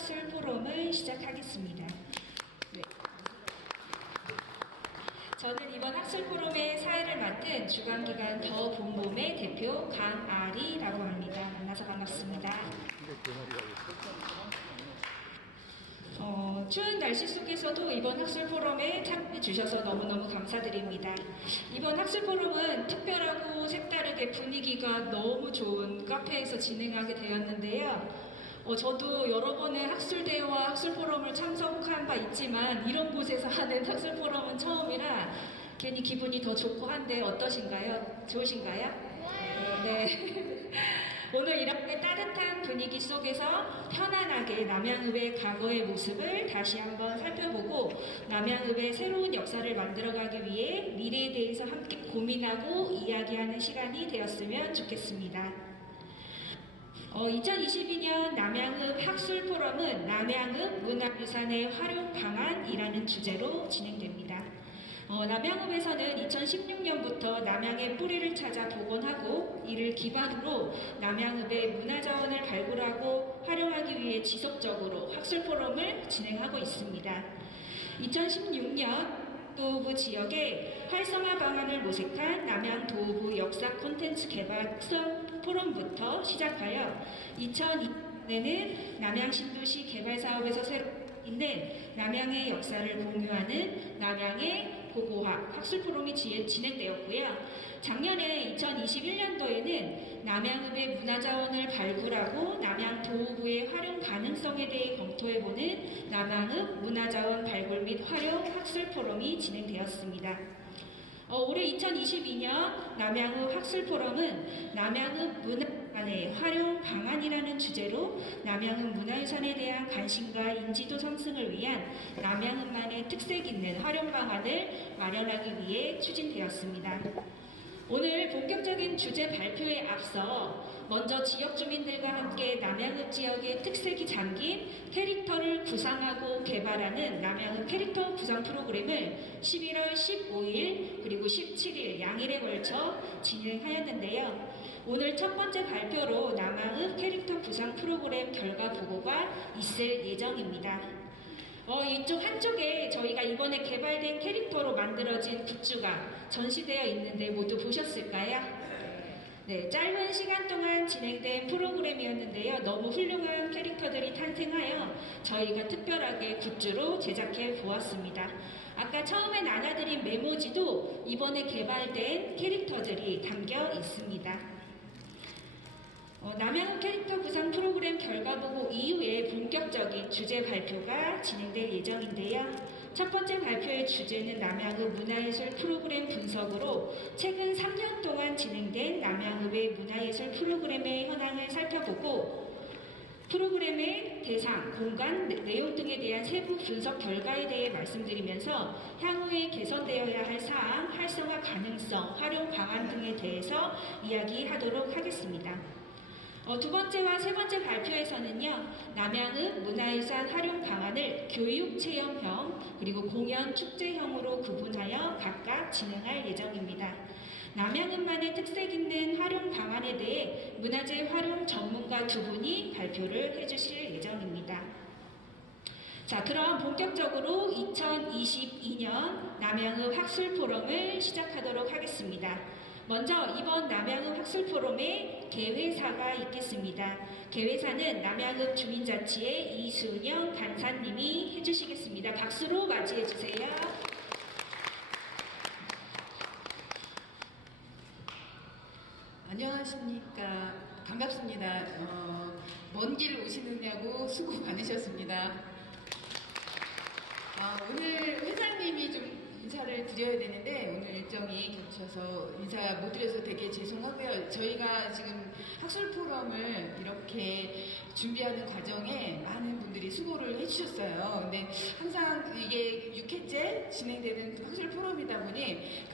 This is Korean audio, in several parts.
학술 포럼을 시작하겠습니다. 네. 저는 이번 학술 포럼의 사회를 맡은 주관기관 더 봄봄의 대표 강아리라고 합니다. 만나서 반갑습니다. 추운 날씨 속에서도 이번 학술 포럼에 참여해 주셔서 너무너무 감사드립니다. 이번 학술 포럼은 특별하고 색다르게 분위기가 너무 좋은 카페에서 진행하게 되었는데요. 저도 여러 번의 학술대회와 학술 포럼을 참석한 바 있지만 이런 곳에서 하는 학술 포럼은 처음이라 괜히 기분이 더 좋고 한데 어떠신가요? 좋으신가요? 네. 오늘 이렇게 따뜻한 분위기 속에서 편안하게 남양읍의 과거의 모습을 다시 한번 살펴보고 남양읍의 새로운 역사를 만들어가기 위해 미래에 대해서 함께 고민하고 이야기하는 시간이 되었으면 좋겠습니다. 2022년 남양읍 학술 포럼은 남양읍 문화유산의 활용 방안이라는 주제로 진행됩니다. 남양읍에서는 2016년부터 남양의 뿌리를 찾아 복원하고 이를 기반으로 남양읍의 문화자원을 발굴하고 활용하기 위해 지속적으로 학술 포럼을 진행하고 있습니다. 2016년 도읍 지역의 활성화 방안을 모색한 남양 도읍 역사 콘텐츠 개발 특선 포럼부터 시작하여 2002년에는 남양 신도시 개발 사업에서 새로 있는 남양의 역사를 공유하는 남양의 보고학 학술 포럼이 진행되었고요. 작년에 2021년도에는 남양읍의 문화자원을 발굴하고 남양 도읍의 활용 가능성에 대해 검토해보는 남양읍 문화자원 발굴 및 활용 학술 포럼이 진행되었습니다. 올해 2022년 남양읍 학술 포럼은 남양읍 문화유산의 활용 방안이라는 주제로 남양읍 문화유산에 대한 관심과 인지도 상승을 위한 남양읍만의 특색 있는 활용 방안을 마련하기 위해 추진되었습니다. 오늘 본격적인 주제 발표에 앞서 먼저 지역 주민들과 함께 남양읍 지역의 특색이 담긴 캐릭터를 구상하고 개발하는 남양읍 캐릭터 구상 프로그램을 11월 15일 그리고 17일 양일에 걸쳐 진행하였는데요. 오늘 첫 번째 발표로 남양읍 캐릭터 구상 프로그램 결과 보고가 있을 예정입니다. 이쪽 한쪽에 저희가 이번에 개발된 캐릭터로 만들어진 굿즈가 전시되어 있는데 모두 보셨을까요? 네, 짧은 시간 동안 진행된 프로그램이었는데요. 너무 훌륭한 캐릭터들이 탄생하여 저희가 특별하게 굿즈로 제작해 보았습니다. 아까 처음에 나눠드린 메모지도 이번에 개발된 캐릭터들이 담겨 있습니다. 남양읍 캐릭터 구상 프로그램 결과보고 이후에 본격적인 주제 발표가 진행될 예정인데요. 첫 번째 발표의 주제는 남양읍 문화예술 프로그램 분석으로 최근 3년 동안 진행된 남양읍의 문화예술 프로그램의 현황을 살펴보고 프로그램의 대상, 공간, 내용 등에 대한 세부 분석 결과에 대해 말씀드리면서 향후에 개선되어야 할 사항, 활성화 가능성, 활용 방안 등에 대해서 이야기하도록 하겠습니다. 두 번째와 세 번째 발표에서는요, 남양읍 문화유산 활용 방안을 교육 체험형 그리고 공연 축제형으로 구분하여 각각 진행할 예정입니다. 남양읍만의 특색 있는 활용 방안에 대해 문화재 활용 전문가 두 분이 발표를 해주실 예정입니다. 자, 그럼 본격적으로 2022년 남양읍 학술 포럼을 시작하도록 하겠습니다. 먼저 이번 남양읍 학술 포럼에 개회사가 있겠습니다. 개회사는 남양읍 주민자치의 이순영 간사님이 해주시겠습니다. 박수로 맞이해 주세요. 안녕하십니까. 반갑습니다. 먼 길 오시느냐고 수고 많으셨습니다. 오늘 회장님이 좀 인사를 드려야 되는데 오늘 일정이 겹쳐서 인사 못 드려서 되게 죄송하고요. 저희가 지금 학술 포럼을 이렇게 준비하는 과정에 많은 분들이 수고를 해주셨어요. 근데 항상 이게 6회째 진행되는 학술 포럼이다 보니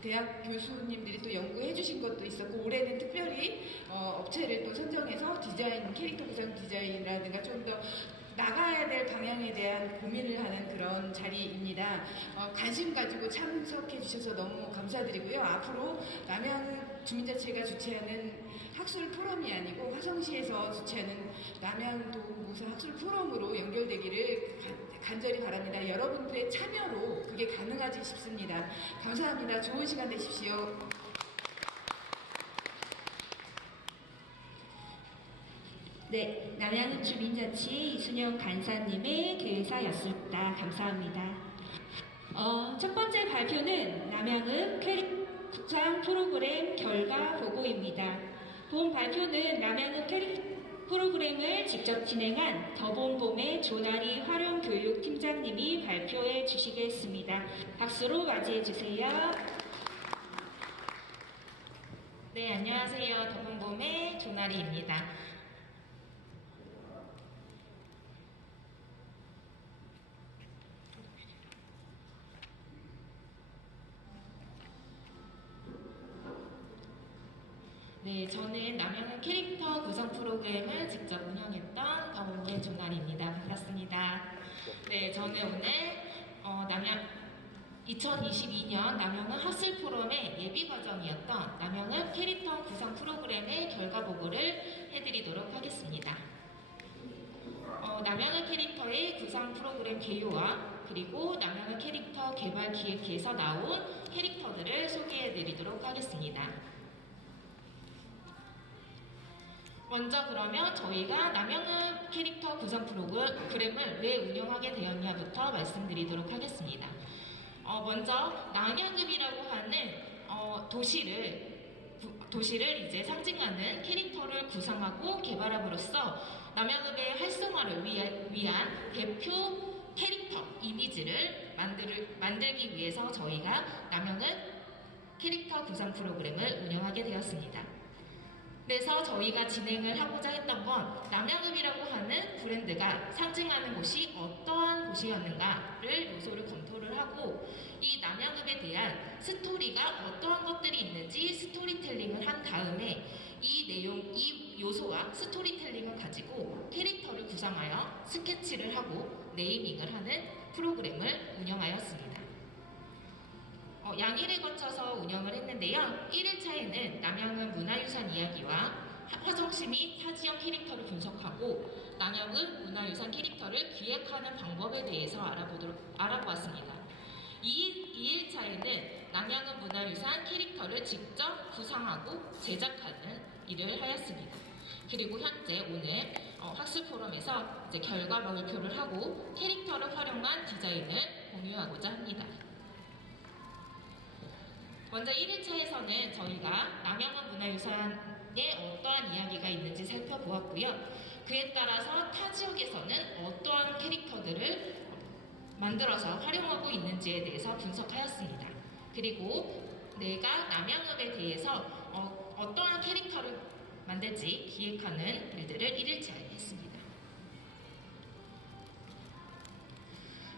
대학 교수님들이 또 연구해 주신 것도 있었고 올해는 특별히 업체를 또 선정해서 디자인, 캐릭터 구상 디자인이라든가 좀 더 나가야 될 방향에 대한 고민을 하는 그런 자리입니다. 관심 가지고 참석해 주셔서 너무 감사드리고요. 앞으로 남양읍 주민자치가 주최하는 학술 포럼이 아니고 화성시에서 주최하는 남양도무사 학술 포럼으로 연결되기를 간절히 바랍니다. 여러분들의 참여로 그게 가능하지 싶습니다. 감사합니다. 좋은 시간 되십시오. 네, 남양주민자치 이순영 간사님의 교사였습니다. 감사합니다. 첫 번째 발표는 남양읍 캐릭터 구상 프로그램 결과 보고입니다. 본 발표는 남양읍 캐릭터 프로그램을 직접 진행한 더본봄의 조나리 활용교육팀장님이 발표해 주시겠습니다. 박수로 맞이해 주세요. 네, 안녕하세요. 더본봄의 조나리입니다. 네, 저는 남양은 캐릭터 구성 프로그램을 직접 운영했던 더본봄의 조나리입니다. 반갑습니다. 네, 저는 오늘 2022년 남양은 학술 포럼의 예비 과정이었던 남양은 캐릭터 구성 프로그램의 결과 보고를 해드리도록 하겠습니다. 남양은 캐릭터의 구상 프로그램 개요와 그리고 남양은 캐릭터 개발 기획회에서 나온 캐릭터들을 소개해드리도록 하겠습니다. 먼저 그러면 저희가 남양은 캐릭터 구성 프로그램을 왜 운영하게 되었냐부터 말씀드리도록 하겠습니다. 먼저 남양읍이라고 하는 도시를 이제 상징하는 캐릭터를 구성하고 개발함으로써 남양읍의 활성화를 위한 대표 캐릭터 이미지를 만들기 위해서 저희가 남양은 캐릭터 구성 프로그램을 운영하게 되었습니다. 그래서 저희가 진행을 하고자 했던 건 남양읍이라고 하는 브랜드가 상징하는 곳이 어떠한 곳이었는가를 요소를 검토를 하고 이 남양읍에 대한 스토리가 어떠한 것들이 있는지 스토리텔링을 한 다음에 이 요소와 스토리텔링을 가지고 캐릭터를 구성하여 스케치를 하고 네이밍을 하는 프로그램을 운영하였습니다. 양일에 거쳐서 운영을 했는데요. 1일차에는 남양은 문화유산 이야기와 화성시 및 타지역 캐릭터를 분석하고 남양은 문화유산 캐릭터를 기획하는 방법에 대해서 알아보았습니다. 2일차에는 남양은 문화유산 캐릭터를 직접 구상하고 제작하는 일을 하였습니다. 그리고 현재 오늘 학술 포럼에서 이제 결과 발표를 하고 캐릭터를 활용한 디자인을 공유하고자 합니다. 먼저 1일차에서는 저희가 남양은 문화유산에 어떠한 이야기가 있는지 살펴보았고요. 그에 따라서 타 지역에서는 어떠한 캐릭터들을 만들어서 활용하고 있는지에 대해서 분석하였습니다. 그리고 내가 남양읍에 대해서 어떠한 캐릭터를 만들지 기획하는 일들을 1일차에 했습니다.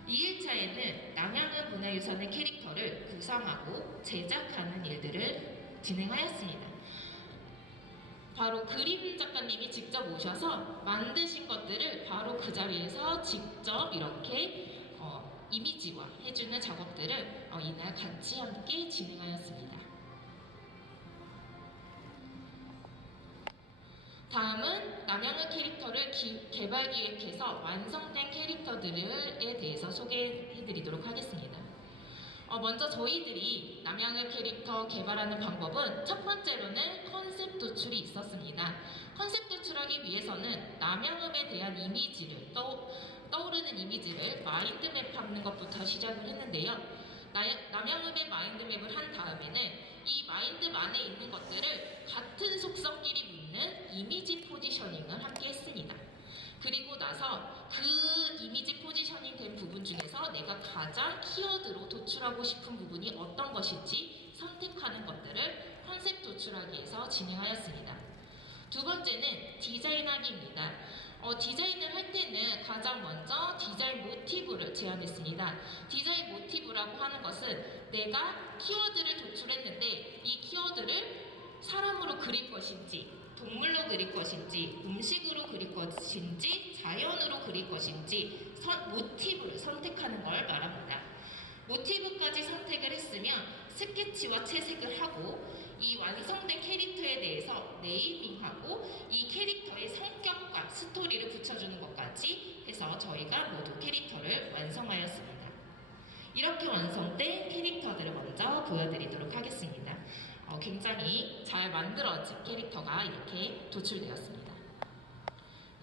2일차에는 남양은 문화유산의 캐릭터를 구상하고 제작하는 일들을 진행하였습니다. 바로 그림 작가님이 직접 오셔서 만드신 것들을 바로 그 자리에서 직접 이렇게 이미지화 해주는 작업들을 이날 같이 함께 진행하였습니다. 다음은 남양은 캐릭터를 개발 기획해서 완성된 캐릭터들에 대해서 소개해드리도록 하겠습니다. 먼저 저희들이 남양은 캐릭터 개발하는 방법은 첫 번째로는 컨셉 도출이 있었습니다. 컨셉 도출하기 위해서는 남양읍에 대한 이미지를 떠오르는 이미지를 마인드맵 하는 것부터 시작을 했는데요. 남양읍의 마인드맵을 한 다음에는 이 마인드맵 안에 있는 것들을 같은 속성끼리 묶는 이미지 포지셔닝을 함께 했습니다. 그리고 나서 그 이미지 포지셔닝 된 부분 중에서 내가 가장 키워드로 도출하고 싶은 부분이 어떤 것인지 선택하는 것들을 컨셉 도출하기에서 진행하였습니다. 두 번째는 디자인하기입니다. 디자인을 할 때는 가장 먼저 디자인 모티브를 제안했습니다. 디자인 모티브라고 하는 것은 내가 키워드를 도출했는데 이 키워드를 사람으로 그릴 것인지 동물로 그릴 것인지 음식으로 그릴 것인지 자연으로 그릴 것인지 모티브를 선택하는 걸 말합니다. 모티브까지 선택을 했으면 스케치와 채색을 하고 이 완성된 캐릭터에 대해서 네이밍하고 이 캐릭터의 성격과 스토리를 붙여주는 것까지 해서 저희가 모두 캐릭터를 완성하였습니다. 이렇게 완성된 캐릭터들을 먼저 보여드리도록 하겠습니다. 굉장히 잘 만들어진 캐릭터가 이렇게 도출되었습니다.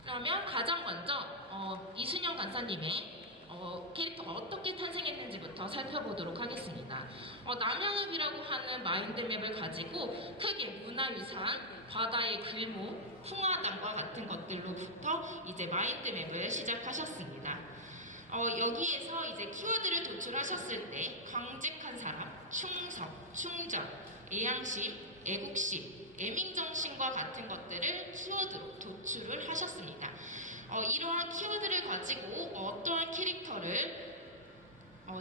그러면 가장 먼저 이순영 간사님의 캐릭터가 어떻게 탄생했는지부터 살펴보도록 하겠습니다. 남양읍이라고 하는 마인드맵을 가지고 크게 문화유산, 바다의 길목, 풍화당과 같은 것들로부터 이제 마인드맵을 시작하셨습니다. 여기에서 이제 키워드를 도출하셨을 때 강직한 사람, 충성, 충정, 애양심, 애국심, 애민정신과 같은 것들을 키워드로 도출을 하셨습니다. 이러한 키워드를 가지고 어떠한 캐릭터를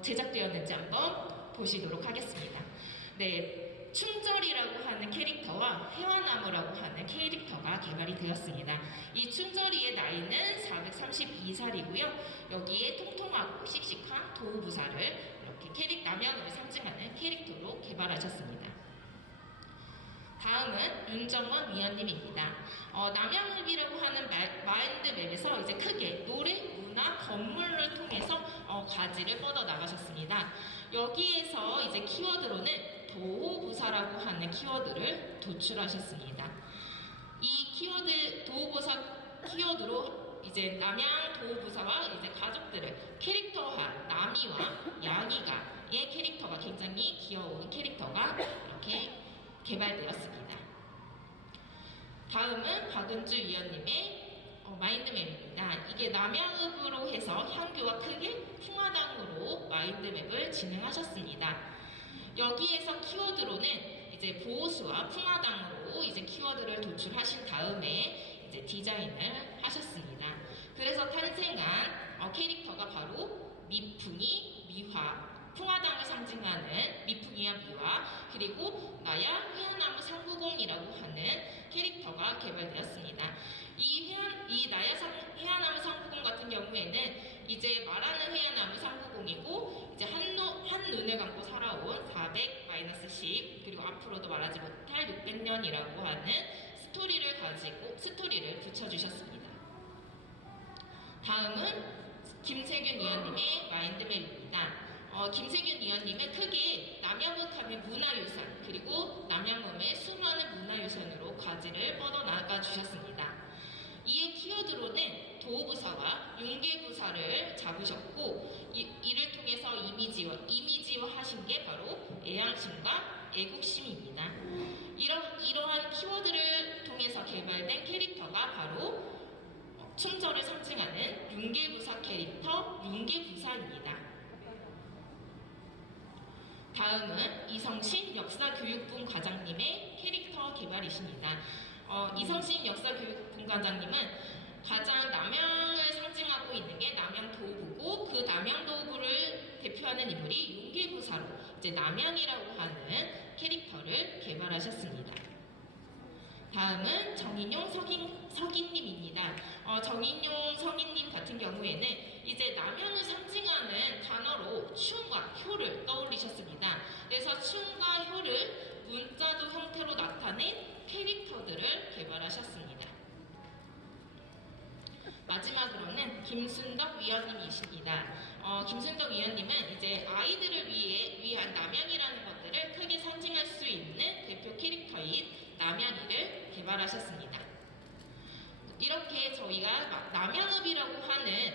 제작되었는지 한번 보시도록 하겠습니다. 네, 충절이라고 하는 캐릭터와 회화나무라고 하는 캐릭터가 개발이 되었습니다. 이 충절이의 나이는 432살이고요. 여기에 통통하고 씩씩한 도우부사를 이렇게 남양을 상징하는 캐릭터로 개발하셨습니다. 다음은 윤정원 위원님입니다. 남양읍이라고 하는 마인드맵에서 이제 크게 노래, 문화, 건물을 통해서 가지를 뻗어 나가셨습니다. 여기에서 이제 키워드로는 도호부사라고 하는 키워드를 도출하셨습니다. 이 키워드 도호부사 키워드로 이제 남양 도호부사와 이제 가족들을 캐릭터화한 남이와 양이가의 캐릭터가 굉장히 귀여운 캐릭터가 이렇게 개발되었습니다. 다음은 박은주 위원님의 마인드맵입니다. 이게 남양읍으로 해서 향교와 크게 풍화당으로 마인드맵을 진행하셨습니다. 여기에서 키워드로는 이제 보호수와 풍화당으로 이제 키워드를 도출하신 다음에 이제 디자인을 하셨습니다. 그래서 탄생한 캐릭터가 바로 미풍이, 미화, 풍화당을 상징하는 미풍이와 미화, 그리고 나야 회화나무 상구공이라고 하는 캐릭터가 개발되었습니다. 이 나야 회화나무 상구공 같은 경우에는 이제 말하는 회화나무 상구공이고 이제 한 눈을 감고 살아온 400-10 그리고 앞으로도 말하지 못할 600년이라고 하는 스토리를 붙여주셨습니다. 다음은 김세균 위원님의 마인드맵입니다. 김세균 위원님은 크게 남양읍하면 문화유산 그리고 남양읍의 수많은 문화유산으로 가지를 뻗어나가 주셨습니다. 이에 키워드로는 도호부사와 윤계부사를 잡으셨고 이를 통해서 이미지화 하신 게 바로 애양심과 애국심입니다. 이러한 키워드를 통해서 개발된 캐릭터가 바로 충절을 상징하는 윤계부사 캐릭터 윤계부사입니다. 다음은 이성신 역사교육분 과장님의 캐릭터 개발이십니다. 이성신 역사교육분 과장님은 가장 남양을 상징하고 있는 게 남양도부고 그 남양도부를 대표하는 인물이 윤계부사로 이제 남양이라고 하는 캐릭터를 개발하셨습니다. 다음은 정인용 서기님입니다. 정인용 서기님 같은 경우에는 이제 남양을 상징하는 단어로 춤과 효를 떠올리셨습니다. 그래서 춤과 효를 문자도 형태로 나타낸 캐릭터들을 개발하셨습니다. 마지막으로는 김순덕 위원님이십니다. 김순덕 위원님은 이제 아이들을 위한 남양이라는 것들을 크게 상징할 수 있는 대표 캐릭터인 남양이를 개발하셨습니다. 이렇게 저희가 남양읍이라고 하는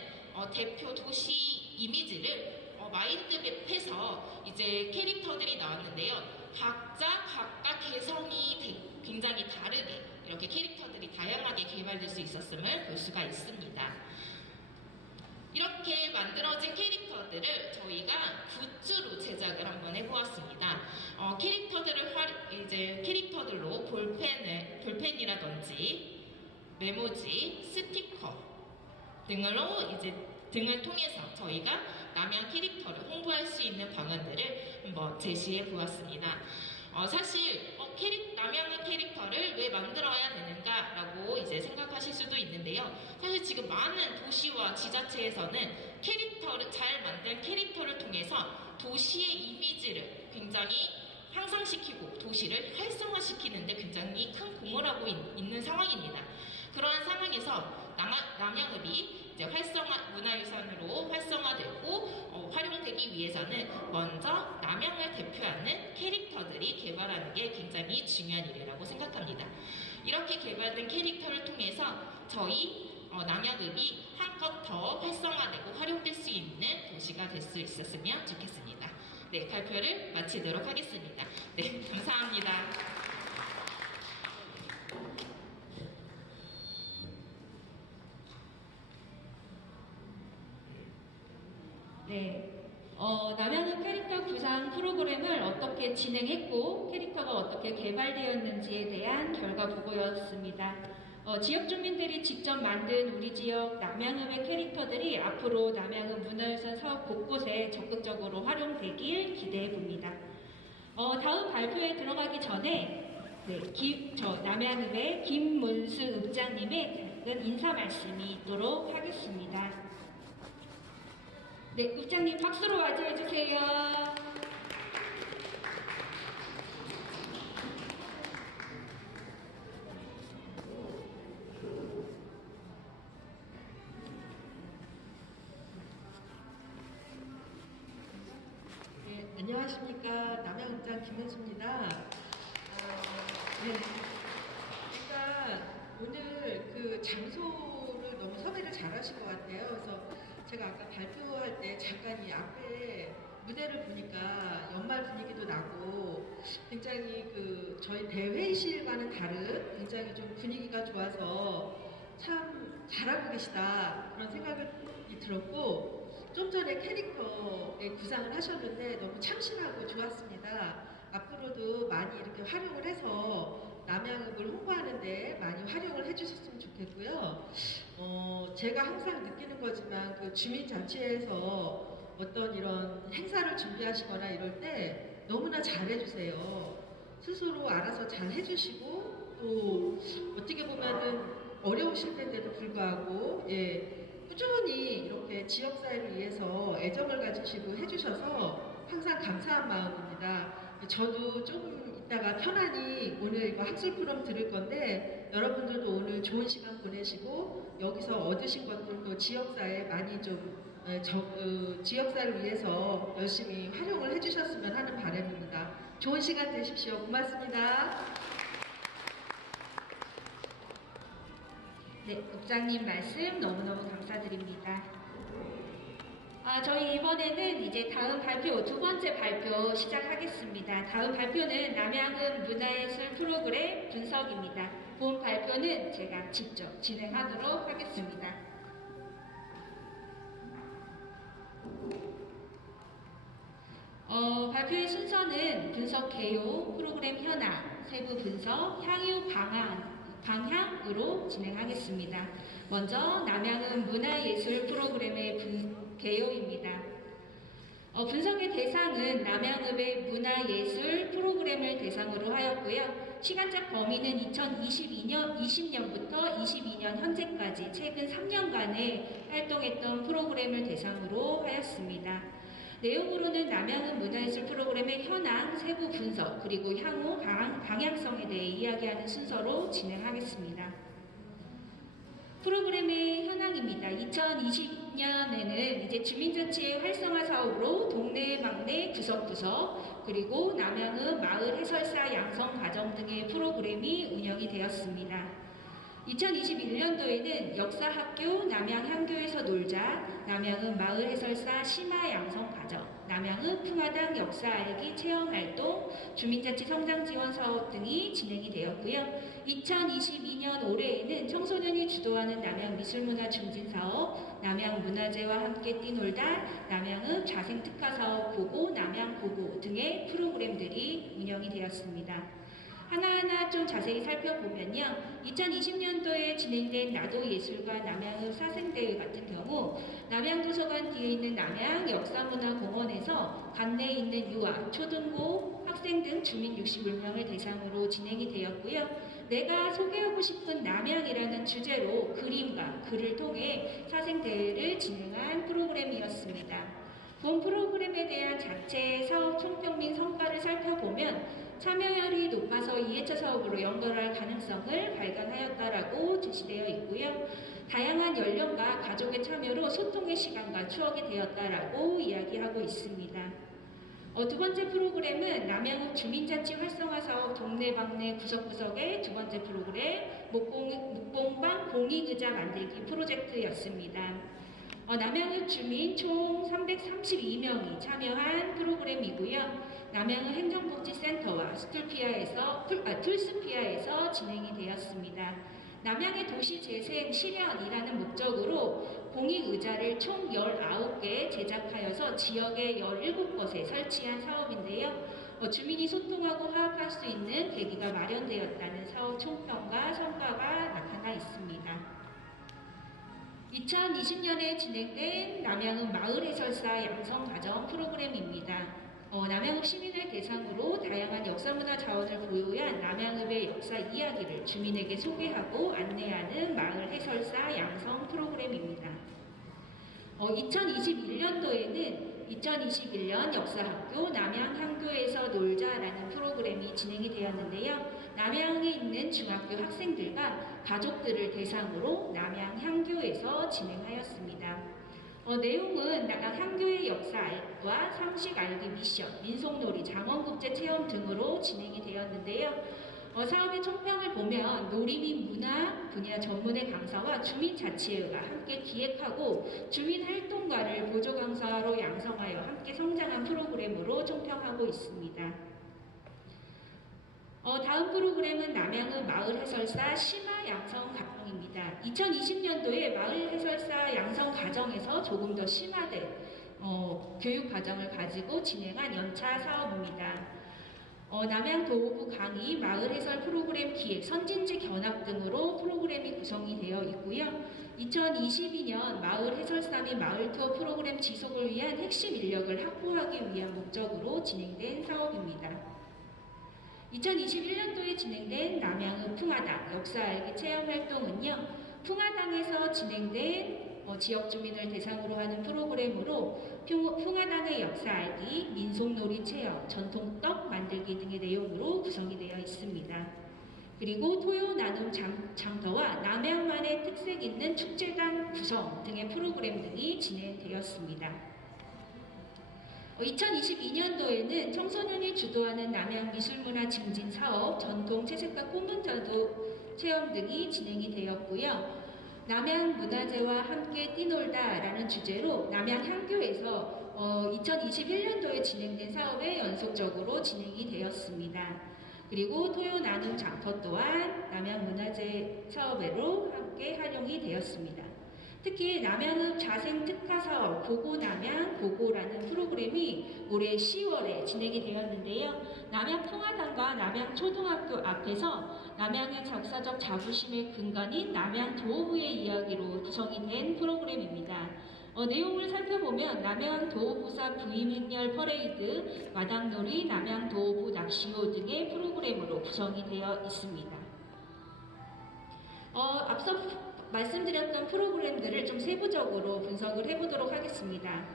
대표 도시 이미지를 마인드맵해서 이제 캐릭터들이 나왔는데요. 각각 개성이 굉장히 다르게 이렇게 캐릭터들이 다양하게 개발될 수 있었음을 볼 수가 있습니다. 이렇게 만들어진 캐릭터들을 저희가 굿즈로 제작을 한번 해보았습니다. 캐릭터들로 볼펜이라든지 메모지, 스티커 등을 통해서 저희가 남양 캐릭터를 홍보할 수 있는 방안들을 한번 제시해 보았습니다. 사실 남양의 캐릭터를 왜 만들어야 되는가라고 이제 생각하실 수도 있는데요. 사실 지금 많은 도시와 지자체에서는 잘 만든 캐릭터를 통해서 도시의 이미지를 굉장히 향상시키고 도시를 활성화시키는데 굉장히 큰 공을 하고 있는 상황입니다. 그러한 상황에서 남양읍이 이제 문화유산으로 활성화되고 활용되기 위해서는 먼저 남양을 대표하는 캐릭터들이 개발하는 게 굉장히 중요한 일이라고 생각합니다. 이렇게 개발된 캐릭터를 통해서 저희 남양읍이 한껏 더 활성화되고 활용될 수 있는 도시가 될 수 있었으면 좋겠습니다. 네, 발표를 마치도록 하겠습니다. 네, 감사합니다. 네, 남양은 캐릭터 구상 프로그램을 어떻게 진행했고 캐릭터가 어떻게 개발되었는지에 대한 결과 보고였습니다. 지역 주민들이 직접 만든 우리 지역 남양읍의 캐릭터들이 앞으로 남양읍 문화유산 사업 곳곳에 적극적으로 활용되길 기대해 봅니다. 다음 발표에 들어가기 전에 남양읍의 김문수 읍장님의 작은 인사 말씀이 있도록 하겠습니다. 네, 읍장님 박수로 맞이해 주세요. 네, 안녕하십니까. 남양읍장 김은수입니다. 네. 일단 오늘 그 장소를 너무 섭외를 잘 하신 것 같아요. 그래서 제가 아까 발표할 때 잠깐 이 앞에 무대를 보니까 연말 분위기도 나고 굉장히 그 저희 대회의실과는 다른 굉장히 좀 분위기가 좋아서 참 잘하고 계시다 그런 생각이 들었고 좀 전에 캐릭터의 구상을 하셨는데 너무 참신하고 좋았습니다. 앞으로도 많이 이렇게 활용을 해서 남양읍을 홍보하는데 많이 활용을 해주셨으면 좋겠고요. 제가 항상 느끼는 거지만 그 주민자치에서 어떤 이런 행사를 준비하시거나 이럴 때 너무나 잘해주세요. 스스로 알아서 잘 해주시고 또 어떻게 보면은 어려우실 텐데도 불구하고 꾸준히 이렇게 지역사회를 위해서 애정을 가지시고 해주셔서 항상 감사한 마음입니다. 저도 조금 이따가 편안히 오늘 이거 학술 프로그램 들을 건데 여러분들도 오늘 좋은 시간 보내시고 여기서 얻으신 것들도 지역사회에 많이 좀 지역사회를 위해서 열심히 활용을 해주셨으면 하는 바람입니다. 좋은 시간 되십시오. 고맙습니다. 네, 읍장님 말씀 너무너무 감사드립니다. 저희 이번에는 이제 다음 발표, 두 번째 발표 시작하겠습니다. 다음 발표는 남양은 문화예술 프로그램 분석입니다. 본 발표는 제가 직접 진행하도록 하겠습니다. 발표의 순서는 분석 개요, 프로그램 현황, 세부 분석, 향후 방향으로 진행하겠습니다. 먼저 남양은 문화예술 프로그램의 개요입니다. 분석의 대상은 남양읍의 문화예술 프로그램을 대상으로 하였고요. 시간적 범위는 2020년부터 22년 현재까지 최근 3년간에 활동했던 프로그램을 대상으로 하였습니다. 내용으로는 남양은 문화예술 프로그램의 현황, 세부 분석, 그리고 향후 방향성에 대해 이야기하는 순서로 진행하겠습니다. 프로그램의 현황입니다. 2020년에는 이제 주민자치의 활성화 사업으로 동네 막내 구석구석 그리고 남양은 마을 해설사 양성과정 등의 프로그램이 운영이 되었습니다. 2021년도에는 역사학교 남양향교에서 놀자, 남양은 마을 해설사 심화 양성과정, 남양은 풍화당 역사 알기 체험활동, 주민자치 성장지원 사업 등이 진행이 되었고요. 2022년 올해에는 청소년이 주도하는 남양미술문화 증진사업, 남양문화재와 함께 뛰놀다, 남양은 자생특화사업 보고, 남양보고 등의 프로그램들이 운영이 되었습니다. 하나하나 좀 자세히 살펴보면요. 2020년도에 진행된 나도 예술가 남양읍 사생대회 같은 경우 남양도서관 뒤에 있는 남양역사문화공원에서 관내에 있는 유아, 초등고, 학생 등 주민 61명을 대상으로 진행이 되었고요. 내가 소개하고 싶은 남양이라는 주제로 그림과 글을 통해 사생대회를 진행한 프로그램이었습니다. 본 프로그램의 프로그램에 대한 자체 사업 총평 및 성과를 살펴보면 참여율이 높아서 2회차 사업으로 연결할 가능성을 발견하였다라고 제시되어 있고요. 다양한 연령과 가족의 참여로 소통의 시간과 추억이 되었다라고 이야기하고 있습니다. 두 번째 프로그램은 남양읍 주민자치 활성화 사업 동네방네 구석구석의 두 번째 프로그램 목공방 공익의자 만들기 프로젝트였습니다. 남양읍 주민 총 332명이 참여한 프로그램이고요. 남양읍 행정복지센터와 툴스피아에서 진행이 되었습니다. 남양의 도시 재생 실현이라는 목적으로 공익의자를 총 19개 제작하여서 지역의 17곳에 설치한 사업인데요. 주민이 소통하고 화합할 수 있는 계기가 마련되었다는 사업 총평과 성과가 나타나 있습니다. 2020년에 진행된 남양읍 마을해설사 양성과정 프로그램입니다. 남양읍 시민을 대상으로 다양한 역사문화 자원을 보유한 남양읍의 역사 이야기를 주민에게 소개하고 안내하는 마을해설사 양성 프로그램입니다. 2021년도에는 2021년 역사학교 남양향교에서 놀자라는 프로그램이 진행이 되었는데요. 남양에 있는 중학교 학생들과 가족들을 대상으로 남양향교에서 진행하였습니다. 내용은 향교의 역사와 상식 알기 미션, 민속놀이, 장원국제 체험 등으로 진행이 되었는데요. 사업의 총평을 보면 놀이 및 문화 분야 전문의 강사와 주민자치회가 함께 기획하고 주민활동가를 보조 강사로 양성하여 함께 성장한 프로그램으로 총평하고 있습니다. 다음 프로그램은 남양읍 마을해설사 심화 양성 과정입니다. 2020년도에 마을해설사 양성 과정에서 조금 더 심화된 교육 과정을 가지고 진행한 연차 사업입니다. 남양도호부 강의, 마을해설 프로그램 기획, 선진지 견학 등으로 프로그램이 구성이 되어 있고요. 2022년 마을해설사 및 마을투어 프로그램 지속을 위한 핵심 인력을 확보하기 위한 목적으로 진행된 사업입니다. 2021년도에 진행된 남양읍 풍화당 역사알기 체험활동은요. 풍화당에서 진행된 지역 주민을 대상으로 하는 프로그램으로 풍화당의 역사알기, 민속놀이 체험, 전통떡 만들기 등의 내용으로 구성이 되어 있습니다. 그리고 토요 나눔 장터와 남양만의 특색 있는 축제단 구성 등의 프로그램 등이 진행되었습니다. 2022년도에는 청소년이 주도하는 남양 미술문화 증진 사업, 전통 채색과 꽃문자도 체험 등이 진행이 되었고요. 남양 문화재와 함께 뛰놀다라는 주제로 남양향교에서 2021년도에 진행된 사업에 연속적으로 진행이 되었습니다. 그리고 토요 나눔 장터 또한 남양 문화재 사업으로 함께 활용이 되었습니다. 특히 남양읍 자생 특화 사업 고고남양 고고라는 프로그램이 올해 10월에 진행이 되었는데요. 남양 풍화당과 남양 초등학교 앞에서 남양의 역사적 자부심의 근간인 남양 도호부의 이야기로 구성이 된 프로그램입니다. 내용을 살펴보면 남양 도호부사 부임행렬 퍼레이드, 마당놀이, 남양 도호부 낚시호 등의 프로그램으로 구성이 되어 있습니다. 앞서 말씀드렸던 프로그램들을 좀 세부적으로 분석을 해보도록 하겠습니다.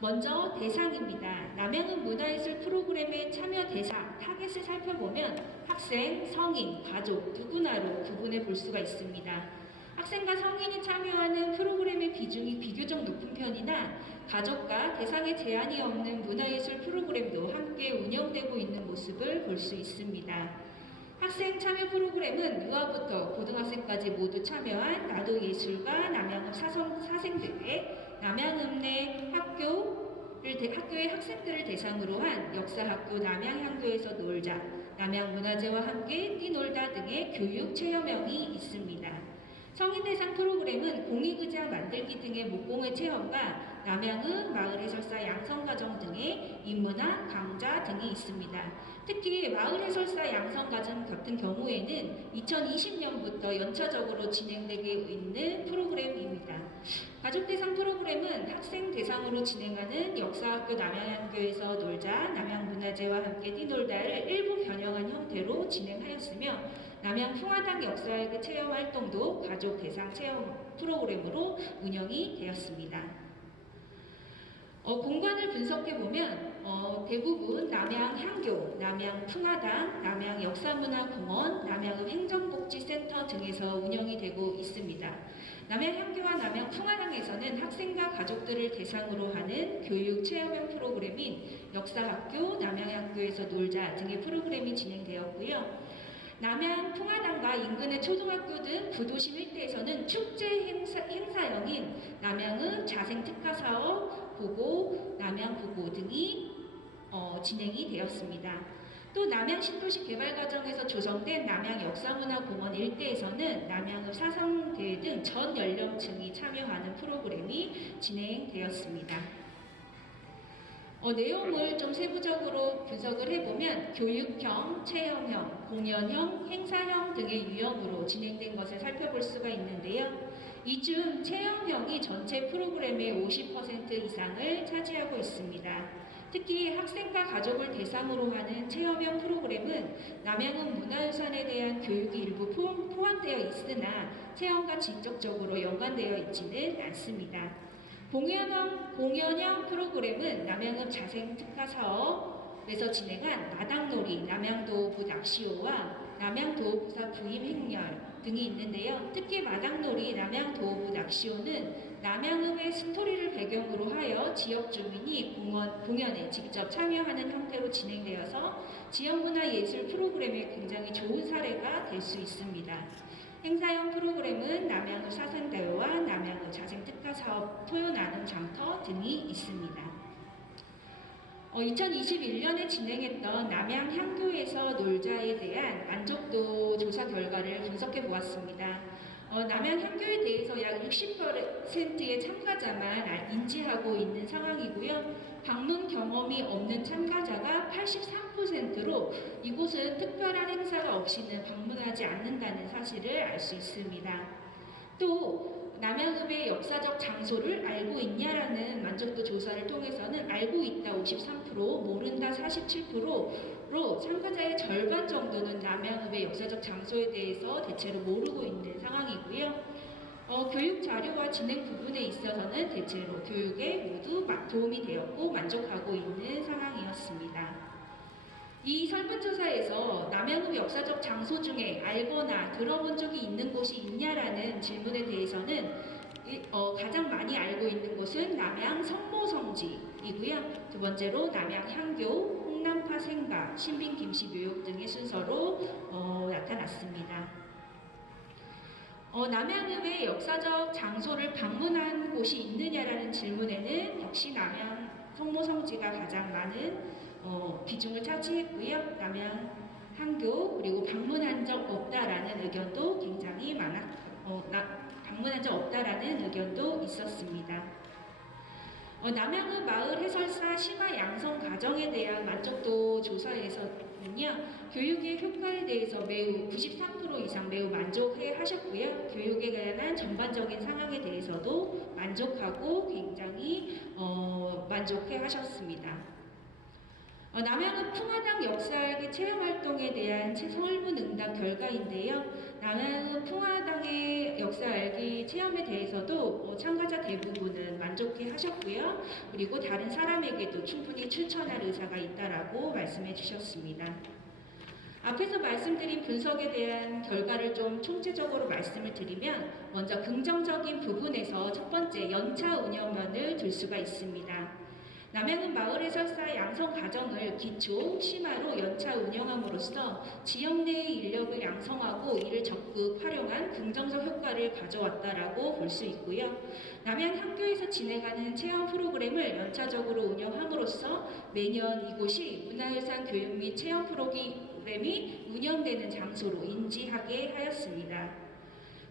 먼저 대상입니다. 남양읍 문화예술 프로그램의 참여 대상, 타겟을 살펴보면 학생, 성인, 가족 누구나로 구분해 볼 수가 있습니다. 학생과 성인이 참여하는 프로그램의 비중이 비교적 높은 편이나 가족과 대상에 제한이 없는 문화예술 프로그램도 함께 운영되고 있는 모습을 볼 수 있습니다. 학생 참여 프로그램은 유아부터 고등학생까지 모두 참여한 나도 예술과 남양읍 사생들의 남양읍 내 학교의 학생들을 대상으로 한 역사학교 남양향교에서 놀자, 남양문화재와 함께 뛰놀다 등의 교육 체험형이 있습니다. 성인 대상 프로그램은 공익의자 만들기 등의 목공의 체험과 남양읍 마을해설사 양성과정 등의 인문학 강좌 등이 있습니다. 특히 마을해설사 양성과정 같은 경우에는 2020년부터 연차적으로 진행되고 있는 프로그램입니다. 가족 대상 프로그램은 학생 대상으로 진행하는 역사학교 남양향교에서 놀자, 남양문화재와 함께 뛰놀다를 일부 변형한 형태로 진행하였으며 남양 풍화당 역사학교 체험 활동도 가족 대상 체험 프로그램으로 운영이 되었습니다. 공간을 분석해보면 대부분 남양 향교, 남양 풍화당, 남양 역사문화공원, 남양읍 행정복지센터 등에서 운영이 되고 있습니다. 남양 향교와 남양 풍화당에서는 학생과 가족들을 대상으로 하는 교육 체험형 프로그램인 역사학교, 남양학교에서 놀자 등의 프로그램이 진행되었고요. 남양 풍화당과 인근의 초등학교 등 구도심 일대에서는 축제 행사형인 남양읍 자생특화사업, 보고, 남양보고 등이 진행이 되었습니다. 또 남양 신도시 개발 과정에서 조성된 남양 역사문화공원 일대에서는 남양읍 사성대회 등 전 연령층이 참여하는 프로그램이 진행되었습니다. 내용을 좀 세부적으로 분석을 해보면 교육형, 체험형, 공연형, 행사형 등의 유형으로 진행된 것을 살펴볼 수가 있는데요. 이 중 체험형이 전체 프로그램의 50% 이상을 차지하고 있습니다. 특히 학생과 가족을 대상으로 하는 체험형 프로그램은 남양은 문화유산에 대한 교육이 일부 포함되어 있으나 체험과 직접적으로 연관되어 있지는 않습니다. 공연형 프로그램은 남양읍 자생특화사업에서 진행한 마당놀이, 남양도읍부 낚시호와 남양도읍부사 부임 행렬 등이 있는데요. 특히 마당놀이, 남양도읍부 낚시호는 남양읍의 스토리를 배경으로 하여 지역 주민이 공연에 직접 참여하는 형태로 진행되어서 지역문화예술 프로그램의 굉장히 좋은 사례가 될 수 있습니다. 행사형 프로그램은 남양읍 사생대회와 남양읍 자생특화사업 토요나눔 장터 등이 있습니다. 2021년에 진행했던 남양 향교에서 놀자에 대한 만족도 조사 결과를 분석해 보았습니다. 남양 향교에 대해서 약 60%의 참가자만 인지하고 있는 상황이고요. 방문 경험이 없는 참가자가 83%로 이곳은 특별한 행사가 없이는 방문하지 않는다는 사실을 알 수 있습니다. 또 남양읍의 역사적 장소를 알고 있냐라는 만족도 조사를 통해서는 알고 있다 53%, 모른다 47%로 참가자의 절반 정도는 남양읍의 역사적 장소에 대해서 대체로 모르고 있는 상황이고요. 교육 자료와 진행 부분에 있어서는 대체로 교육에 모두 도움이 되었고 만족하고 있는 상황이었습니다. 이 설문조사에서 남양읍 역사적 장소 중에 알거나 들어본 적이 있는 곳이 있냐라는 질문에 대해서는 가장 많이 알고 있는 곳은 남양 성모성지이고요. 두 번째로 남양 향교, 홍남파 생가, 신빈 김씨 묘역 등의 순서로 나타났습니다. 남양읍의 역사적 장소를 방문한 곳이 있느냐라는 질문에는 역시 남양 성모성지가 가장 많은 비중을 차지했고요. 남양 향교 그리고 방문한 적 없다라는 의견도 굉장히 방문한 적 없다라는 의견도 있었습니다. 남양읍 마을 해설사 심화 양성 과정에 대한 만족도 조사에서는요, 교육의 효과에 대해서 매우 93% 이상 매우 만족해 하셨고요. 교육에 관한 전반적인 상황에 대해서도 만족하고 굉장히 만족해 하셨습니다. 남양읍 풍화당 역사알기 체험활동에 대한 설문응답 결과인데요. 남양읍 풍화당의 역사알기 체험에 대해서도 참가자 대부분은 만족해 하셨고요. 그리고 다른 사람에게도 충분히 추천할 의사가 있다라고 말씀해 주셨습니다. 앞에서 말씀드린 분석에 대한 결과를 좀 총체적으로 말씀을 드리면 먼저 긍정적인 부분에서 첫 번째 연차 운영면을 들 수가 있습니다. 남양은 마을 해설사 양성 과정을 기초, 심화로 연차 운영함으로써 지역 내의 인력을 양성하고 이를 적극 활용한 긍정적 효과를 가져왔다라고 볼 수 있고요. 남양 학교에서 진행하는 체험 프로그램을 연차적으로 운영함으로써 매년 이곳이 문화유산 교육 및 체험 프로그램이 운영되는 장소로 인지하게 하였습니다.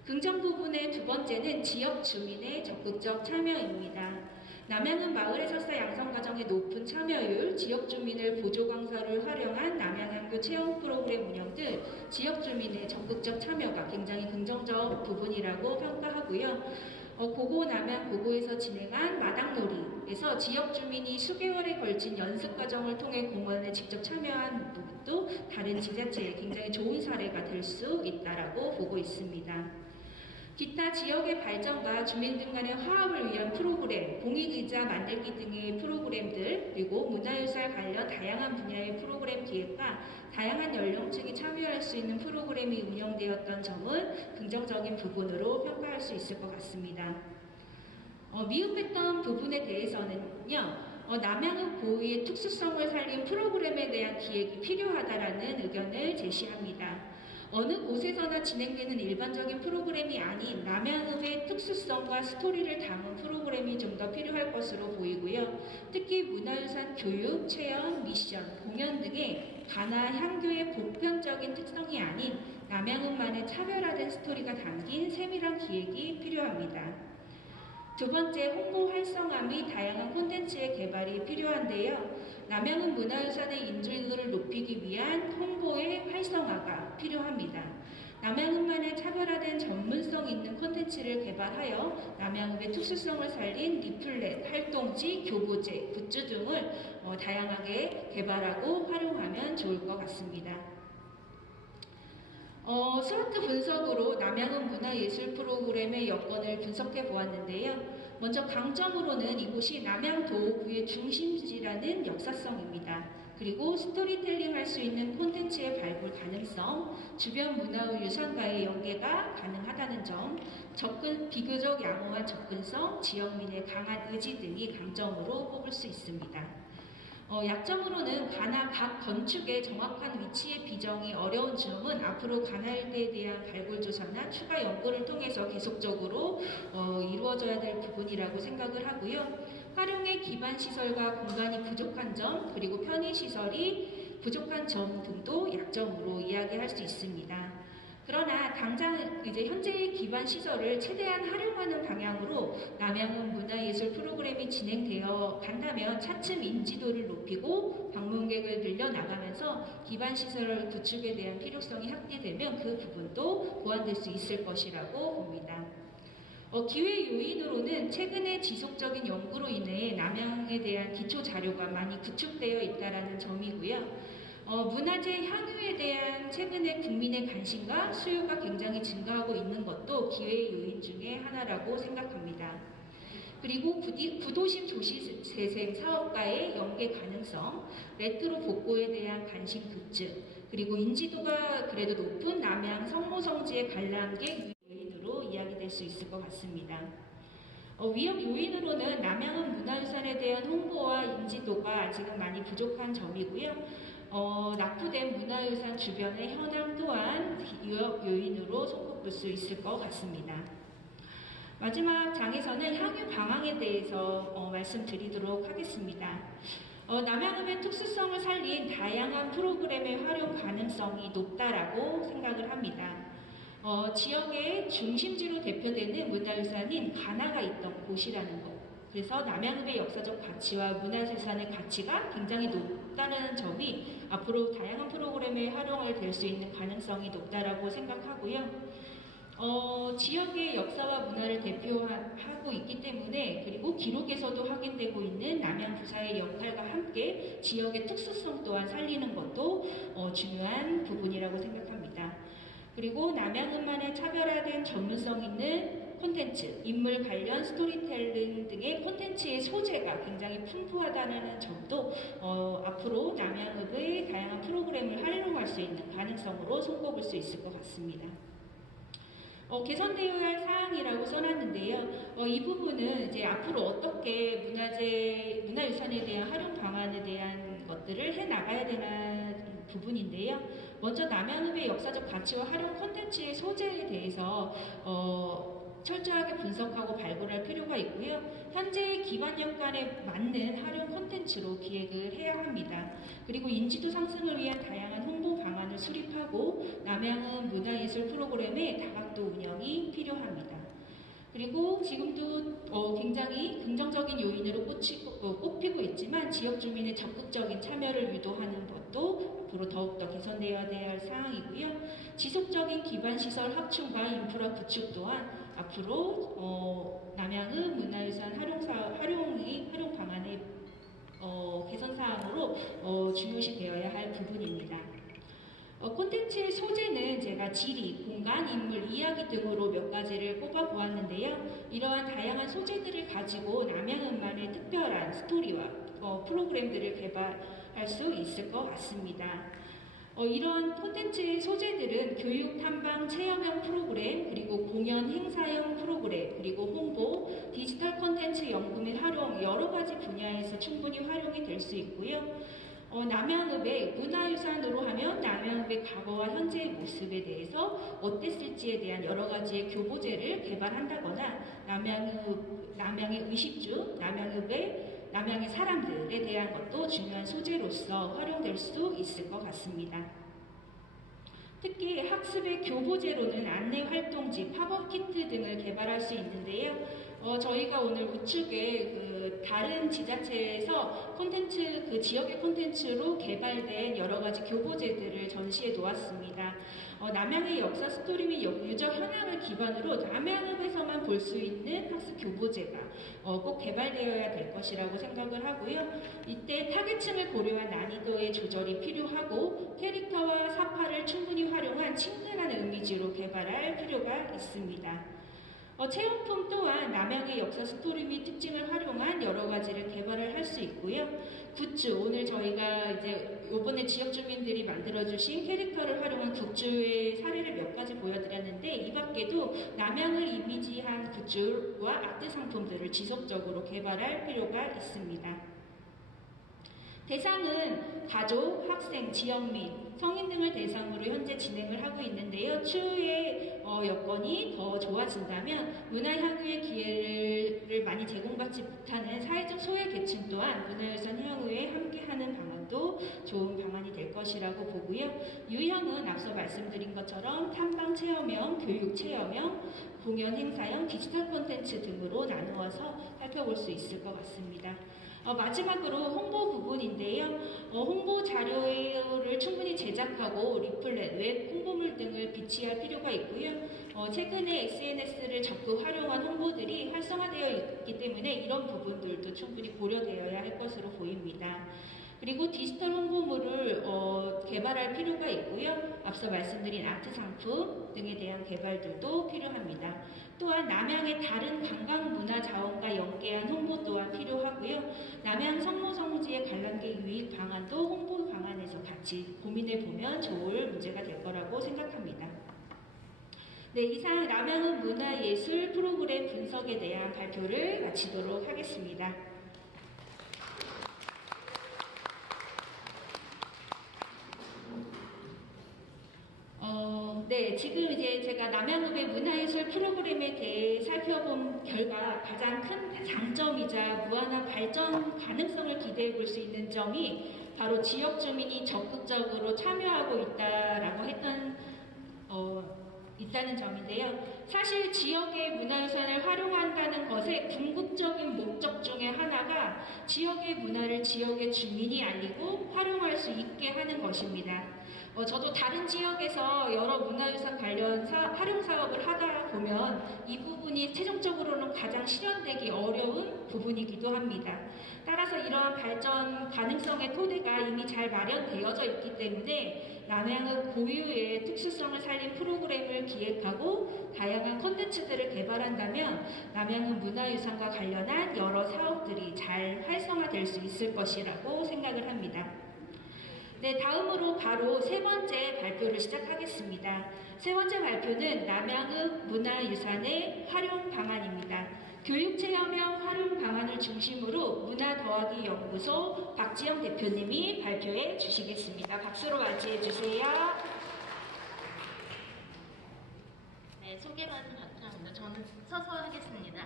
긍정 부분의 두 번째는 지역 주민의 적극적 참여입니다. 남양은 마을 해설사 양성 과정의 높은 참여율, 지역 주민을 보조 강사를 활용한 남양향교 체험 프로그램 운영 등 지역 주민의 적극적 참여가 굉장히 긍정적 부분이라고 평가하고요. 고고 남양 고고에서 진행한 마당놀이에서 지역 주민이 수개월에 걸친 연습 과정을 통해 공연에 직접 참여한 부분도 다른 지자체에 굉장히 좋은 사례가 될 수 있다라고 보고 있습니다. 기타 지역의 발전과 주민들 간의 화합을 위한 프로그램, 공익의자 만들기 등의 프로그램들, 그리고 문화유산 관련 다양한 분야의 프로그램 기획과 다양한 연령층이 참여할 수 있는 프로그램이 운영되었던 점은 긍정적인 부분으로 평가할 수 있을 것 같습니다. 미흡했던 부분에 대해서는요, 남양읍 고유의 특수성을 살린 프로그램에 대한 기획이 필요하다라는 의견을 제시합니다. 어느 곳에서나 진행되는 일반적인 프로그램이 아닌 남양읍의 특수성과 스토리를 담은 프로그램이 좀 더 필요할 것으로 보이고요. 특히 문화유산 교육, 체험, 미션, 공연 등의 가나 향교의 보편적인 특성이 아닌 남양읍만의 차별화된 스토리가 담긴 세밀한 기획이 필요합니다. 두 번째, 홍보 활성화 및 다양한 콘텐츠의 개발이 필요한데요. 남양은 문화유산의 인지도를 높이기 위한 홍보의 활성화가 필요합니다. 남양읍만의 차별화된 전문성 있는 콘텐츠를 개발하여 남양읍의 특수성을 살린 리플렛, 활동지, 교보제, 굿즈 등을 다양하게 개발하고 활용하면 좋을 것 같습니다. 스마트 분석으로 남양읍 문화예술 프로그램의 여건을 분석해 보았는데요. 먼저 강점으로는 이곳이 남양도구의 중심지라는 역사성입니다. 그리고 스토리텔링 할 수 있는 콘텐츠의 발굴 가능성, 주변 문화유산과의 연계가 가능하다는 점, 비교적 양호한 접근성, 지역민의 강한 의지 등이 강점으로 꼽을 수 있습니다. 약점으로는 가나 각 건축의 정확한 위치의 비정이 어려운 점은 앞으로 가나 일대에 대한 발굴 조사나 추가 연구를 통해서 계속적으로 이루어져야 될 부분이라고 생각을 하고요. 활용의 기반 시설과 공간이 부족한 점, 그리고 편의 시설이 부족한 점 등도 약점으로 이야기할 수 있습니다. 그러나 당장 이제 현재의 기반 시설을 최대한 활용하는 방향으로 남양은 문화예술 프로그램이 진행되어 간다면 차츰 인지도를 높이고 방문객을 늘려나가면서 기반 시설 구축에 대한 필요성이 확대되면 그 부분도 보완될 수 있을 것이라고 봅니다. 기회 요인으로는 최근에 지속적인 연구로 인해 남양에 대한 기초 자료가 많이 구축되어 있다는 점이고요. 문화재 향유에 대한 최근에 국민의 관심과 수요가 굉장히 증가하고 있는 것도 기회의 요인 중에 하나라고 생각합니다. 그리고 구도심 도시재생 사업과의 연계 가능성, 레트로 복고에 대한 관심 급증, 그리고 인지도가 그래도 높은 남양 성모성지의 관람객 요인으로 이야기될 수 있을 것 같습니다. 위험 요인으로는 남양은 문화유산에 대한 홍보와 인지도가 아직은 많이 부족한 점이고요. 낙후된 문화유산 주변의 현황 또한 위협 요인으로 손꼽을 수 있을 것 같습니다. 마지막 장에서는 향유 방향에 대해서 말씀드리도록 하겠습니다. 남양읍의 특수성을 살린 다양한 프로그램의 활용 가능성이 높다라고 생각을 합니다. 지역의 중심지로 대표되는 문화유산인 가나가 있던 곳이라는 것. 그래서 남양읍의 역사적 가치와 문화유산의 가치가 굉장히 높다는 점이 앞으로 다양한 프로그램에 활용을 될 수 있는 가능성이 높다라고 생각하고요. 지역의 역사와 문화를 대표하고 있기 때문에 그리고 기록에서도 확인되고 있는 남양부사의 역할과 함께 지역의 특수성 또한 살리는 것도 중요한 부분이라고 생각합니다. 그리고 남양읍만의 차별화된 전문성 있는 콘텐츠, 인물 관련 스토리텔링 등의 콘텐츠의 소재가 굉장히 풍부하다는 점도 앞으로 남양읍의 다양한 프로그램을 활용할 수 있는 가능성으로 손꼽을 수 있을 것 같습니다. 개선되어야 할 사항이라고 써놨는데요. 이 부분은 이제 앞으로 어떻게 문화유산에 대한 활용 방안에 대한 것들을 해나가야 되는 부분인데요. 먼저 남양읍의 역사적 가치와 활용 콘텐츠의 소재에 대해서 철저하게 분석하고 발굴할 필요가 있고요. 현재의 기반 역할에 맞는 활용 콘텐츠로 기획을 해야 합니다. 그리고 인지도 상승을 위한 다양한 홍보 방안을 수립하고 남양은 문화예술 프로그램의 다각도 운영이 필요합니다. 그리고 지금도 굉장히 긍정적인 요인으로 꼽히고 있지만 지역 주민의 적극적인 참여를 유도하는 것도 앞으로 더욱더 개선되어야 할 사항이고요. 지속적인 기반시설 확충과 인프라 구축 또한 앞으로 남양은 문화유산 활용 방안의 개선 사항으로 중요시 되어야 할 부분입니다. 콘텐츠의 소재는 제가 지리, 공간, 인물, 이야기 등으로 몇 가지를 꼽아보았는데요. 이러한 다양한 소재들을 가지고 남양은만의 특별한 스토리와 프로그램들을 개발할 수 있을 것 같습니다. 이런 콘텐츠의 소재들은 교육, 탐방, 체험형 프로그램, 그리고 공연, 행사형 프로그램, 그리고 홍보, 디지털 콘텐츠 연구 및 활용 여러 가지 분야에서 충분히 활용이 될 수 있고요. 남양읍의 문화유산으로 하면 남양읍의 과거와 현재의 모습에 대해서 어땠을지에 대한 여러 가지의 교보제를 개발한다거나 남양의 의식주, 남양의 사람들에 대한 것도 중요한 소재로서 활용될 수 있을 것 같습니다. 특히 학습의 교보제로는 안내활동지, 팝업키트 등을 개발할 수 있는데요. 저희가 오늘 우측에 다른 지자체에서 지역의 콘텐츠로 개발된 여러 가지 교보제들을 전시해 놓았습니다. 남양의 역사 스토리 및 유저 현황을 기반으로 남양읍에서만 볼 수 있는 학습 교보제가 꼭 개발되어야 될 것이라고 생각을 하고요. 이때 타겟층을 고려한 난이도의 조절이 필요하고 캐릭터와 사파를 충분히 활용한 친근한 이미지로 개발할 필요가 있습니다. 체험품 또한 남양의 역사 스토리 및 특징을 활용한 여러 가지를 개발을 할 수 있고요. 굿즈, 오늘 저희가 이제 이번에 지역 주민들이 만들어주신 캐릭터를 활용한 굿즈의 사례를 몇 가지 보여드렸는데 이 밖에도 남양을 이미지한 굿즈와 아트 상품들을 지속적으로 개발할 필요가 있습니다. 대상은 가족, 학생, 지역 및 성인 등을 대상으로 현재 진행을 하고 있는데요. 추후에 여건이 더 좋아진다면 문화향유의 기회를 많이 제공받지 못하는 사회적 소외계층 또한 문화유산 향유에 함께하는 방안도 좋은 방안이 될 것이라고 보고요. 유형은 앞서 말씀드린 것처럼 탐방 체험형, 교육 체험형, 공연 행사형, 디지털 콘텐츠 등으로 나누어서 살펴볼 수 있을 것 같습니다. 마지막으로 홍보 부분인데요. 홍보 자료를 충분히 제작하고 리플렛, 웹 홍보물 등을 비치할 필요가 있고요. 최근에 SNS를 적극 활용한 홍보들이 활성화되어 있기 때문에 이런 부분들도 충분히 고려되어야 할 것으로 보입니다. 그리고 디지털 홍보물을 개발할 필요가 있고요. 앞서 말씀드린 아트 상품 등에 대한 개발들도 필요합니다. 또한 남양의 다른 관광 문화 자원과 연계한 홍보 또한 필요하고요. 남양 성모성지의 관람객 유입 방안도 홍보 방안에서 같이 고민해 보면 좋을 문제가 될 거라고 생각합니다. 네, 이상 남양은 문화예술 프로그램 분석에 대한 발표를 마치도록 하겠습니다. 네, 지금 이제 제가 남양읍의 문화예술 프로그램에 대해 살펴본 결과 가장 큰 장점이자 무한한 발전 가능성을 기대해 볼 수 있는 점이 바로 지역 주민이 적극적으로 참여하고 있다는 점인데요. 사실 지역의 문화유산을 활용한다는 것의 궁극적인 목적 중에 하나가 지역의 문화를 지역의 주민이 알리고 활용할 수 있게 하는 것입니다. 저도 다른 지역에서 여러 문화유산 관련 활용 사업을 하다 보면 이 부분이 최종적으로는 가장 실현되기 어려운 부분이기도 합니다. 따라서 이러한 발전 가능성의 토대가 이미 잘 마련되어져 있기 때문에 남양은 고유의 특수성을 살린 프로그램을 기획하고 다양한 콘텐츠들을 개발한다면 남양은 문화유산과 관련한 여러 사업들이 잘 활성화될 수 있을 것이라고 생각을 합니다. 네, 다음으로 바로 세 번째 발표를 시작하겠습니다. 세 번째 발표는 남양읍 문화유산의 활용 방안입니다. 교육체험형 활용 방안을 중심으로 문화 더하기 연구소 박지영 대표님이 발표해 주시겠습니다. 박수로 맞이해 주세요. 네, 소개받은 박지영입니다. 저는 서서 하겠습니다.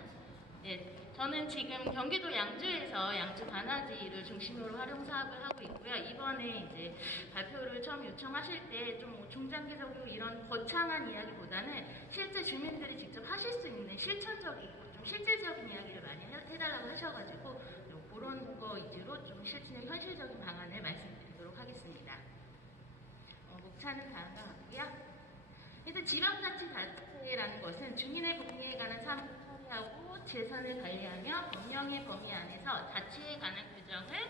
네, 저는 지금 경기도 양주에서 양주 관아지를 중심으로 활용 사업을 하고 있고요. 이번에 이제 발표를 처음 요청하실 때 좀 중장기적으로 이런 거창한 이야기보다는 실제 주민들이 직접 하실 수 있는 실천적이고 좀 실질적인 이야기를 많이 해달라고 하셔가지고 그런 거 위주로 좀 실질적인 현실적인 방안을 말씀드리도록 하겠습니다. 목차는 다음과 같고요. 일단 지방자치단체라는 것은 주민의 복리에 관한 사무를 처리하고 재산을 관리하며 법령의 범위 안에서 자치에 관한 규정을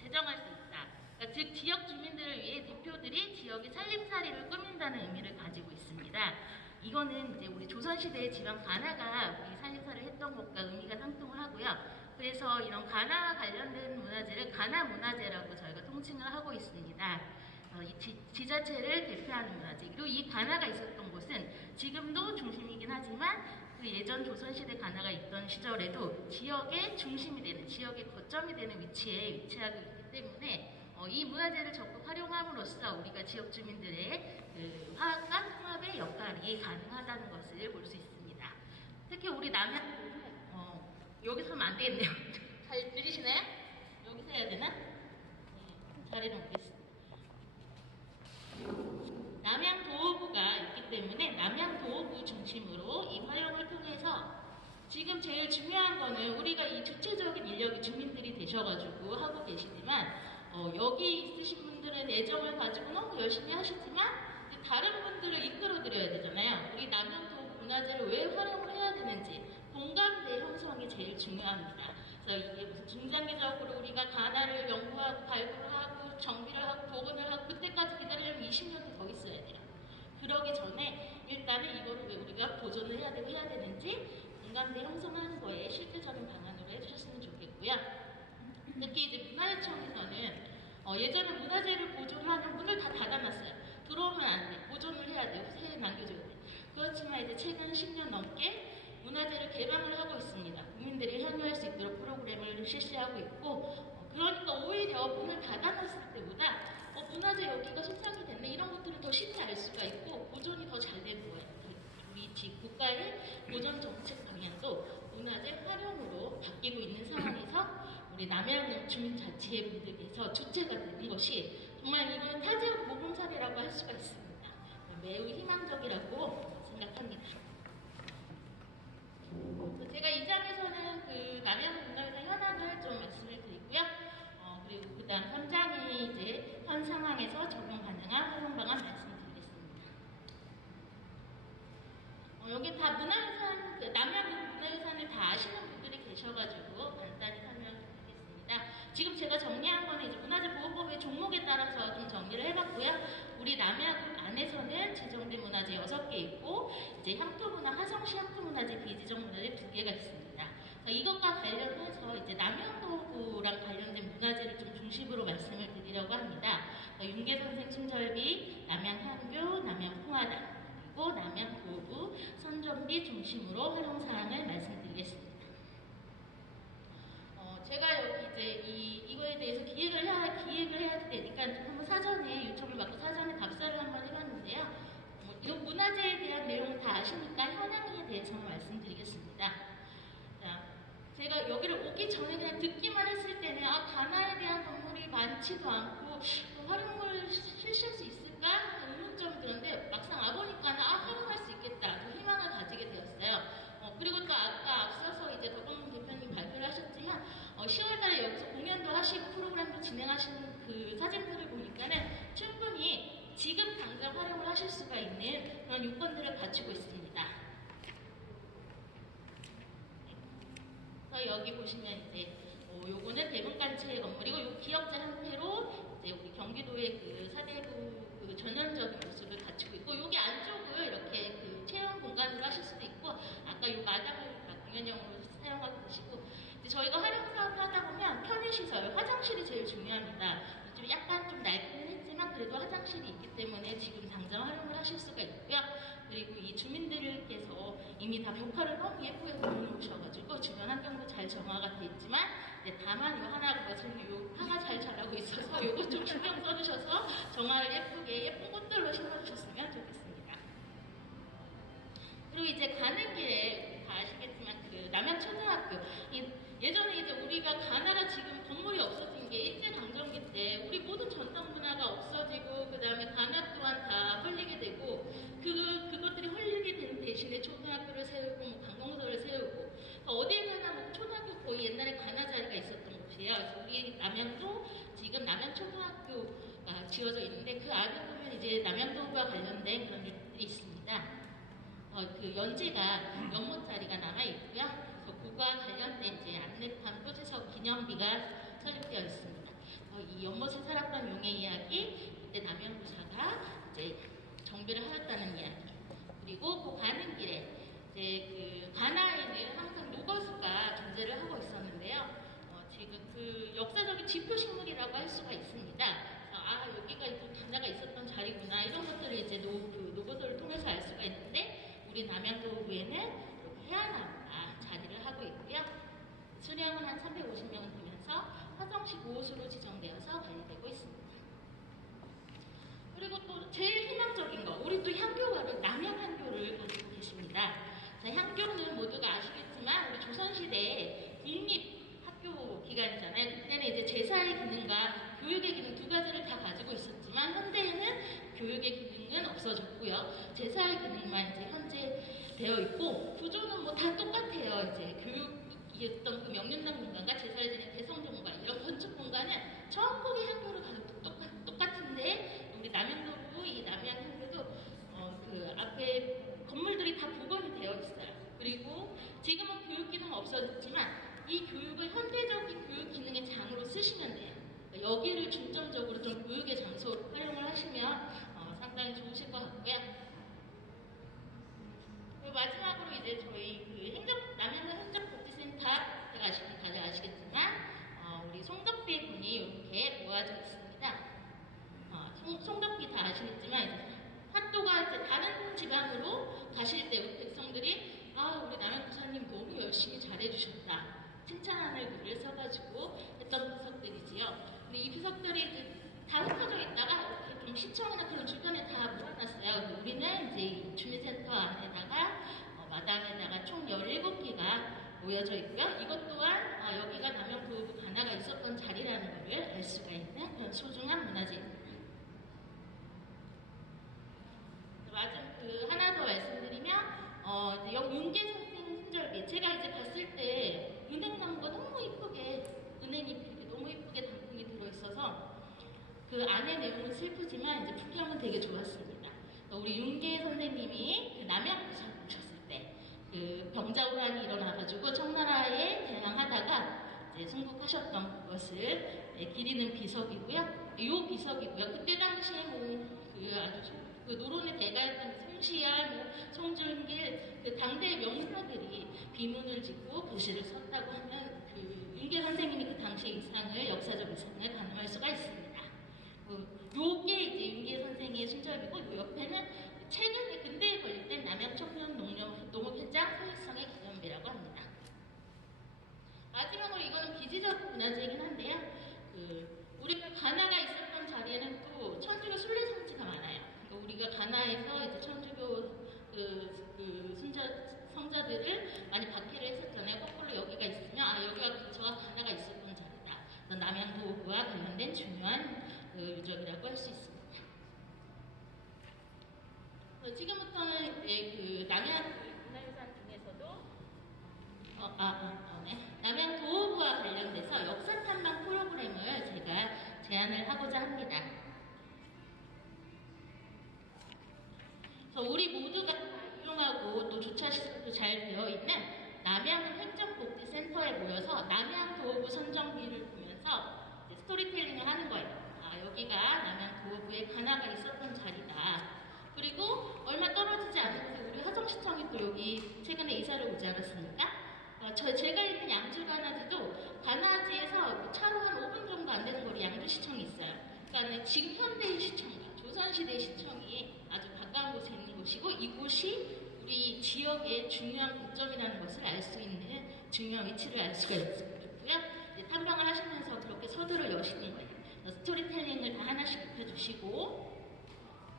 제정할 수 있다. 그러니까 즉 지역 주민들을 위해 대표들이 지역의 살림살이를 꾸민다는 의미를 가지고 있습니다. 이거는 이제 우리 조선시대의 지방 가나가 우리 살림살이를 했던 것과 의미가 상통을 하고요. 그래서 이런 가나와 관련된 문화재를 가나문화재라고 저희가 통칭을 하고 있습니다. 이 지자체를 대표하는 문화재. 그리고 이 가나가 있었던 곳은 지금도 중심이긴 하지만 그 예전 조선시대 가나가 있던 시절에도 지역의 중심이 되는, 지역의 거점이 되는 위치에 위치하고 있기 때문에 이 문화재를 적극 활용함으로써 우리가 지역 주민들의 그 화합과 통합의 역할이 가능하다는 것을 볼 수 있습니다. 특히 우리 남양주는 여기서 하면 안 되겠네요. 잘 들리시나요? 여기서 해야 되나? 네, 자리를 옮겠습니다. 남양도어부가 있기 때문에 남양도어부 중심으로 이 활용을 통해서 지금 제일 중요한 거는 우리가 이 주체적인 인력이 주민들이 되셔가지고 하고 계시지만 여기 있으신 분들은 애정을 가지고 너무 열심히 하시지만 다른 분들을 이끌어드려야 되잖아요. 우리 남양도어부 문화재를 왜 활용을 해야 되는지 공감대 형성이 제일 중요합니다. 그래서 이게 무슨 중장기적으로 우리가 가나를 연구하고 발굴을 하고 정비를 하고 복원을 하고 그때까지 기다리려면 20년도 더 있어야 돼요. 그러기 전에 일단은 이거를 왜 우리가 보존을 해야 되고 해야 되는지 공감대 형성하는 거에 실질적인 방안으로 해주셨으면 좋겠고요. 특히 이제 문화재청에서는 예전에 문화재를 보존하는 문을 다 닫아놨어요. 들어오면 안 돼. 보존을 해야 돼요. 새해 남겨줘야 돼. 그렇지만 이제 최근 10년 넘게 문화재를 개방을 하고 있습니다. 국민들이 향유할 수 있도록 프로그램을 실시하고 있고 그러니까 오히려 문을 닫아놨을 때보다 문화재 여기가 손상이 됐네 이런 것들을 더 쉽게 알 수가 있고 보존이 더 잘 되는 거예요. 우리 국가의 보존 정책 방향도 문화재 활용으로 바뀌고 있는 상황에서 우리 남양 주민자치회분들께서 주체가 되는 것이 정말 이건 타지역 모범사례라고 할 수가 있습니다. 매우 희망적이라고 생각합니다. 제가 이 장에서는 그 남양문화유산 현황을 좀 말씀을 드리고요. 그리고 그 다음 3장이 이제 현 상황에서 적용 가능한 활용 방안 말씀드리겠습니다. 여기 다 문화유산, 남양 문화유산을 다 아시는 분들이 계셔가지고 간단히 설명드리겠습니다. 지금 제가 정리한 거는 이제 문화재보호법의 종목에 따라서 좀 정리를 해봤고요. 우리 남양 안에서는 지정된 문화재 6개 있고 이제 향토문화, 화성시 향토문화재, 비지정 문화재 2개가 있습니다. 이것과 관련해서 이제 남양도구랑 관련된 문화재를 좀 중심으로 말씀을 드리려고 합니다. 윤계선생 춘절비, 남양향교, 남양풍화당, 그리고 남양도구, 선전비 중심으로 활용사항을 말씀드리겠습니다. 제가 여기 이제 이거에 대해서 기획을 해야 되니까 한번 사전에 요청을 받고 사전에 답사를 한번 해봤는데요. 이 문화재에 대한 내용을 다 아시니까 현황에 대해서만 말씀드리겠습니다. 자, 제가 여기를 오기 전에 그냥 듣기만 했을 때는 가나에 대한 건물이 많지도 않고 활용을 실시할 수 있을까? 의문점이 들었는데 막상 와보니까 활용할 수 있겠다. 좀 희망을 가지게 되었어요. 그리고 또 아까 앞서서 이제 덕원문 대표님 발표를 하셨지만 10월달에 여기서 공연도 하시고 프로그램도 진행하시는 그 사진들을 보니까는 충분히 지금 당장 활용을 하실 수가 있는 그런 요건들을 갖추고 있습니다. 그래서 여기 보시면 이제 요거는 대문간체 건물이고 요 기역자 형태로 이제 우리 경기도의 그 사대부 그 전형적인 모습을 갖추고 있고 여기 안쪽을 이렇게 그 체험 공간으로 하실 수도 있고 아까 요 마당을 공연용으로 사용하고 계시고 저희가 활용 사업을 하다 보면 편의시설, 화장실이 제일 중요합니다. 좀 약간 좀 낡기는 했지만 그래도 화장실이 있기 때문에 지금 당장 활용을 하실 수가 있고요. 그리고 이 주민들께서 이미 다 벽화를 너무 예쁘게 그려놓으셔가지고 주변 환경도 잘 정화가 돼 있지만 다만 요 하나 것은 요 화가 잘 자라고 있어서 요거 좀 신경 써주셔서 정화를 예쁘게 예쁜 꽃들로 심어주셨으면 좋겠습니다. 그리고 이제 가는 길에 다 아시겠지만 그 남양초등학교 예전에 이제 우리가 가나가 지금 건물이 없어진 게 일제강점기 때 우리 모든 전통 문화가 없어지고 그 다음에 가나 또한 다 헐리게 되고 그것들이 헐리게 된 대신에 초등학교를 세우고 뭐 관공서를 세우고 어디에 가나 뭐 초등학교 거의 옛날에 가나 자리가 있었던 곳이에요. 그래서 우리 남양도 지금 남양초등학교가 지어져 있는데 그 안에 보면 이제 남양도와 관련된 그런 일들이 있습니다. 그 연재가 연못자리가 남아있고요. 그와 관련된 이제 안내판 표지석 기념비가 설립되어 있습니다. 이 연못 무엇을 살았던 용의 이야기, 그때 남양부사가 이제 정비를 하였다는 이야기, 그리고 그 가는 길에 이제 그 가나에는 항상 로거스가 존재를 하고 있었는데요. 지금 그 역사적인 지표식물이라고 할 수가 있습니다. 여기가 또 가나가 있었던 자리구나, 이런 것들을 이제 그 로고서를 통해서 알 수가 있는데, 우리 남양도구에는 해안나무가 자리를 하고 있고요. 수령은 한 350명은 되면서 화정시 보호소로 지정되어서 관리되고 있습니다. 그리고 또 제일 희망적인 거, 우리 또 향교가를, 남양향교를 가지고 계십니다. 자, 향교는 모두가 아시겠지만 우리 조선시대에 국립학교 기관이잖아요. 그때는 이제 제사의 기능과 교육의 기능 두 가지를 다 가지고 있었지만, 현대에는 교육의 기능은 없어졌고요. 제사의 기능만 이제 현재 되어 있고, 구조는 뭐 다 똑같아요. 이제 교육이었던 그 명륜당 공간과 제사를 지낸 대성공간, 이런 건축 공간은 전국의 향교를 가지고 똑같은데, 우리 남양도구 이 남양향교도 그 앞에 건물들이 다 복원이 되어 있어요. 그리고 지금은 교육 기능은 없어졌지만 이 교육을 현대적인 교육 기능의 장으로 쓰시면 돼요. 그러니까 여기를 중점적으로 좀 교육의 장소로 활용을 하시면 상당히 좋으실 것 같고요. 그리고 마지막으로 이제 저희 그 남양도 행정복지센터, 다들 아시겠지만 우리 송덕비 군이 이렇게 모아져 있습니다. 송덕비 다 아시겠지만 이제 학도가 이제 다른 지방으로 가실 때 우리 백성들이 우리 남양부사님 너무 열심히 잘해주셨다, 칭찬하는 글을 써가지고 했던 비석들이지요. 근데 이 비석들이 이제 다 흩어져 있다가 이렇게 좀 시청이나 그런 주변에 다 모아놨어요. 우리는 이제 주민센터 안에다가 마당에다가 총 17개가 모여져 있고요. 이것 또한 여기가 남양도구 가나가 있었던 자리라는 것을 알 수가 있는 그런 소중한 문화재입니다. 하나 더 말씀드리면 윤계 선생 순절비, 제가 이제 봤을 때 은행나무가 너무 이쁘게, 은행잎이 이렇게 너무 이쁘게 단풍이 들어있어서 그 안의 내용은 슬프지만 이제 풍경은 되게 좋았습니다. 우리 윤계 선생님이 그 남양부사 오셨을 때 그 병자호란이 일어나가지고 청나라에 대항하다가 이제 순국하셨던 그것을 기리는 비석이고요. 이 비석이고요. 그때 당시에 아주 그 노론의 대가였던 송시열, 송중길, 그 당대의 명사들이 비문을 짓고 글씨를 썼다고 하면 그 윤계 선생님이 그 당시의 이상을, 역사적 이상을 가늠할 수가 있습니다. 요게 이제 윤계 선생의 순절이고, 요 옆에는 최근에 근대에 건립된 남양청년 농업현장 소유성의 기념비라고 합니다. 마지막으로 이거는 비지적 문화재이긴 한데요. 우리가 가나가 있었던 자리에는 또 천주교 순례성지가 많아요. 그러니까 우리가 가나에서 이제 천주교 성자들을 많이 박해를 했었잖아요. 거꾸로 여기가 있으면 여기가 근처가 가나가 있었던 자리다. 남양도구와 관련된 중요한 유적이라고 할 수 있습니다. 지금부터는 이제 남양 문화유산 중에서도 남양도구와 관련돼서 역사 탐방 프로그램을 제가 제안을 하고자 합니다. 그래서 우리 모두가 이용하고 또 주차시설도 잘 되어 있는 남양 행정복지센터에 모여서 남양도구 선정비를 보면서 스토리텔링을 하는 거예요. 여기가 남양도구에 가나가 있었던 자리다. 그리고 얼마 떨어지지 않은데 우리 화정시청이 또 여기 최근에 이사를 오지 않았습니까? 제가 있는 양주 가나지도 가나지에서 차로 한 5분 정도 안 되는 거리 양주시청이 있어요. 그러니까 지금 현대의 시청과 조선시대 시청이 아주 가까운 곳에 있는 곳이고, 이곳이 우리 지역의 중요한 거점이라는 것을 알 수 있는 중요한 위치를 알 수가 있고요. 탐방을 하시면서 그렇게 서두를 여시는 거예요. 스토리텔링을 다 하나씩 입혀주시고,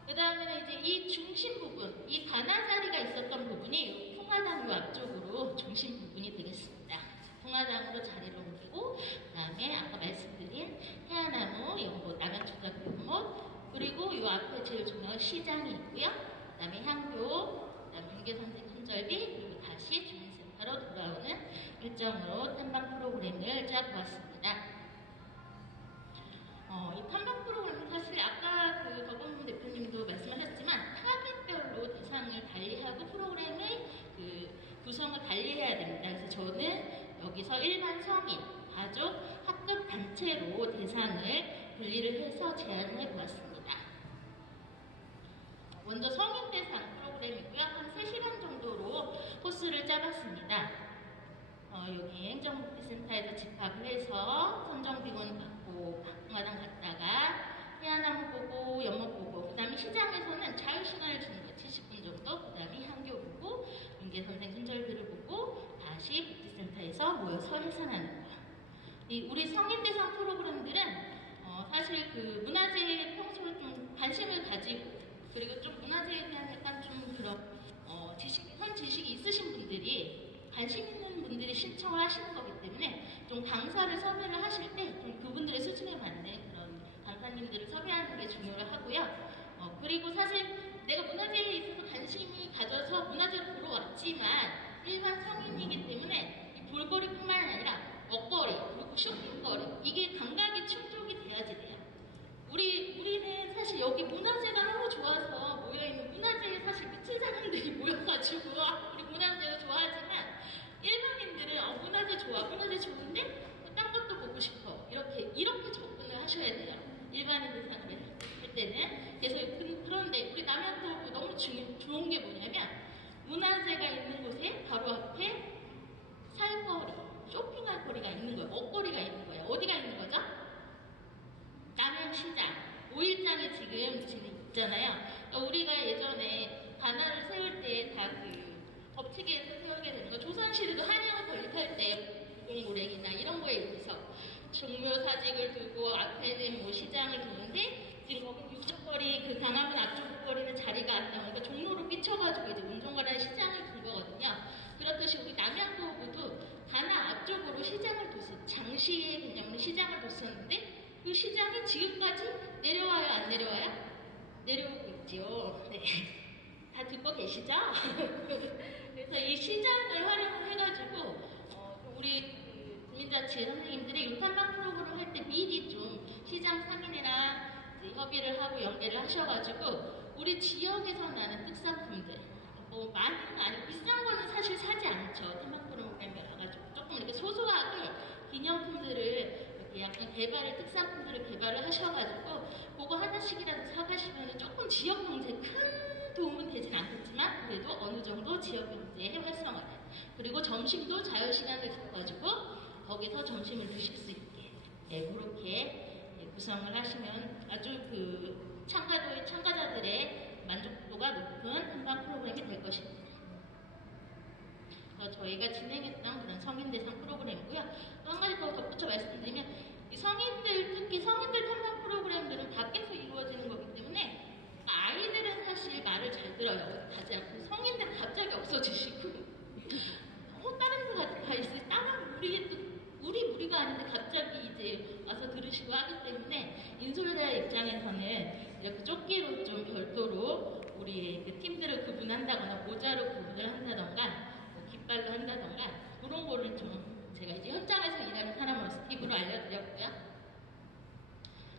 그 다음에는 이제 이 중심 부분, 이 가나 자리가 있었던 부분이 통화당 앞쪽으로 중심 부분이 되겠습니다. 통화당으로 자리를 옮기고, 그 다음에 아까 말씀드린 해안나무, 요거 남양초등학교, 그리고 요 앞에 제일 중요한 시장이 있고요. 그 다음에 향교, 그 다음에 윤계선생 손절비, 그리고 다시 주민센터로 돌아오는 일정으로 탐방 프로그램을 짜보았습니다. 이 탐방 프로그램은 사실 아까 그 덕원문 대표님도 말씀하셨지만 타깃별로 대상을 달리하고 프로그램의 구성을 달리해야 됩니다. 그래서 저는 여기서 일반 성인, 가족, 학급 단체로 대상을 분리를 해서 제안을 해보았습니다. 먼저 성인 대상 프로그램이고요. 한 3시간 정도로 코스를 짜봤습니다. 여기 행정복지센터에서 집합을 해서 선정비원 받고 박물관 갔다가 해안항 보고 연못 보고, 그 다음에 시장에서는 자유시간을 주는 거예요. 70분 정도. 그 다음에 향교 보고 윤계 선생 손절비를 보고 다시 복지센터에서 모여서 해산하는 거예요. 우리 성인 대상 프로그램들은 사실 그 문화재에 평소에 좀 관심을 가지고, 그리고 좀 문화재에 대한 약간 좀 그런 현 지식이 있으신 분들이, 관심 있는 분들이 신청을 하시는 거기 때문에 좀 강사를 섭외를 하실 때 좀 그분들의 수준에 맞는 그런 강사님들을 섭외하는 게 중요를 하고요. 그리고 사실 내가 문화재에 있어서 관심이 가져서 문화재를 보러 왔지만 일반 성인이기 때문에 이 볼거리뿐만 아니라 먹거리, 그리고 쇼핑거리, 이게 감각이 충족이 돼야지 돼요. 우리는 사실 여기 문화재가 너무 좋아서 모여있는, 문화재에 사실 미친 사람들이 모여가지고 우리 문화재가 좋아하지만 일반인들은 문화재 좋아, 문화재 좋은데 딴 것도 보고 싶어, 이렇게 접근을 하셔야 돼요. 일반인들 할 때는. 그래서 그런데 우리 남양도 너무 좋은 게 뭐냐면, 문화재가 있는 곳에 바로 앞에 살거리, 쇼핑할 거리가 있는 거예요. 먹거리가 있는 거예요. 어디가 있는 거죠? 남양시장, 5일장에 지금 있잖아요. 그러니까 우리가 예전에 관할을 세울 때 다 그 법칙에서 세우게 되는 거, 조선시대도 한양을 건립할 때 공고랭이나 이런 거에 의해서 종묘사직을 두고 앞에는 뭐 시장을 두는데, 지금 거기 유적거리, 그 강화문 앞쪽 거리는 자리가 안 나오니까 종로로 삐쳐가지고 이제 운종가라는 시장을 둔 거거든요. 그렇듯이 우리 남양도구도 가나 앞쪽으로 시장을 뒀어요. 장시의 개념으로 시장을 뒀었는데, 그 시장이 지금까지 내려와요, 안 내려와요? 내려오고 있죠. 네. 다 듣고 계시죠? 그래서 이 시장을 활용해가지고 우리 주민자치 선생님들이 요탄방 프로그램을 할 때 미리 좀 시장 상인이랑 협의를 하고 연계를 하셔가지고 우리 지역에서 나는 특산품들, 많은 거 아니고 비싼 거는 사실 사지 않죠. 탐방 프로그램에 와가지고 조금 이렇게 소소하게 기념품들을 이렇게 약간 특산품들을 개발을 하셔가지고 그거 하나씩이라도 사가시면 조금 지역 경제에 큰 도움은 되진 않겠지만 그래도 어느 정도 지역 경제에 활성화돼요. 그리고 점심도 자유시간을 줘가지고 거기서 점심을 드실 수 있게, 그렇게 구성을 하시면 아주 그 참가자들의 만족도가 높은 탐방 프로그램이 될 것입니다. 저희가 진행했던 그런 성인 대상 프로그램이고요. 또 한 가지 더 덧붙여 말씀드리면, 이 성인들, 특히 성인들 탐방 프로그램들은 밖에서 이루어지는 거기 때문에 아이들은 사실 말을 잘 들어요. 가지 않고 성인들은 갑자기 없어지시고 다른 데 가 있어요. 다른 무리가 아닌데 갑자기 이제 와서 들으시고 하기 때문에 인솔자 입장에서는 이렇게 조끼로 좀 별도로 우리 그 팀들을 구분한다거나 모자로 구분을 한다던가 깃발로 한다던가 그런 거를 좀 제가 이제 현장에서 일하는 사람으로서 팁으로 알려드렸고요.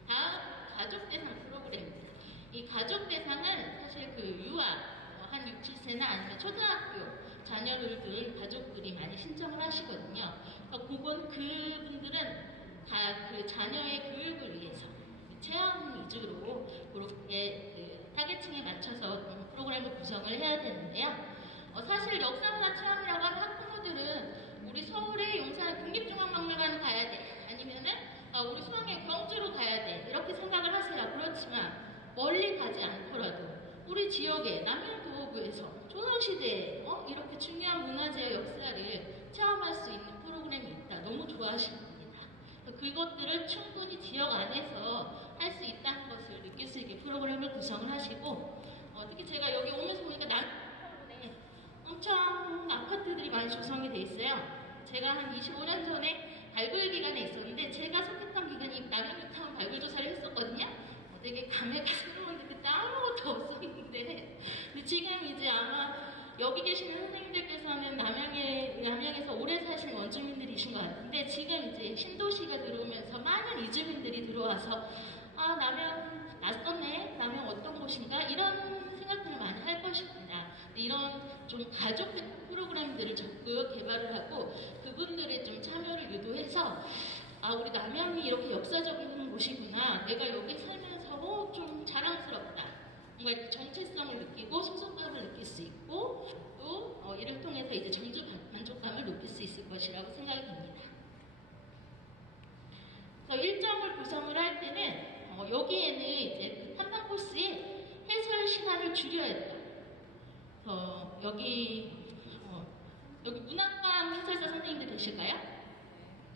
다음 가족 대상 프로그램입니다. 이 가족 대상은 사실 그 유아 한 6, 7세나 아니면 초등학교 자녀를 둔 가족들이 많이 신청을 하시거든요. 그분들은 다 그 자녀의 교육을 위해서 체험 위주로 그렇게 그 타겟층에 맞춰서 프로그램을 구성을 해야 되는데요. 사실 역사문화 체험이라고 하면 학부모들은 우리 서울의 용산 국립중앙박물관 가야 돼, 아니면은 우리 수원의 경주로 가야 돼, 이렇게 생각을 하세요. 그렇지만 멀리 가지 않더라도 우리 지역의 남양도구에서 조선시대에 이렇게 중요한 문화재의 역사를 체험할 수 있는 프로그램이 있다. 너무 좋아하십니다. 그것들을 충분히 지역 안에서 할 수 있다는 것을 느낄 수 있게 프로그램을 구성을 하시고, 특히 제가 여기 오면서 보니까 남양도에 엄청 아파트들이 많이 조성이 돼 있어요. 제가 한 25년 전에 발굴 기간에 있었는데 제가 속했던 기간이 남양유타운 발굴 조사를 했었거든요. 되게 감회가 새로운데 그때 아무것도 없었는데, 근데 지금 이제 아마 여기 계시는 선생님들께서는 남양에서 오래 사신 원주민들이신 것 같은데, 지금 이제 신도시가 들어오면서 많은 이주민들이 들어와서 남양 낯섰네, 남양 어떤 곳인가, 이런 생각들을 많이 할 것입니다. 이런 좀 가족 프로그램들을 적극 개발을 하고 그분들의 좀 참여를 유도해서 우리 남양이 이렇게 역사적인 곳이구나, 내가 정말 정체성을 느끼고 소속감을 느낄 수 있고 또 이를 통해서 이제 정주 만족감을 높일 수 있을 것이라고 생각이 됩니다. 그래서 일정을 구성을 할 때는 여기에는 이제 탐방 코스에 해설 시간을 줄여야 돼요. 여기 문학과 해설사 선생님들 계실까요?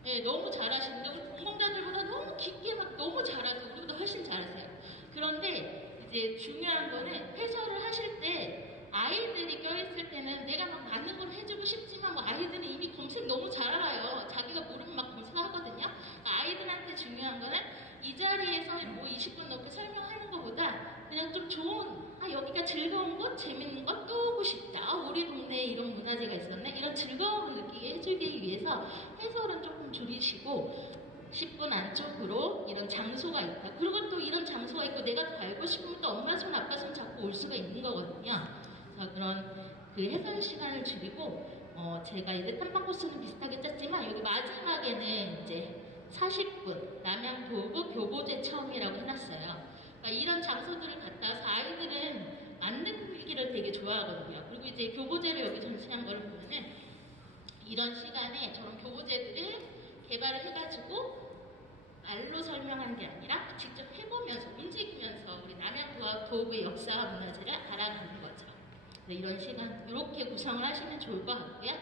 네, 너무 잘하시는데 우리 공공자들보다 너무 깊게 막 너무 잘하세요. 우리보다 훨씬 잘하세요. 그런데 이제 중요한 거는 해설을 하실 때 아이들이 껴있을 때는 내가 막 많은 걸 해주고 싶지만 아이들은 이미 검색 너무 잘 알아요. 자기가 모르면 막 검색하거든요. 아이들한테 중요한 거는 이 자리에서 뭐 20분 넘게 설명하는 것보다 그냥 좀 좋은 여기가 즐거운 곳, 재밌는 곳, 또 오고 싶다. 우리 동네에 이런 문화재가 있었네. 이런 즐거움을 느끼게 해주기 위해서 해설은 조금 줄이시고 10분 안쪽으로 이런 장소가 있다. 그리고 또 이런 장소가 있고 내가 더 알고 싶으면 또 엄마 손, 아빠 손 잡고 올 수가 있는 거거든요. 그래서 그런 그 해설 시간을 줄이고 제가 이제 탐방 코스는 비슷하게 짰지만 여기 마지막에는 이제 40분 남양 도구 교보제 체험이라고 해놨어요. 그러니까 이런 장소들을 갔다 와서 아이들은 만들기를 되게 좋아하거든요. 그리고 이제 교보제를 여기 전시한 걸 보면은 이런 시간에 저런 교보제들을 개발을 해가지고 말로 설명하는 게 아니라 직접 해보면서 움직이면서 우리 남양 도구의 역사와 문화재를 알아가는 거죠. 이런 시간 이렇게 구성을 하시면 좋을 것 같고요.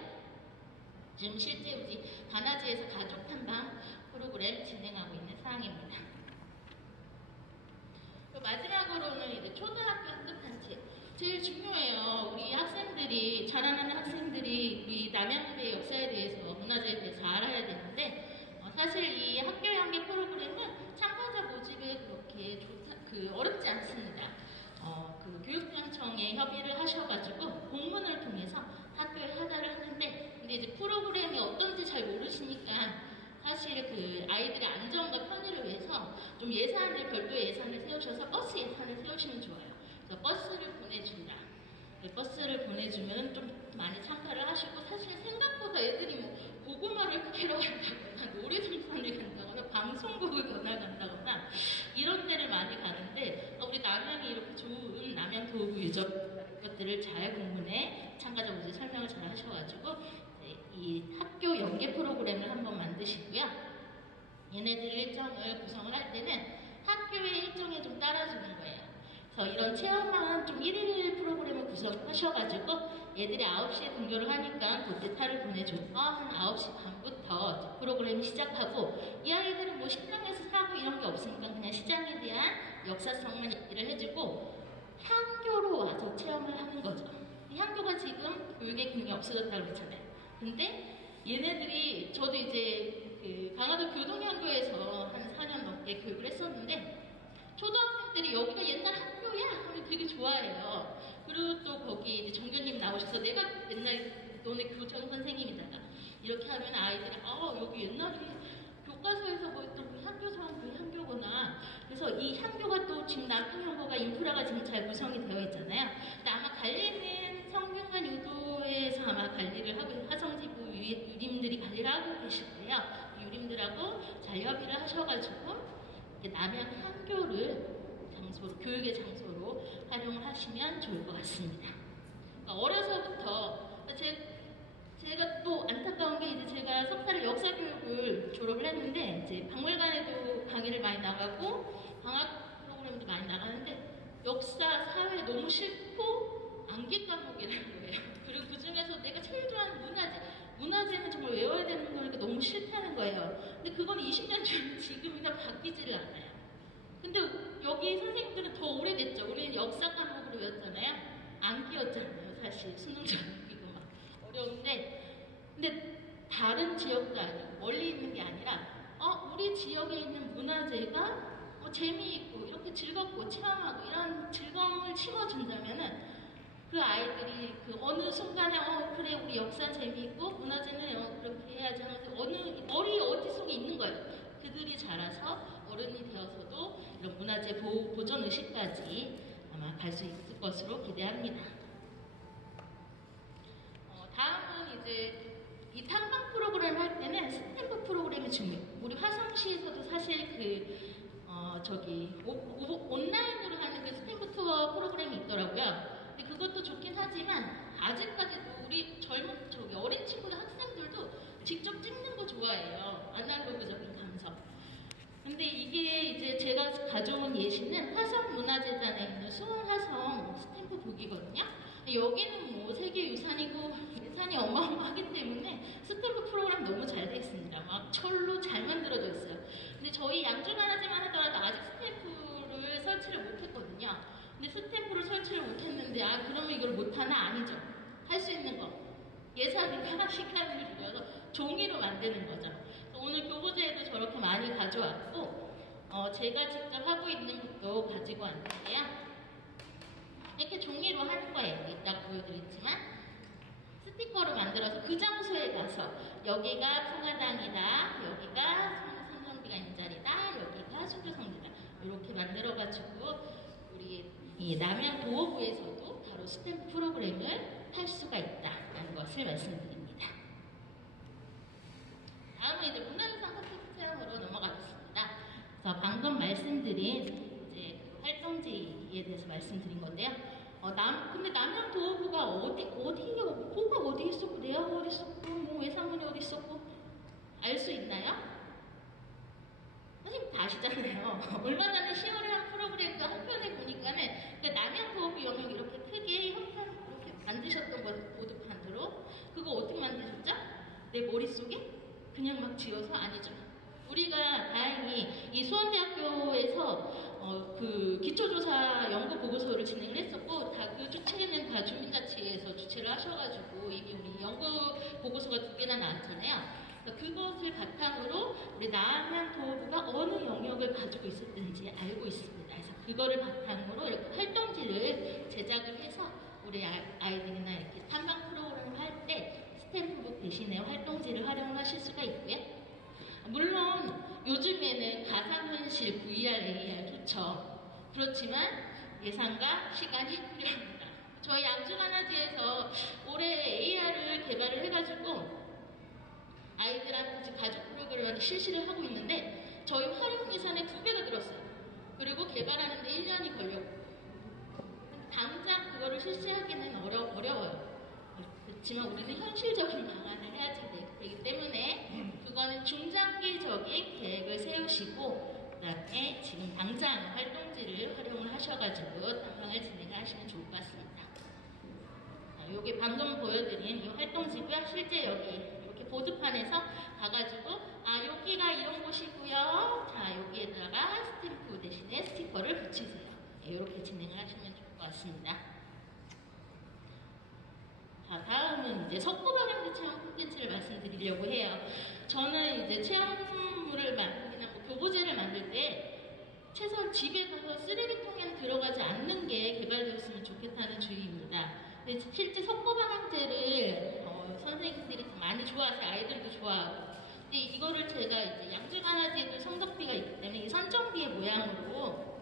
지금 실제 우리 반화지에서 가족 탐방 프로그램 진행하고 있는 상황입니다. 마지막으로는 이제 초등학교 학급단체 제일 중요해요. 우리 학생들이 자라나는 학생들이 우리 남양주의 역사에 대해서 문화재에 대해서 알아야 되는데 사실 이 학교 연계 프로그램은 참가자 모집에 그렇게 어렵지 않습니다. 그 교육부양청에 협의를 하셔가지고 공문을 통해서 학교에 하자를 하는데 근데 이제 프로그램이 어떤지 잘 모르시니까 사실 그 아이들의 안전과 편의를 위해서 좀 별도 예산을 세우셔서 버스 예산을 세우시면 좋아요. 그래서 버스를 보내준다. 버스를 보내주면 좀 많이 참가를 하시고 사실 생각보다 애들이 뭐 고구마를 캐러 간다거나 놀이동산을 간다거나 방송국을 간다거나 이런 데를 많이 가는데 우리 남양이 이렇게 좋은 남양 도구 유적 것들을 잘 공문에 참가자 모집 설명을 잘 하셔가지고 이 학교 연계 프로그램을 한번 만드시고요. 얘네들 일정을 구성을 할 때는 학교의 일정에 좀 따라주는 거예요. 그래서 이런 체험한 좀 1일 프로그램을 구성하셔가지고 애들이 9시에 등교를 하니까 도대타를 보내줘서 한 9시 반부터 프로그램이 시작하고 이 아이들은 뭐 식당에서 사고 이런 게 없으니까 그냥 시장에 대한 역사성만 얘기를 해주고 향교로 와서 체험을 하는 거죠. 이 향교가 지금 교육의 기능이 없어졌다고 그랬잖아요. 근데 얘네들이 저도 이제 그 강화도 교동향교에서 한 4년 넘게 교육을 했었는데 초등학생들이 여기가 옛날 학교야 하면 되게 좋아해요. 그리고 또 거기 이제 정교님 나오셔서 내가 옛날 너네 교장 선생님이잖아. 이렇게 하면 아이들이 여기 옛날에 교과서에서 보였던 그 향교사는 그 향교구나. 그래서 이 향교가 또 지금 남양향교가 인프라가 지금 잘 구성이 되어 있잖아요. 근데 아마 관리는 성균관 유도에서 아마 관리를 하고 화성지구 유림들이 관리를 하고 계실 거예요. 유림들하고 잘 협의를 하셔가지고 남양 향교를 교육의 장소로 활용을 하시면 좋을 것 같습니다. 그러니까 어려서부터 제가 또 안타까운 게 이제 제가 석사를 역사교육을 졸업을 했는데 이제 박물관에도 강의를 많이 나가고 방학 프로그램도 많이 나가는데 역사, 사회 너무 싫고 암기 과목이라는 거예요. 그리고 그 중에서 내가 제일 좋아하는 문화재는 정말 외워야 되는 거니까 너무 싫다는 거예요. 근데 그건 20년 전 지금이나 바뀌지를 않아요. 근데 여기 선생님들은 더 오래됐죠. 우리는 역사 과목으로 외웠잖아요. 암기였잖아요. 사실 수능 전기도 막 어려운데 근데 다른 지역도 아니고 멀리 있는 게 아니라 우리 지역에 있는 문화재가 재미있고 이렇게 즐겁고 체험하고 이런 즐거움을 심어준다면은 그 아이들이 그 어느 순간에 그래 우리 역사 재미있고 문화재는 그렇게 해야지 하면서 어디 속에 있는 거예요. 그들이 자라서 어른이 되어서도 이런 문화재 보존 의식까지 아마 갈 수 있을 것으로 기대합니다. 다음은 이제 이 탐방 프로그램 할 때는 스탬프 프로그램이 중요해요. 우리 화성시에서도 사실 온라인으로 하는 그 스탬프 투어 프로그램이 있더라고요. 근데 그것도 좋긴 하지만 아직까지도 우리 어린 친구들 학생들도 직접 찍는 거 좋아해요. 아날로그적인 감성. 근데 이게 이제 제가 가져온 예시는 화성문화재단에 있는 수원화성 스탬프 북이거든요. 여기는 뭐 세계유산이고 예산이 어마어마하기 때문에 스탬프 프로그램 너무 잘 돼 있습니다. 막 철로 잘 만들어져 있어요. 근데 저희 양주만화재만 하더라도 아직 스탬프를 설치를 못했거든요. 근데 스탬프를 설치를 못했는데 그러면 이걸 못하나? 아니죠. 할 수 있는 거. 예산이나 시간을 들여서 종이로 만드는 거죠. 오늘 교보제에도 저렇게 많이 가져왔고 제가 직접 하고 있는 것도 가지고 왔는데요. 이렇게 종이로 하는 거예요. 이따 보여드리지만 스티커로 만들어서 그 장소에 가서 여기가 풍화당이다, 여기가 선정비가 있는 자리다, 여기가 수교성지다 이렇게 만들어가지고 우리 이 남양도어부에서도 바로 스탬프 프로그램을 할 수가 있다는 것을 말씀드립니다. 다음은 이제 문화유산 컨텐츠 체험으로 넘어가겠습니다. 그래서 방금 말씀드린 이제 그 활동지에 대해서 말씀드린 건데요. 근데 남양도어부가 뭐가 어디 있었고 내화가 어디 있었고 뭐 외상문이 어디 있었고 알 수 있나요? 선생님 다 아시잖아요. 얼마 전에 10월에 한 프로그램도 한편에 보니까는 그 남양도어부 영역 이렇게 크게 형편 이렇게 만드셨던 거 보드판으로 그거 어떻게 만드셨죠? 내 머릿속에? 그냥 막 지어서? 아니죠. 우리가 다행히 이 수원대학교에서 그 기초조사 연구 보고서를 진행을 했었고 그 주체는 다 주민자치에서 주체를 하셔가지고 이게 우리 연구 보고서가 2개나 나왔잖아요. 그것을 바탕으로 우리 남양도어부가 어느 영역을 가지고 있었는지 알고 있습니다. 그래서 그거를 바탕으로 이렇게 활동지를 제작을 해서 우리 아이들이나 이렇게 탐방 프로그램을 할 때 스탬프북 대신에 활동지를 활용하실 수가 있고요. 물론 요즘에는 가상현실 VR, AR 좋죠. 그렇지만 예산과 시간이 필요합니다. 저희 양주만화제에서 올해 AR을 개발을 해가지고 아이들한테 지금 가족 프로그램을 실시를 하고 있는데 저희 활용 예산의 2배가 들었어요. 그리고 개발하는데 1년이 걸렸고 당장 그거를 실시하기는 어려워요. 그렇지만 우리는 현실적인 방안을 해야지 되기 때문에 그거는 중장기적인 계획을 세우시고 그다음에 지금 당장 활동지를 활용을 하셔가지고 탐방을 진행하시면 좋을 것 같습니다. 여기 방금 보여드린 이 활동지고요. 실제 여기 이렇게 보드판에서 가가지고 여기가 이런 곳이고요. 자 여기에다가 스탬프 대신에 스티커를 붙이세요. 이렇게 진행을 하시면 좋을 것 같습니다. 다음은 이제 석고방향제 체험 콘텐츠를 말씀드리려고 해요. 저는 이제 체험물을 만들기나 교보제를 만들 때 최소한 집에 가서 쓰레기통에 들어가지 않는 게 개발되었으면 좋겠다는 주의입니다. 근데 실제 석고방향제를 선생님들이 많이 좋아하세요. 아이들도 좋아하고. 근데 이거를 제가 이제 양주만화제도 성덕비가 있기 때문에 이 선정비의 모양으로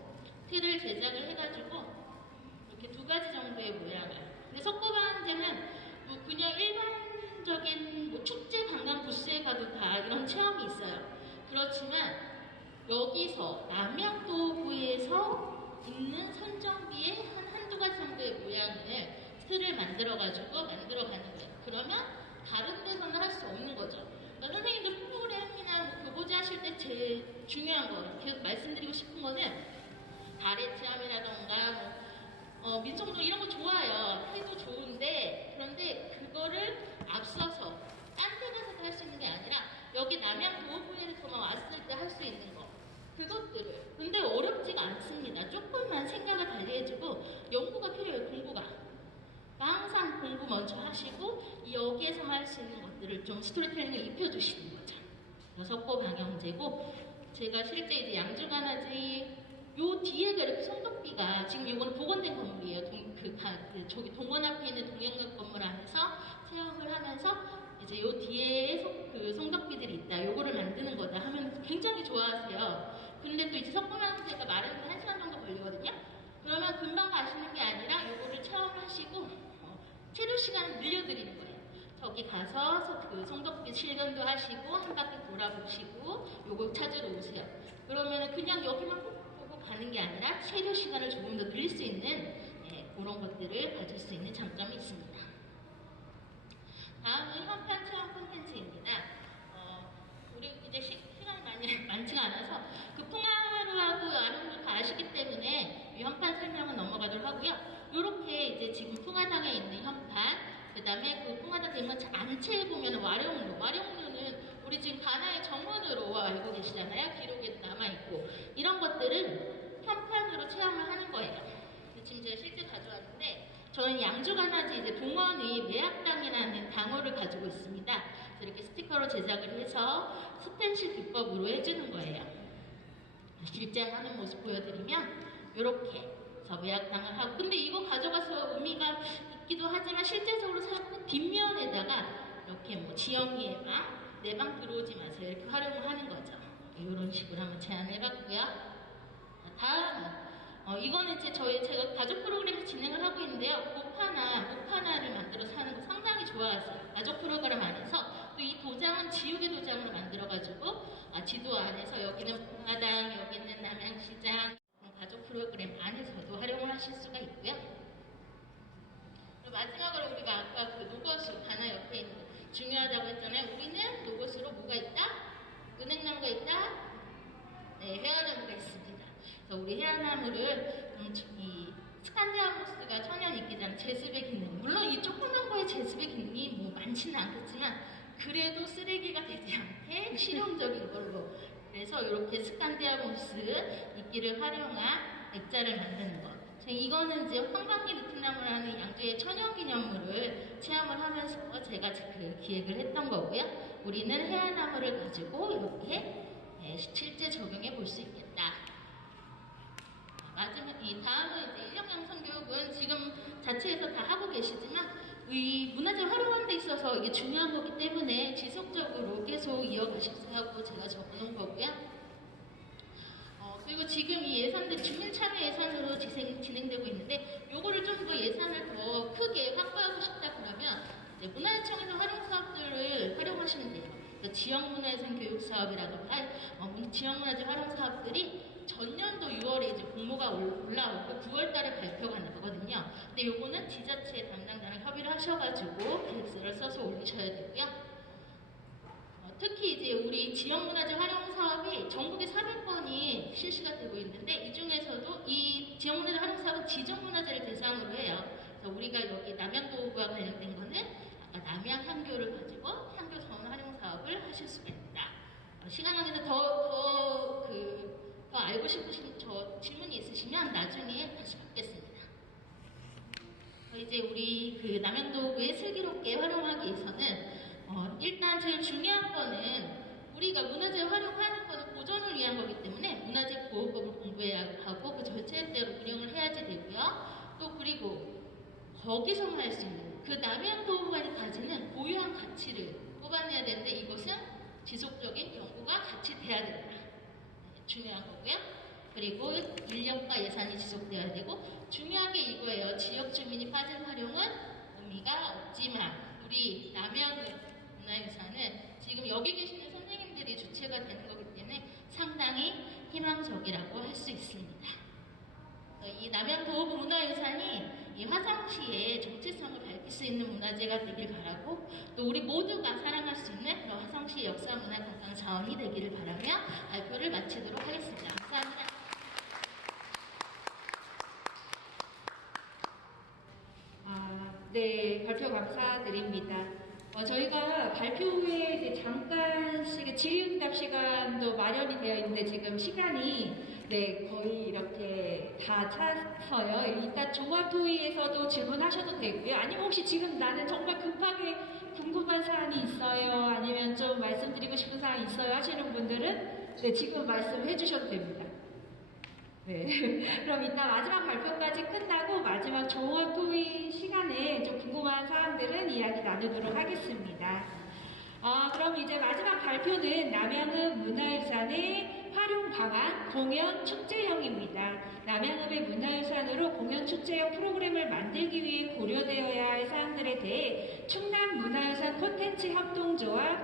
틀을 제작을 해가지고 이렇게 2가지 정도의 모양을. 근데 석고방향제는 그냥 일반적인 축제 관광 부스에 가도 다 이런 체험이 있어요. 그렇지만 여기서 남양도구에서 있는 선정비의 한두 가지 정도의 모양을 틀을 만들어가는 거예요. 그러면 다른 데서는 할 수 없는 거죠. 그러니까 선생님들 프로그램이나 교보제 하실 때 제일 중요한 거 계속 말씀드리고 싶은 거는 달의 체험이라던가 민속놀이 이런 거 좋아요. 해도 좋은데 그런데 그거를 앞서서 딴 데 가서도 할 수 있는 게 아니라 여기 남양도어부에서만 왔을 때 할 수 있는 거 그것들을 근데 어렵지가 않습니다. 조금만 생각을 달리해주고 연구가 필요해요. 공부가 항상 공부 먼저 하시고 여기에서만 할 수 있는 것들을 좀 스토리텔링을 입혀주시는 거죠. 석고방향제고 제가 실제 이제 양주만화제 요 뒤에가 이렇게 성덕비가 지금 이거는 복원된 건물이에요. 저기 동원 앞에 있는 동양역 건물 안에서 체험을 하면서 이제 요 뒤에 그 성덕비들이 있다. 요거를 만드는 거다 하면 굉장히 좋아하세요. 근데 또 이제 석고방향제가 마련이 1시간 정도 걸리거든요. 그러면 금방 가시는 게 아니라 요거를 체험하시고 체류 시간을 늘려드리는 거예요. 저기 가서 그 성덕빛 실견도 하시고 한 바퀴 돌아보시고 요거 찾으러 오세요. 그러면 그냥 여기만 보고 가는 게 아니라 체류 시간을 조금 더 늘릴 수 있는 그런 것들을 가질 수 있는 장점이 있습니다. 다음은 현판 체험 콘텐츠입니다. 우리 이제 시간이 많지가 않아서 그 풍화하루하고 아름도 다 아시기 때문에 이 현판 설명은 넘어가도록 하고요. 이렇게 이제 지금 풍화당에 있는 현판, 그 다음에 그 풍화당 되면 안채에 보면 와룡루는 우리 지금 가나의 정원으로 알고 계시잖아요. 기록에도 남아있고 이런 것들을 현판으로 체험을 하는 거예요. 지금 제가 실제 가져왔는데 저는 양주가나지 이제 동원의 매학당이라는 당어를 가지고 있습니다. 이렇게 스티커로 제작을 해서 스텐실 기법으로 해주는 거예요. 실제 하는 모습 보여드리면 이렇게 매학당을 하고, 근데 이거 가져가서 의미가 있기도 하지만 실제적으로 사용하는 뒷면에다가 이렇게 뭐 지영이의 방, 내 방 들어오지 마세요 이렇게 활용을 하는 거죠. 이런 식으로 한번 제안을 해봤고요. 다음은 이거는 이제 제가 가족 프로그램을 진행을 하고 있는데요. 목파나를 만들어서 하는 거 상당히 좋아하세요. 가족 프로그램 안에서 또 이 도장은 지우개 도장으로 만들어가지고 지도 안에서 여기는 봉화당, 여기는 남양시장 가족 프로그램 안에서도 활용을 하실 수가 있고요. 그리고 마지막으로 우리가 아까 그 노거수 가나 옆에 있는 거 중요하다고 했잖아요. 우리는 노거수로 뭐가 있다? 은행나무가 있다? 네, 해안나무가 있습니다. 그래서 우리 해안나무를 이 스칸디아모스가 천연이기장 제습의 기능, 물론 이 조그만 거에 제습의 기능이 뭐 많지는 않겠지만 그래도 쓰레기가 되지 않게 실용적인 걸로, 그래서 이렇게 스칸디아모스 이끼를 활용한 액자를 만드는 것. 이거는 이제 황방기 느티나무라는 양주의 천연기념물을 체험을 하면서 제가 그 기획을 했던 거고요. 우리는 해안나무를 가지고 이렇게 실제 적용해 볼 수 있겠다. 마지막 다음은 이제 인력양성교육은 지금 자체에서 다 하고 계시지만 이 문화재 활용하는 데 있어서 이게 중요한 거기 때문에 지속적으로 계속 이어가시라고 제가 적어놓은 거고요. 그리고 지금 이 예산들 주민참여 예산으로 진행되고 있는데 요거를 좀 더 예산을 더 크게 확보하고 싶다 그러면 문화재청에서 활용 사업들을 활용하시면 돼요. 그러니까 지역문화유산 교육 사업이라든가 지역문화재 활용 사업들이 전년도 6월에 이제 공모가 올라오고 9월달에 발표가 나거든요. 근데 요거는 지자체 담당자랑 협의를 하셔가지고 계획서를 써서 올리셔야 되고요. 특히 이제 우리 지역문화재 활용 사업이 전국에 400건이 실시가 되고 있는데 이 중에서도 이 지역문화재 활용 사업은 지정문화재를 대상으로 해요. 그래서 우리가 여기 남양도구와 관련된 거는 아까 남양 향교를 가지고 향교 전 활용 사업을 하실 수가 있다. 시간 관계에서 더 알고 싶으신 질문이 있으시면 나중에 다시 받겠습니다. 이제 우리 그 남양도구에 슬기롭게 활용하기 위해서는 일단 제일 중요한 거는 우리가 문화재 활용하는 거는 보존을 위한 거기 때문에 문화재 보호법을 공부해야 하고 그 절차대로 운영을 해야지 되고요. 또 그리고 거기서만 할 수 있는 그 남양도구가 가지는 고유한 가치를 뽑아내야 되는데 이것은 지속적인 연구가 같이 돼야 된다. 중요한 거고요. 그리고 인력과 예산이 지속돼야 되고 중요한 게 이거예요. 지역 주민이 빠진 활용은 의미가 없지만 우리 남양의 문화유산은 지금 여기 계시는 선생님들이 주체가 되는 거기 때문에 상당히 희망적이라고 할 수 있습니다. 이 남양도읍 문화유산이 이 화성시의 정체성을 밝힐 수 있는 문화재가 되길 바라고 또 우리 모두가 사랑할 수 있는 그런 화성시 역사 문화 관광 자원이 되기를 바라며 발표를 마치도록 하겠습니다. 감사합니다. 네, 발표 감사드립니다. 저희가 발표 후에 이제 잠깐씩의 질의응답 시간도 마련이 되어 있는데 지금 시간이 거의 이렇게 다 차서요. 이따 종합토의에서도 질문하셔도 되고요. 아니면 혹시 지금 나는 정말 급하게 궁금한 사안이 있어요. 아니면 좀 말씀드리고 싶은 사안이 있어요 하시는 분들은 지금 말씀해 주셔도 됩니다. 네. 그럼 이따 마지막 발표까지 끝나고 마지막 종합토의 시간에 좀 궁금한 사항들은 이야기 나누도록 하겠습니다. 그럼 이제 마지막 발표는 남양은 문화유산의 활용 방안 공연 축제형입니다. 남양읍의 문화유산으로 공연 축제형 프로그램을 만들기 위해 고려되어야 할 사항들에 대해 충남 문화유산 콘텐츠 협동조합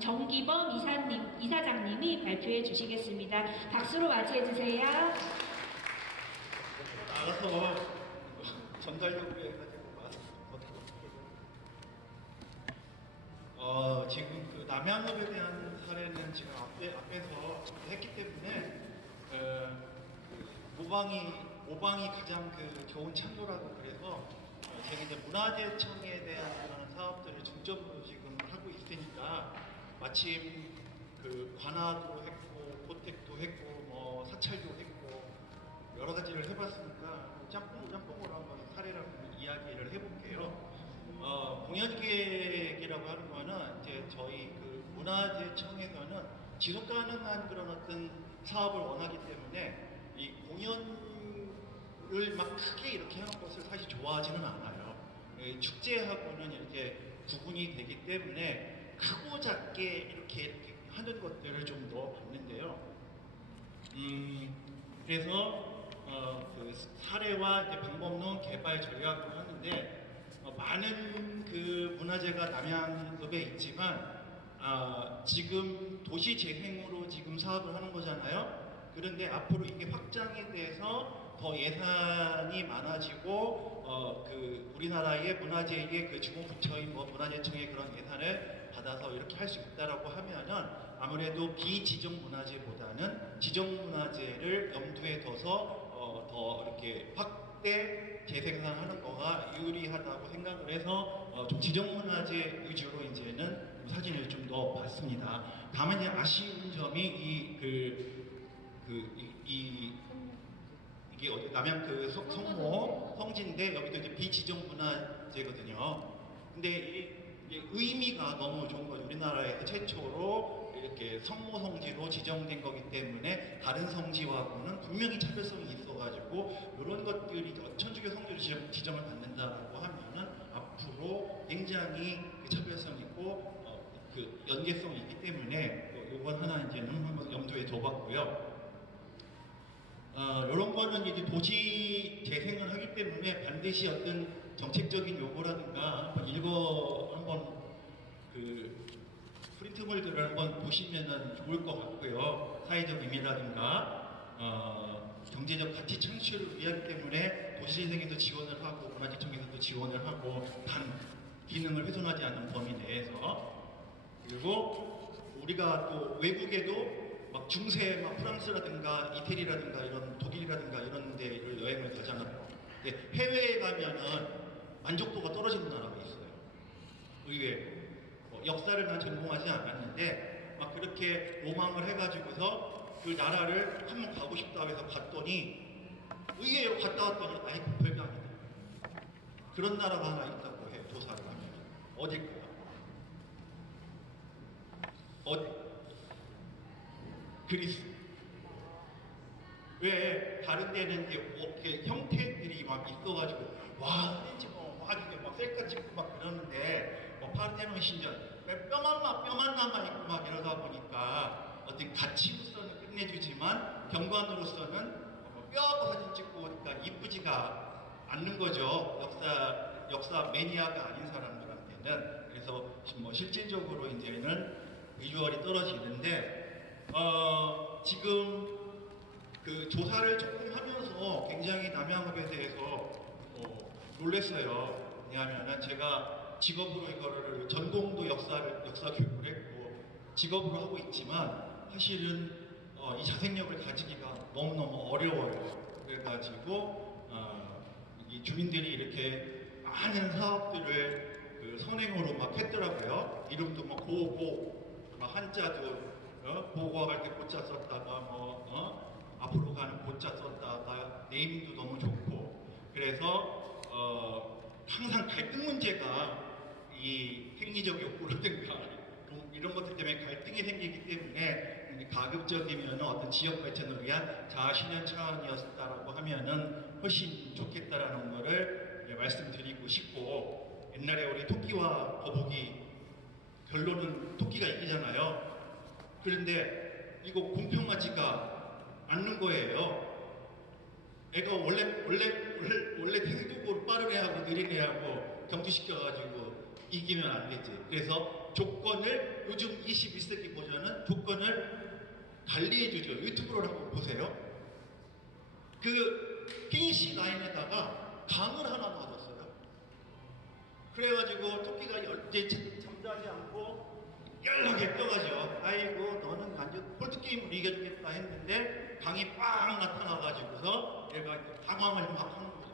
정기범 이사장님이 발표해 주시겠습니다. 박수로 맞이해 주세요. 알아서 전달력으로 해가지고 지금 그 남양읍에 대한 사례는 지금 앞에서 했기 때문에 모방이 가장 그 좋은 참고라고 그래서 제가 이제 문화재청에 대한 그런 사업들을 중점으로 지금 하고 있으니까 마침 그 관아도 했고 고택도 했고 뭐 사찰도 했고 여러 가지를 해봤으니까 짬뽕으로 한번 사례를 한번 이야기를 해볼게요. 공연기획이라고 하는 거는 이제 저희 그 문화재청에서는 지속 가능한 그런 어떤 사업을 원하기 때문에 이 공연을 막 크게 이렇게 하는 것을 사실 좋아하지는 않아요. 축제하고는 이렇게 구분이 되기 때문에 크고 작게 이렇게 하는 것들을 좀 더 봤는데요. 그래서 그 사례와 이제 방법론 개발 전략을 하는데 많은 그 문화재가 남양읍에 있지만 지금 도시 재생으로 지금 사업을 하는 거잖아요. 그런데 앞으로 이게 확장에 대해서 더 예산이 많아지고 그 우리나라의 문화재의 그 주무부처인 뭐 문화재청의 그런 예산을 받아서 이렇게 할 수 있다라고 하면은 아무래도 비지정 문화재보다는 지정 문화재를 염두에 둬서 더 이렇게 확대 재생산하는 거가 유리하다고 생각을 해서 좀 지정 문화재 위주로 이제는 사진을 좀 더 봤습니다. 다만 이제 아쉬운 점이 이게 어디 남양 그 성모 성지인데 여기도 이제 비지정 문화재거든요. 근데 이게 의미가 너무 좋은 거죠. 우리나라에서 최초로 이렇게 성모 성지로 지정된 거기 때문에 다른 성지하고는 분명히 차별성이 있어가지고 이런 것들이 천주교 성지로 지정을 받는다라고 하면은 앞으로 굉장히 그 차별성 있고 그 연계성이 있기 때문에 이번 하나 이제는 한번 염두에 둬봤고요. 이런 거는 이제 도시 재생을 하기 때문에 반드시 어떤 정책적인 요구라든가 한번 그 프린트물들을 한번 보시면은 좋을 것 같고요. 사회적 의미라든가 경제적 가치 창출을 위하기 때문에 도시재생에도 지원을 하고 문화재청에서도 지원을 하고 단 기능을 훼손하지 않는 범위 내에서 그리고 우리가 또 외국에도 막 중세 막 프랑스라든가 이태리라든가 이런 독일이라든가 이런 데를 여행을 가잖아요. 근데 해외에 가면은 만족도가 떨어지는 나라가 있어요. 의외로. 역사를 난 전공하지 않았는데 막 그렇게 로망을 해가지고서 그 나라를 한번 가고 싶다고 해서 갔더니 의외로 갔다 왔더니 아이고 별게 아니다. 그런 나라가 하나 있다고 해요. 조사를 하면. 어딜까요? 그리스. 왜 다른 데는 이렇게 형태들이 막 있어가지고 와 왠지 막 이게 막 셀카 찍고 막 그러는데 파르테논 신전 뼈만 남아 있고 막 이러다 보니까 어떤 가치로서는 끝내주지만 경관으로서는 뼈하고 사진 찍고 오니까 이쁘지가 않는 거죠. 역사 매니아가 아닌 사람들한테는. 그래서 뭐 실질적으로 이제는 비주얼이 떨어지는데 지금 그 조사를 조금 하면서 굉장히 남양읍에 대해서 놀랐어요. 왜냐하면은 제가 직업으로 이거를 전공도 역사 교육을 했고 직업으로 하고 있지만 사실은 이 자생력을 가지기가 너무너무 어려워요. 그래가지고 이 주민들이 이렇게 많은 사업들을 그 선행으로 막 했더라고요. 이름도 뭐 고고, 막 한자도 보고 갈 때 고자 썼다가 앞으로 가는 고자 썼다가 네이밍도 너무 좋고 그래서 항상 갈등 문제가 이 행리적 욕구라든가 이런 것들 때문에 갈등이 생기기 때문에 가급적이면 어떤 지역 발전을 위한 자아실현 차원이었다라고 하면은 훨씬 좋겠다라는 거를 말씀드리고 싶고 옛날에 우리 토끼와 거북이 결론은 토끼가 이기잖아요. 그런데 이거 공평하지가 않는 거예요. 애가 원래 태극적으로 빠른 애하고 느린 애하고 경주시켜가지고 이기면 안 되지. 그래서 조건을 요즘 21세기 버전은 조건을 달리해주죠. 유튜브로 한번 보세요. 그 피니시 라인에다가 강을 하나 넣어줬어요. 그래가지고 토끼가 이제 잠자지 않고 연락에 떠가죠. 아이고 너는 완전 폴드게임으로 이겨주겠다 했는데 강이 빵 나타나가지고서 얘가 이제 당황을 막 하는 거죠.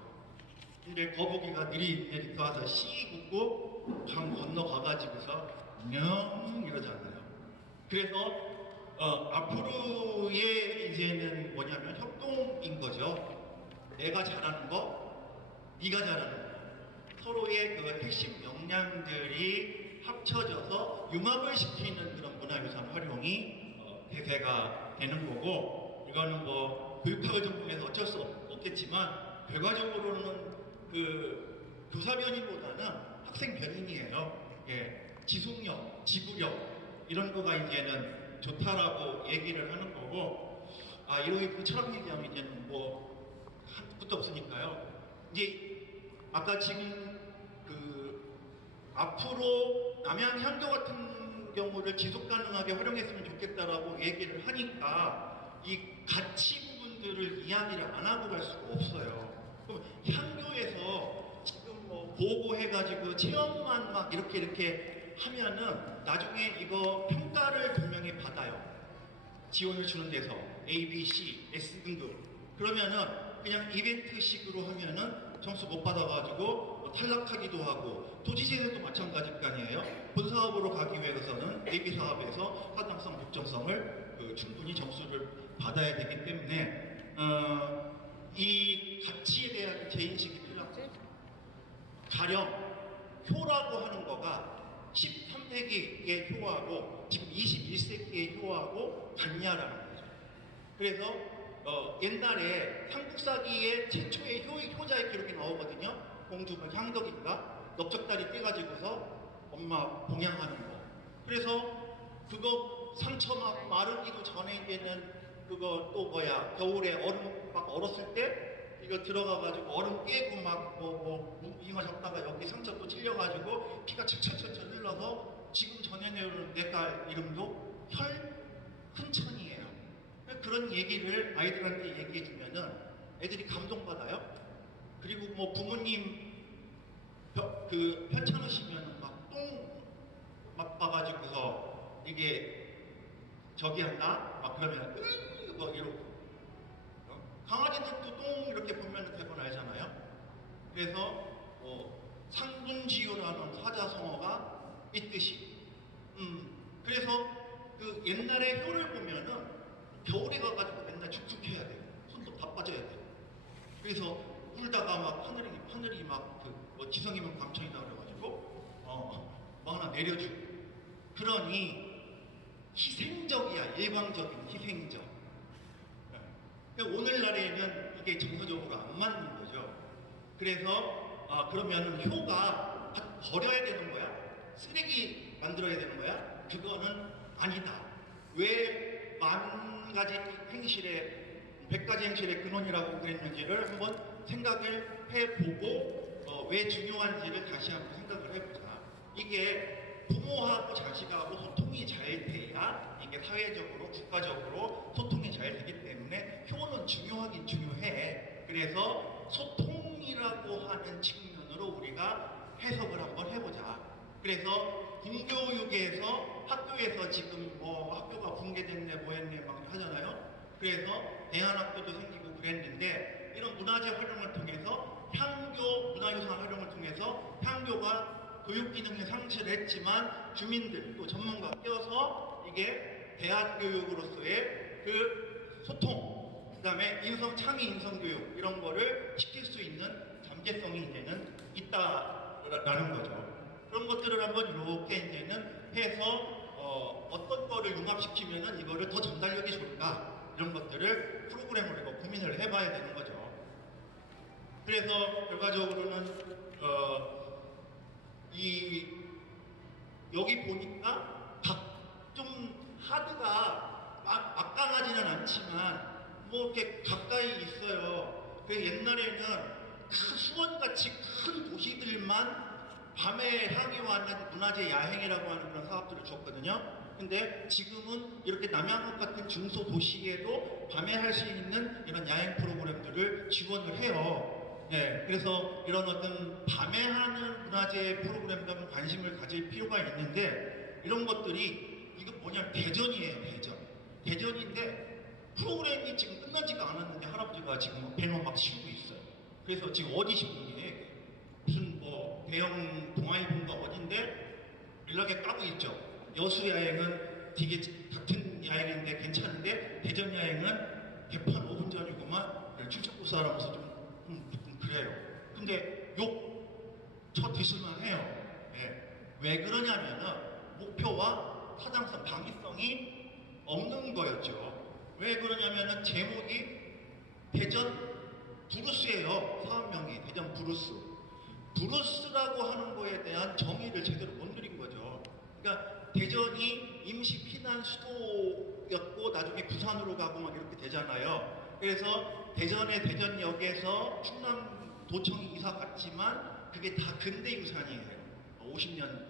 근데 거북이가 느릿느릿 와서 씩 웃고 강 건너가가지고서 안녕 이러잖아요. 그래서 앞으로의 이제는 뭐냐면 협동인 거죠. 내가 잘하는 거, 네가 잘하는 거. 서로의 그 핵심 역량들이 합쳐져서 융합을 시키는 그런 문화유산 활용이 대세가 되는 거고, 이거는 뭐 교육학을 전공해서 어쩔 수 없겠지만 결과적으로는 그 교사 변인보다는 학생 변인이에요. 예, 지속력, 지구력 이런 거가 이제는 좋다라고 얘기를 하는 거고, 이렇게 그 철학 얘기하면 이제는 뭐 한 것도 없으니까요. 이제 아까 지금 그 앞으로 남양향교 같은 경우를 지속 가능하게 활용했으면 좋겠다라고 얘기를 하니까 이 가치 부분들을 이야기를 안 하고 갈 수가 없어요. 그럼 향교에서 지금 뭐 보고해가지고 체험만 막 이렇게 하면은 나중에 이거 평가를 분명히 받아요. 지원을 주는 데서 A, B, C, S 등급. 그러면은 그냥 이벤트식으로 하면은 점수 못 받아가지고 뭐 탈락하기도 하고, 도지제도도 마찬가지일 거 아니에요. 본사업으로 가기 위해서는 예비 사업에서 타당성, 독점성을 충분히 점수를 받아야 되기 때문에 이 가치에 대한 재인식이 필요합니다. 가령 효라고 하는 거가 13세기의 효하고 지금 21세기의 효하고 같냐라는 거죠. 그래서 옛날에 삼국사기의 최초의 효자의 기록이 나오거든요. 공주가 향덕인가 넓적다리 떼가지고서 엄마 봉양하는 거. 그래서 그거 상처 막 마르기도 전에는 그거 또 뭐야, 겨울에 얼음 막 얼었을 때 이거 들어가가지고 얼음 깨고 막 잉어 잡다가 여기 상처 또 찔려가지고 피가 철철철철 흘러서 지금 전해내오는 내 딸 이름도 혈흔천이에요. 그런 얘기를 아이들한테 얘기해주면은 애들이 감동받아요. 그리고 뭐 부모님 그 편찮으시면 막 똥 맛봐가지고서 이게 저기 한다? 막 그러면 뭐 이러고, 강아지들도 똥 이렇게 보면 대본 알잖아요. 그래서 상분지유라는 사자성어가 있듯이 그래서 그 옛날에 효를 보면은 겨울에 가가지고 맨날 축축해야 돼요. 손도 다 빠져야 돼요. 그래서 울다가 막 하늘이 막 뭐 지성이면 감천이다 그래가지고 뭐 하나 내려주고. 그러니 희생적이야. 일방적인 희생적. 그러니까 오늘날에는 이게 정서적으로 안 맞는 거죠. 그래서 그러면 효가 버려야 되는 거야? 쓰레기 만들어야 되는 거야? 그거는 아니다. 왜 만 가지 행실의 100가지 행실의 근원이라고 그랬는지를 한번 생각을 해보고 왜 중요한지를 다시 한번 생각을 해보자. 이게 부모하고 자식하고 소통이 잘 돼야 이게 사회적으로 국가적으로 소통이 잘 되기 때문에 효는 중요하긴 중요해. 그래서 소통이라고 하는 측면으로 우리가 해석을 한번 해보자. 그래서 공교육에서 학교에서 지금 뭐 학교가 붕괴됐네 뭐했네 막 하잖아요. 그래서 대안학교도 생기고 그랬는데 이런 문화재 활용을 통해서 향교 문화유산 활용을 통해서 향교가 교육 기능을 상실을 했지만 주민들 또 전문가 껴서 이게 대안교육으로서의 그 소통, 그 다음에 창의 인성교육 이런 거를 시킬 수 있는 잠재성이 이제는 있다라는 거죠. 그런 것들을 한번 이렇게 이제는 해서 어떤 거를 융합시키면은 이거를 더 전달력이 좋을까, 이런 것들을 프로그램으로 고민을 해봐야 되는 거죠. 그래서 결과적으로는 여기 보니까 각 좀 하드가 막강하지는 않지만 뭐 이렇게 가까이 있어요. 그 옛날에는 큰 수원같이 큰 도시들만 밤에 향유하는 문화재 야행이라고 하는 그런 사업들을 줬거든요. 근데 지금은 이렇게 남양극 같은 중소도시에도 밤에 할 수 있는 이런 야행 프로그램들을 지원을 해요. 네, 그래서 이런 어떤 밤에 하는 문화재 프로그램도 한번 관심을 가질 필요가 있는데, 이런 것들이 이거 뭐냐면 대전이에요. 대전인데 프로그램이 지금 끝나지가 않았는데 할아버지가 지금 배너 막 치우고 있어요. 그래서 지금 어디 신분이에요? 무슨 뭐 대형 동아일보인가 어딘데 연락에 까고 있죠. 여수 야행은 되게 같은 야행인데 괜찮은데 대전 야행은 개판 5분 전이구만 출석부사라면서 좀 그래요. 근데 욕 쳐 드실만 해요. 네. 왜 그러냐면은 목표와 타당성, 방위성이 없는 거였죠. 왜 그러냐면은 제목이 대전 브루스예요. 사업명이 대전 브루스. 브루스라고 하는 거에 대한 정의를 제대로 못 누린 거죠. 그러니까 대전이 임시 피난 수도였고 나중에 부산으로 가고 막 이렇게 되잖아요. 그래서 대전의 대전역에서 충남도청이 이사 갔지만 그게 다 근대 유산이에요. 50년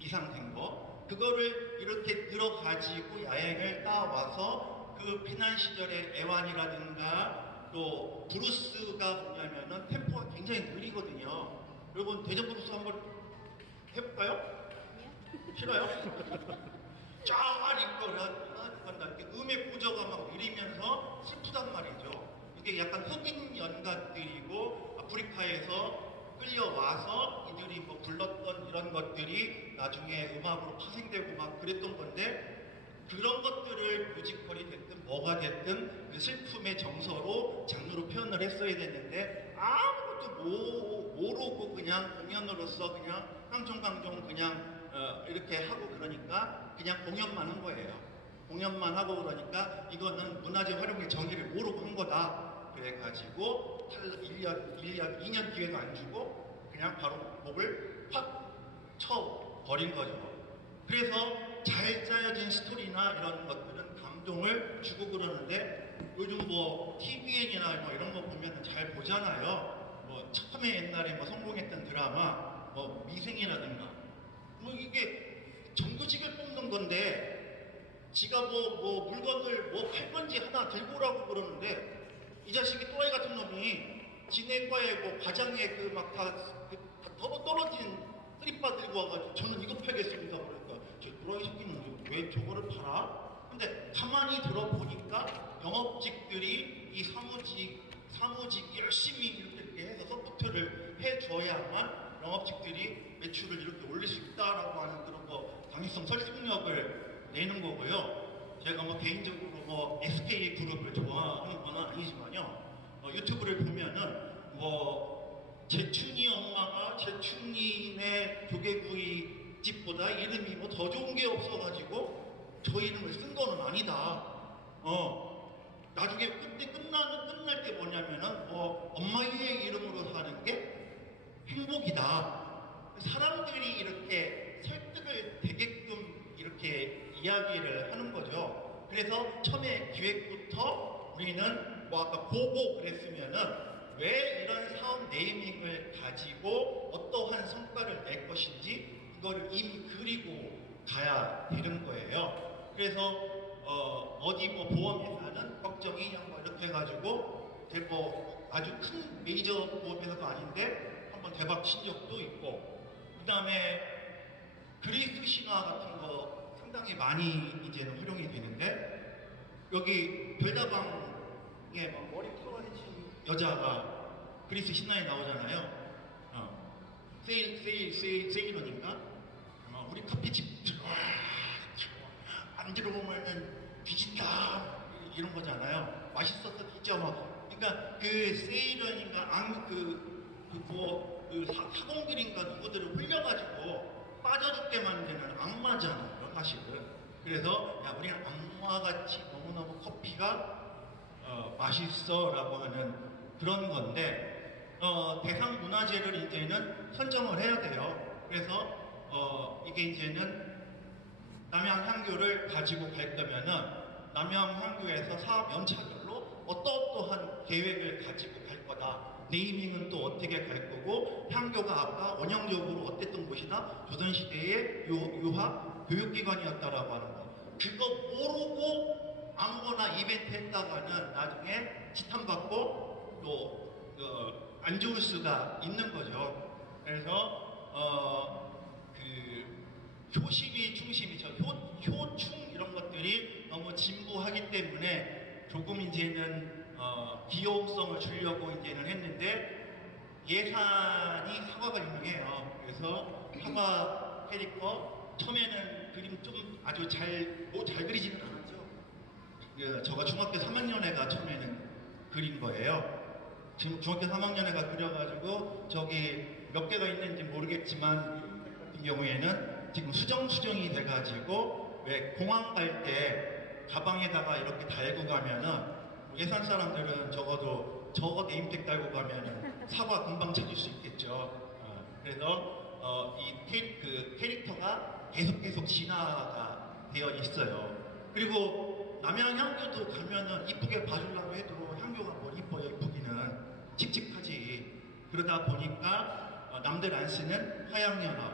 이상 된 거. 그거를 이렇게 늘어가지고 야행을 따와서 그 피난 시절의 애완이라든가 또 브루스가 뭐냐면은 템포가 굉장히 느리거든요. 여러분 대전 브루스 한번 해볼까요? 싫어요? 쫙 이끌어간다. 이렇게 음의 구조가 막 느리면서 슬프단 말이죠. 이게 약간 흑인 연가들이고 아프리카에서 끌려와서 이들이 뭐 불렀던 이런 것들이 나중에 음악으로 파생되고 막 그랬던 건데, 그런 것들을 뮤지컬이 됐든 뭐가 됐든 그 슬픔의 정서로 장르로 표현을 했어야 됐는데 아무것도 모르고 그냥 공연으로서 그냥 깡종깡종 그냥 이렇게 하고 그러니까 그냥 공연만 한 거예요. 공연만 하고 그러니까 이거는 문화재 활용의 정의를 모르고 한 거다. 그래가지고 2년 기회도 안 주고 그냥 바로 목을 팍 쳐버린 거죠. 그래서 잘 짜여진 스토리나 이런 것들은 감동을 주고 그러는데, 요즘 뭐 TVN이나 뭐 이런 거 보면 잘 보잖아요. 뭐 처음에 옛날에 뭐 성공했던 드라마 뭐 미생이라든가 뭐 이게 정규직을 뽑는 건데 지가 뭐 물건을 뭐 팔 건지 하나 들고 오라고 그러는데 이 자식이 또라이 같은 놈이 지네과에 뭐 과장에 그 막 다 떨어진 쓰리빠 들고 와가지고 저는 이거 팔겠습니다. 그러니까 저 또라이 새끼는 왜 저거를 팔아? 근데 가만히 들어보니까 영업직들이 이 사무직 열심히 이렇게 해서 서포트를 해줘야만 영업직들이 매출을 이렇게 올릴 수 있다라고 하는 그런 거 당위성 설득력을 내는 거고요. 제가 뭐 개인적으로 뭐 SK 그룹을 좋아하는 건 아니지만요. 유튜브를 보면은 뭐 재춘이 엄마가 재춘이네 조개구이 집보다 이름이 뭐 더 좋은 게 없어가지고 저 이름을 쓴 거는 아니다. 나중에 그때 끝날 때 뭐냐면은 뭐 엄마의 이름으로 사는 게 행복이다. 사람들이 이렇게 설득을 되게끔 이렇게 이야기를 하는 거죠. 그래서 처음에 기획부터 우리는 뭐 아까 보고 그랬으면은 왜 이런 사업 네이밍을 가지고 어떠한 성과를 낼 것인지 이거를 이미 그리고 가야 되는 거예요. 그래서 어디 뭐 보험회사는 걱정이 뭐 이렇게 해가지고 뭐 아주 큰 메이저 보험회사도 아닌데 한번 대박 친 적도 있고, 그 다음에 그리스 신화 같은 거 상당히 많이 이제는 활용이 되는데, 여기 별다방에 막 머리 풀어진 여자가 그리스 신화에 나오잖아요. 세일러니까 우리 커피집 안 들어오면은 뒤진다 이런 거잖아요. 맛있었어 진짜 막. 그러니까 그 세일러니까 사공들인가 누구들을 흘려가지고 빠져 죽게 만드는 악마잖아요 사실은. 그래서 야 우리는 악마같이 너무너무 커피가 맛있어 라고 하는 그런 건데, 대상 문화재를 이제는 선정을 해야 돼요. 그래서 이게 이제는 남양 향교를 가지고 갈 거면은 남양향교에서 사업 연차별로 어떠한 계획을 가지고 갈 거다. 네이밍은 또 어떻게 갈 거고, 향교가 아까 원형적으로 어땠던 곳이나 조선시대의 유학 교육기관이었다라고 하는 거. 그거 모르고 아무거나 이벤트 했다가는 나중에 지탄받고 또 안 좋을 수가 있는 거죠. 그래서 효심이 중심이죠. 효충 이런 것들이 너무 진부하기 때문에 조금 이제는 귀여움성을 주려고 이제는 했는데, 예산이 사과가 유명해요. 그래서 사과 캐릭터 처음에는 그림 좀 아주 잘 그리지는 않았죠. 제가 중학교 3학년애가 처음에는 그린 거예요. 지금 중학교 3학년애가 그려가지고 저기 몇 개가 있는지 모르겠지만 같은 경우에는 지금 수정이 돼가지고 왜 공항 갈 때 가방에다가 이렇게 달고 가면은 예산 사람들은 적어도 저거 네임택 달고 가면은 사과 금방 찾을 수 있겠죠. 그래서 이 캐릭터가 계속 진화가 되어 있어요. 그리고 남양향교도 가면은 이쁘게 봐주려고 해도 향교가 뭐 이뻐요. 이쁘기는 칙칙하지. 그러다 보니까 남들 안 쓰는 화양연화,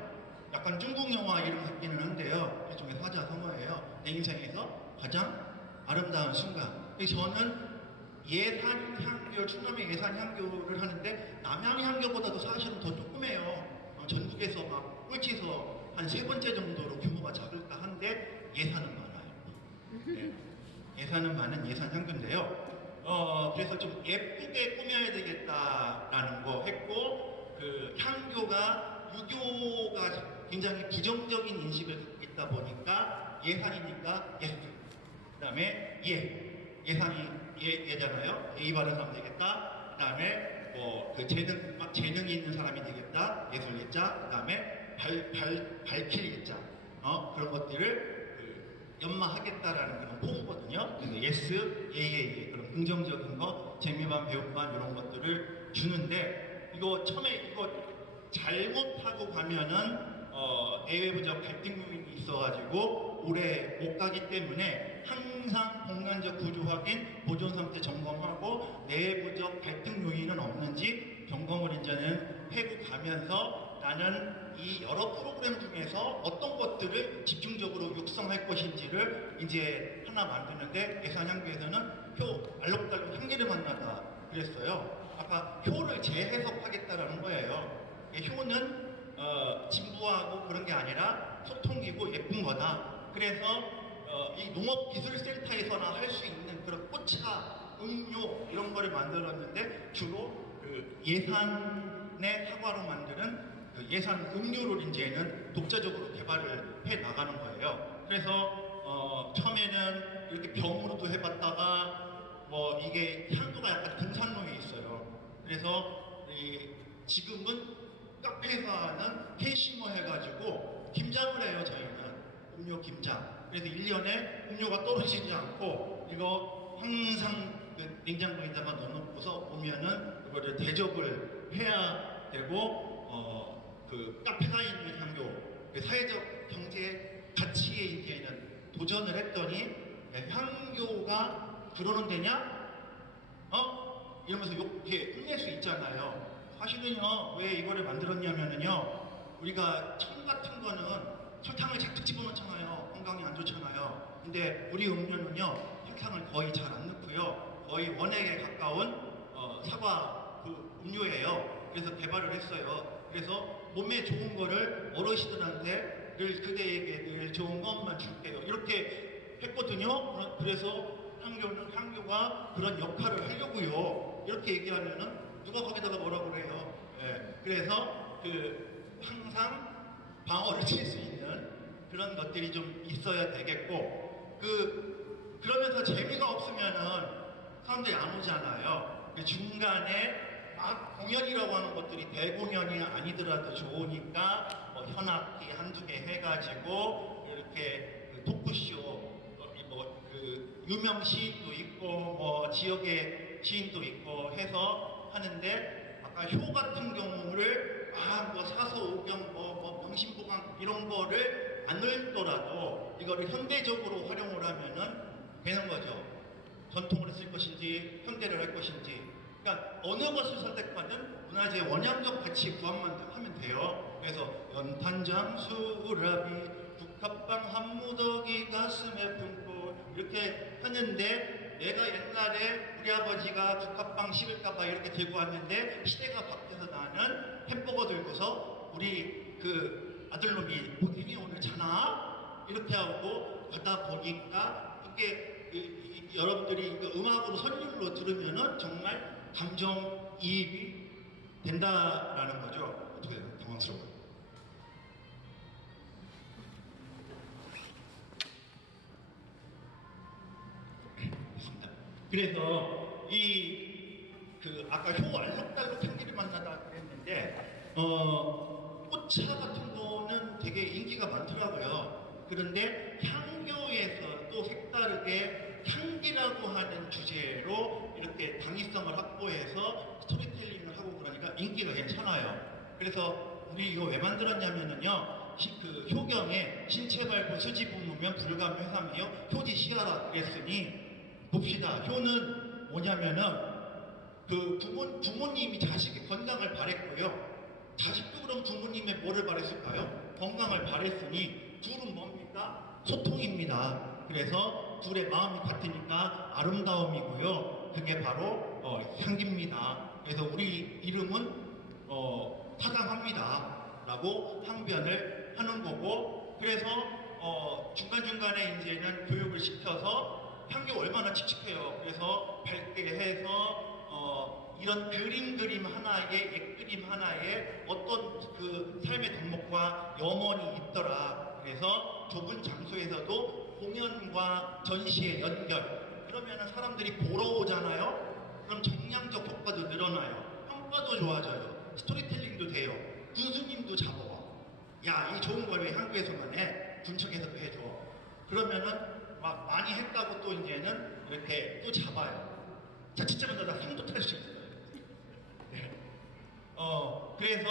약간 중국 영화 이름 같기는 한데요. 일종의 사자성어예요. 내 인생에서 가장 아름다운 순간. 저는 예산향교, 충남의 예산향교를 하는데 남양향교보다도 사실은 더 조그매요. 전국에서 막 꼴찌에서 한 3번째 정도로 규모가 작을까 한데 예산은 많아요. 네. 예산은 많은 예산향교인데요. 그래서 좀 예쁘게 꾸며야 되겠다라는 거 했고, 향교가 유교가 굉장히 부정적인 인식을 갖고 있다 보니까 예산이니까 예술, 그 다음에 예산이 예잖아요. 예의 바른 사람 되겠다. 그 다음에 재능이 있는 사람이 되겠다. 예술 예자. 그 다음에 밝힐 예자. 그런 것들을 연마하겠다라는 그런 포부거든요. 그래서 예스, 예 그런 긍정적인 거, 재미반, 배움반 이런 것들을 주는데, 이거 처음에 이거 잘못하고 가면은 내외부적 갈등 요인이 있어가지고 오래 못 가기 때문에 항상 공간적 구조 확인, 보존 상태 점검하고 내부적 갈등 요인은 없는지 점검을 이제는 해고 가면서 나는 이 여러 프로그램 중에서 어떤 것들을 집중적으로 육성할 것인지를 이제 하나 만드는데, 예산향교에서는 알록달록 향기를 만나다 그랬어요. 아까 효를 재해석하겠다라는 거예요. 효는 진부하고 그런 게 아니라 소통이고 예쁜 거다. 그래서 이 농업기술센터에서나 할 수 있는 그런 꽃차, 음료 이런 거를 만들었는데, 주로 예산의 사과로 만드는 예산 음료를 이제는 독자적으로 개발을 해 나가는 거예요. 그래서 처음에는 이렇게 병으로도 해봤다가 이게 향도가 약간 등산로에 있어요. 그래서 지금은 카페에서는 캐시머 해가지고 김장을 해요. 저희는 음료 김장. 그래서 1년에 음료가 떨어지지 않고 이거 항상 냉장고에다가 넣어놓고서 오면은 이거를 대접을 해야 되고, 카페가 있는 향교, 사회적 경제 가치에 이제는 도전을 했더니, 향교가 그러는 데냐? 이러면서 이렇게 끝낼 수 있잖아요. 사실은요, 왜 이거를 만들었냐면은요, 우리가 청 같은 거는 설탕을 잔뜩 집어넣잖아요. 건강에 안 좋잖아요. 근데 우리 음료는요, 설탕을 거의 잘 안 넣고요, 거의 원액에 가까운 사과 음료예요. 그래서 개발을 했어요. 그래서 몸에 좋은 거를 어르신들한테 늘 그대에게 늘 좋은 것만 줄게요. 이렇게 했거든요. 그래서 향교가 그런 역할을 하려고요. 이렇게 얘기하면은 누가 거기다가 뭐라고 그래요. 그래서 항상 방어를 칠 수 있는 그런 것들이 좀 있어야 되겠고, 그러면서 재미가 없으면은 사람들이 안 오잖아요. 중간에 막 공연이라고 하는 것들이 대공연이 아니더라도 좋으니까 현악기 한두 개 해가지고 이렇게 토크쇼, 유명 시인도 있고 지역의 시인도 있고 해서 하는데, 아까 효 같은 경우를 사서오경, 명심보강 이런 거를 안 넣더라도 이거를 현대적으로 활용을 하면은 되는 거죠. 전통을 쓸 것인지 현대를 할 것인지. 그러니까 어느 것을 선택하든 문화재의 원형적 가치 구함만 하면 돼요. 그래서 연탄장 수라비 국화빵 한무더기 가슴에 품고 이렇게 하는데, 내가 옛날에 우리 아버지가 국화빵 식을까봐 이렇게 들고 왔는데 시대가 바뀌어서 나는 햄버거 들고서 우리 그 아들놈이 보기니 오늘 자나? 이렇게 하고 하다 보니까 이게 여러분들이 음악으로 선율로 들으면은 정말 감정이입이 된다라는 거죠. 어떻게 당황스러워요. 있습니다. 그래서 아까 효 알록달록 향기를 만나다 그랬는데 꽃차 같은 거는 되게 인기가 많더라고요. 그런데 향교에서 또 색다르게 향기라고 하는 주제로 이렇게 당위성을 확보해서 스토리텔링을 하고 그러니까 인기가 괜찮아요. 그래서 우리 이거 왜 만들었냐면은요, 그 효경에 신체 발부 수지 부무면 불감 회삼이요 효지 시하라 그랬으니, 봅시다. 효는 뭐냐면은 그 부모님이 자식의 건강을 바랬고요. 자식도 그럼 부모님의 뭐를 바랬을까요? 건강을 바랬으니 둘은 뭡니까? 소통입니다. 그래서 둘의 마음이 같으니까 아름다움이고요. 그게 바로 향기입니다. 그래서 우리 이름은 타당합니다 라고 항변을 하는 거고, 그래서 중간중간에 이제는 교육을 시켜서 향기 얼마나 칙칙해요. 그래서 밝게 해서 이런 그림 하나에, 옛그림 하나에 어떤 그 삶의 덕목과 염원이 있더라. 그래서 좁은 장소에서도 공연과 전시의 연결. 그러면 사람들이 보러 오잖아요. 그럼 정량적 효과도 늘어나요. 평가도 좋아져요. 스토리텔링도 돼요. 군수님도 잡아와. 야, 이 좋은 걸 왜 한국에서만 해? 군청에서도 해줘. 그러면은 막 많이 했다고 또 이제는 이렇게 또 잡아요. 자, 진짜 먼저 나 상도 탈 수 있어요. 네. 그래서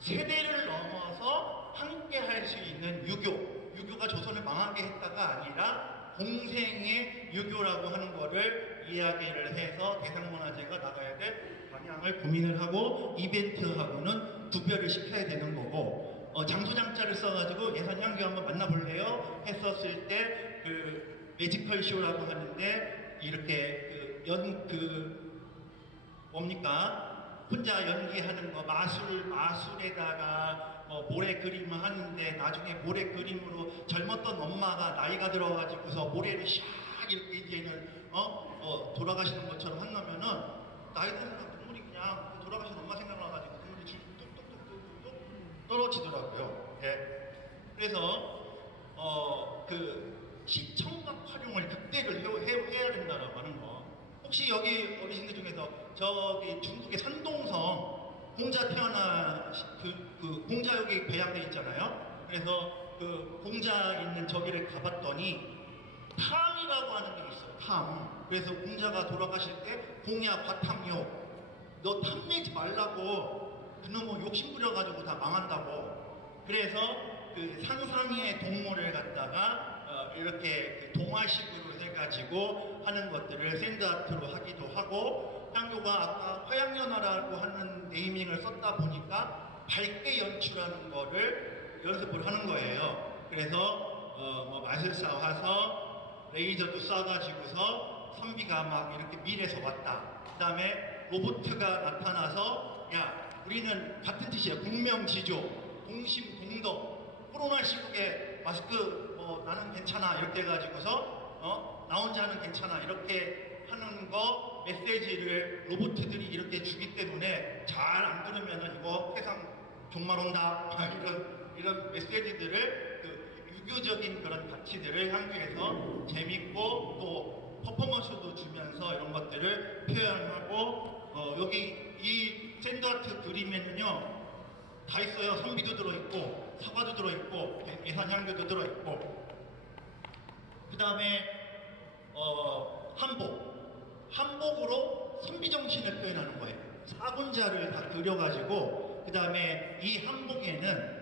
세대를 넘어서 함께 할 수 있는 유교가 조선을 망하게 했다가 아니라 공생의 유교라고 하는 거를 이야기를 해서 대상문화재가 나가야 될 방향을 고민을 하고 이벤트하고는 구별을 시켜야 되는 거고, 장소장자를 써가지고 예산향교 한번 만나볼래요? 했었을 때 그 매지컬 쇼라고 하는데 이렇게 뭡니까? 혼자 연기하는 거, 마술에다가 모래 그림을 하는데 나중에 모래 그림으로 젊었던 엄마가 나이가 들어가지고서 모래를 샥 이렇게 이제는 돌아가시는 것처럼 한다면은 나이 드는 눈물이 그냥 돌아가신 엄마 생각나가지고 눈물이 뚝뚝뚝뚝뚝 떨어지더라고요. 네. 그래서 그 시청각 활용을 극대를 해야 된다라고 하는 거. 혹시 여기 어르신들 중에서 저기 중국의 산동성 공자 태어나 그 공자 여기 배양돼 있잖아요. 그래서 그 공자 있는 저기를 가봤더니 탐이라고 하는 게 있어요. 탐. 그래서 공자가 돌아가실 때 공야 과탐요. 너 탐내지 말라고. 그놈은 욕심 부려가지고 다 망한다고. 그래서 그 상상의 동물을 갖다가 이렇게 동화식으로 해가지고 하는 것들을 샌드아트로 하기도 하고, 향교가 아까 화양연화라고 하는 네이밍을 썼다 보니까 밝게 연출하는 거를 연습을 하는 거예요. 그래서 마술사 와서 레이저도 쏴가지고서 선비가 막 이렇게 밀에서 왔다. 그 다음에 로보트가 나타나서 야, 우리는 같은 뜻이에요. 공명지조, 공심공덕. 코로나 시국에 마스크 나는 괜찮아 이렇게 해가지고서 나 혼자는 괜찮아 이렇게 하는 거 메시지를 로봇들이 이렇게 주기 때문에 잘 안 들으면은 이거 세상 종말 온다 이런 메시지들을 그 유교적인 그런 가치들을 향유해서 재밌고 또 퍼포먼스도 주면서 이런 것들을 표현하고, 여기 이 샌드아트 그림에는요 다 있어요. 선비도 들어있고 사과도 들어있고 예산향교도 들어있고, 그 다음에 한복으로 선비정신을 표현하는 거예요. 사군자를 다 그려가지고, 그 다음에 이 한복에는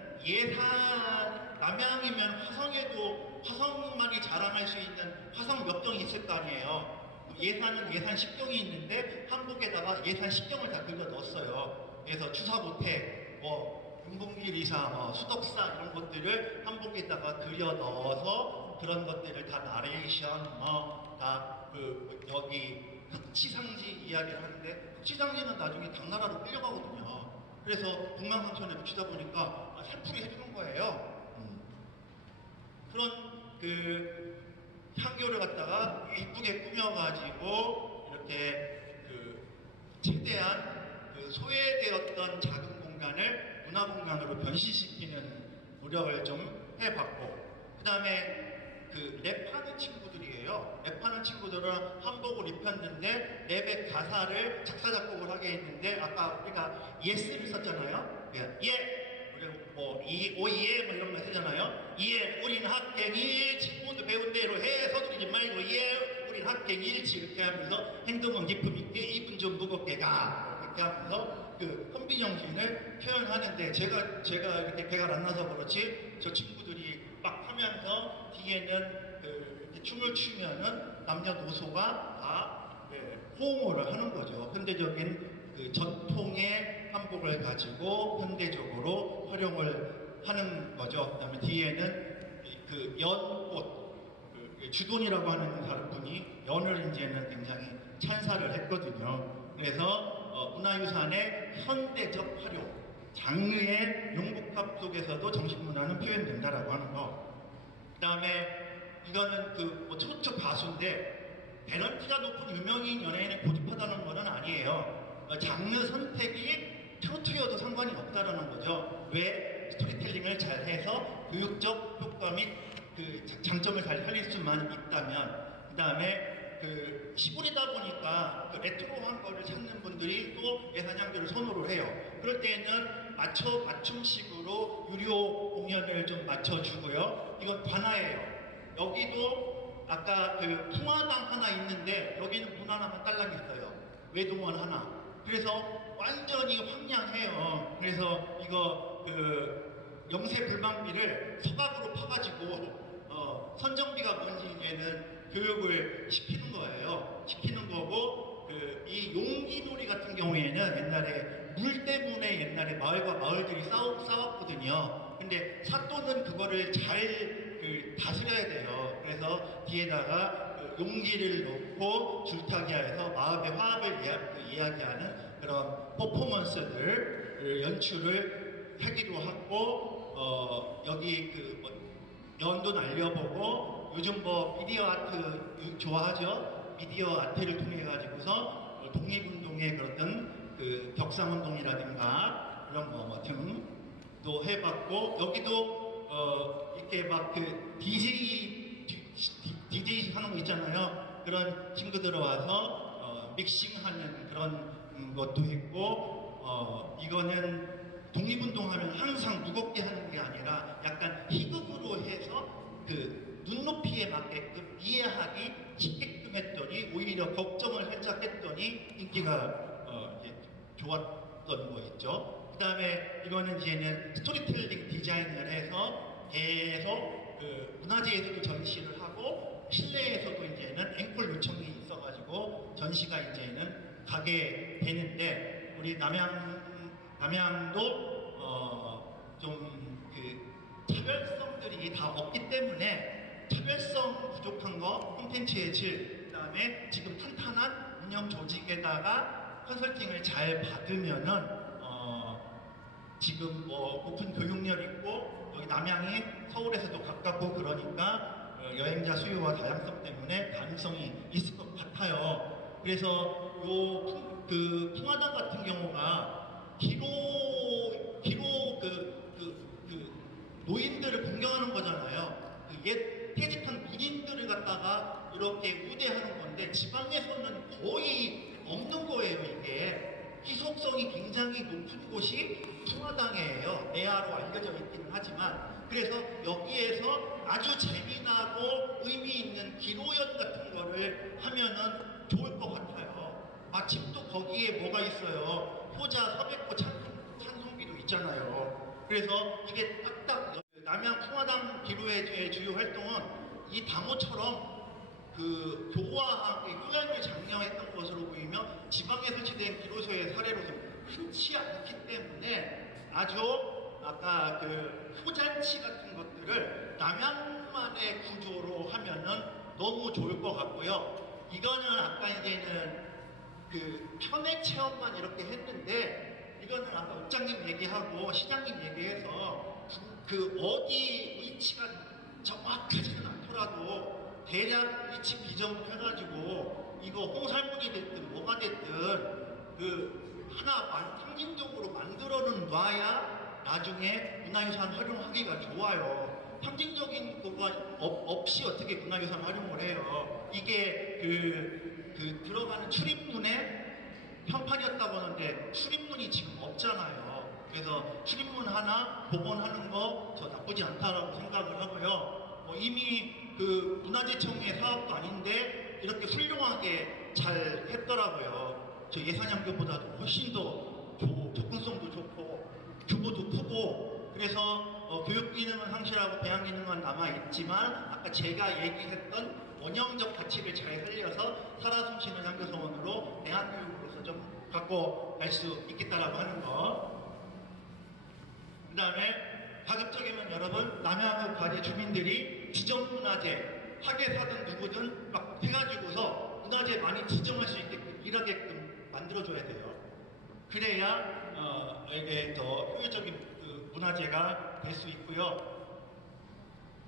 남양이면 화성에도 화성만이 자랑할 수 있는 화성 몇 경이 있을 거 아니에요. 예산은 예산 10경이 있는데 한복에다가 예산 10경을 다 긁어 넣었어요. 그래서 주사보태, 금붕길이사, 수덕사 이런 것들을 한복에다가 그려 넣어서 그런 것들을 다 나레이션, 여기 흑치상지 이야기를 하는데 흑치상지는 나중에 당나라로 끌려가거든요. 그래서 북망상천에 붙이다 보니까 살풀이 해주는 거예요. 그런 향교를 갖다가 예쁘게 꾸며가지고 이렇게 최대한 소외되었던 작은 공간을 문화공간으로 변신시키는 노력을 좀 해봤고, 그 다음에 랩하는 친구들이에요. 랩하는 친구들은 한복을 입혔는데 랩의 가사를 작사 작곡을 하게 했는데, 아까 우리가 예스를 썼잖아요. 예, 오예 이런 거 쓰잖아요. 예, 우린 학생이 친구도 배운 대로 해 서두르지 말고 예, 우린 학생이 일치 이렇게 하면서 행동은 기품 있게 입은 좀 무겁게 가 이렇게 하면서 헌비 정신을 표현하는데, 제가 이렇게 배가 안 나서 그렇지 저 친구들이 막 하면서 뒤에는 이렇게 춤을 추면은 남녀노소가 다 호응을 하는 거죠. 현대적인 전통의 한복을 가지고 현대적으로 활용을 하는 거죠. 그 다음에 뒤에는 연꽃, 주돈이라고 하는 사람분이 연을 이제는 굉장히 찬사를 했거든요. 그래서 문화유산의 현대적 활용, 장르의 용복합 속에서도 정신문화는 표현된다라고 하는 거. 그 다음에 이거는 트로트 가수인데 탤런트가 높은 유명인 연예인을 고집하다는 것은 아니에요. 장르 선택이 트로트여도 상관이 없다라는 거죠. 왜? 스토리텔링을 잘 해서 교육적 효과 및 장점을 잘 살릴 수만 있다면. 그 다음에 시골이다 보니까 레트로한 거를 찾는 분들이 또 예산향교를 선호를 해요. 그럴 때는 맞춤식으로 유료 공연을 좀 맞춰주고요. 이건 관아예요. 여기도 아까 풍화당 하나 있는데 여기는 문 하나만 딸랑 있어요. 외동원 하나. 그래서 완전히 황량해요. 그래서 이거 영세불방비를 서각으로 파가지고 선정비가 뭔지 이제는 교육을 시키는 거예요. 시키는 거고, 이 용기놀이 같은 경우에는 옛날에 물 때문에 옛날에 마을과 마을들이 싸웠거든요. 근데 사또는 그거를 잘 다스려야 돼요. 그래서 뒤에다가 용기를 놓고 줄타기하여서 마을의 화합을 이야기하는 그런 퍼포먼스들 연출을 하기도 하고, 여기 연도 날려보고, 요즘 미디어 아트 좋아하죠? 미디어 아트를 통해 가지고서 독립운동의 그런 벽상운동이라든가 이런 거 등도 해봤고, 여기도 이렇게 막 DJ 하는 거 있잖아요. 그런 친구들 와서 믹싱하는 그런 것도 했고, 이거는 독립운동하면 항상 무겁게 하는 게 아니라 약간 희극으로 해서 눈높이에 맞게끔 이해하기 쉽게끔 했더니 오히려 걱정을 살짝 했더니 인기가 이제 좋았던 거 있죠. 그 다음에 이거는 이제는 스토리텔링 디자인을 해서 계속 문화재에서도 전시를 하고 실내에서도 이제는 앵콜 요청이 있어가지고 전시가 이제는 가게 되는데, 우리 남양도 좀 차별성들이 다 없기 때문에 차별성 부족한 거 콘텐츠의 질, 그 다음에 지금 탄탄한 운영 조직에다가 컨설팅을 잘 받으면은 지금 높은 교육열 있고 여기 남양이 서울에서도 가깝고 그러니까 여행자 수요와 다양성 때문에 가능성이 있을 것 같아요. 그래서 풍화당 같은 경우가 기로 노인들을 공경하는 거잖아요. 옛 퇴직한 군인들을 갖다가 이렇게 우대하는 건데 지방에서는 거의 없는 거예요. 이게 희속성이 굉장히 높은 곳이 풍화당이에요. 내야로 알려져 있기는 하지만, 그래서 여기에서 아주 재미나고 의미 있는 기로연 같은 거를 하면은 좋을 것 같아요. 마침 또 거기에 뭐가 있어요. 효자 서백호 찬송기도 있잖아요. 그래서 이게 딱딱 남양 풍화당 기부회의 주요 활동은 이 당호처럼 그 교화와 함께 효약을 장려했던 것으로 보이며 지방에 설치된 기로소의 사례로는 흔치 않기 때문에 아주 아까 그 효잔치 같은 것들을 남양만의 구조로 하면은 너무 좋을 것 같고요. 이거는 아까 이제는 그 편의 체험만 이렇게 했는데 이거는 아까 읍장님 얘기하고 시장님 얘기해서 그 어디 위치가 정확하지는 않더라도 대략 위치 비정을 해가지고 이거 홍살문이 됐든 뭐가 됐든 그 하나 상징적으로 만들어는 놔야 나중에 문화유산 활용하기가 좋아요. 상징적인 거가 없이 어떻게 문화유산 활용을 해요. 이게 그 들어가는 출입문에 현판이었다고 하는데 출입문이 지금 없잖아요. 그래서 출입문 하나 복원하는 거 저 나쁘지 않다라고 생각을 하고요. 이미 그 문화재청의 사업도 아닌데 이렇게 훌륭하게 잘 했더라고요. 저 예산양교보다도 훨씬 더 접근성도 좋고 규모도 크고 그래서 교육 기능은 상실하고 배양 기능은 남아있지만 아까 제가 얘기했던 원형적 가치를 잘 살려서 살아 숨쉬는 향교서원으로 대한교육으로서 좀 갖고 갈 수 있겠다라고 하는 거. 그 다음에 가급적이면 여러분 남양의 과제 주민들이 지정문화재 학예사든 누구든 막 해가지고서 문화재 많이 지정할 수 있게끔 일하게끔 만들어줘야 돼요. 그래야 이게 더 효율적인 그 문화재가 될 수 있고요.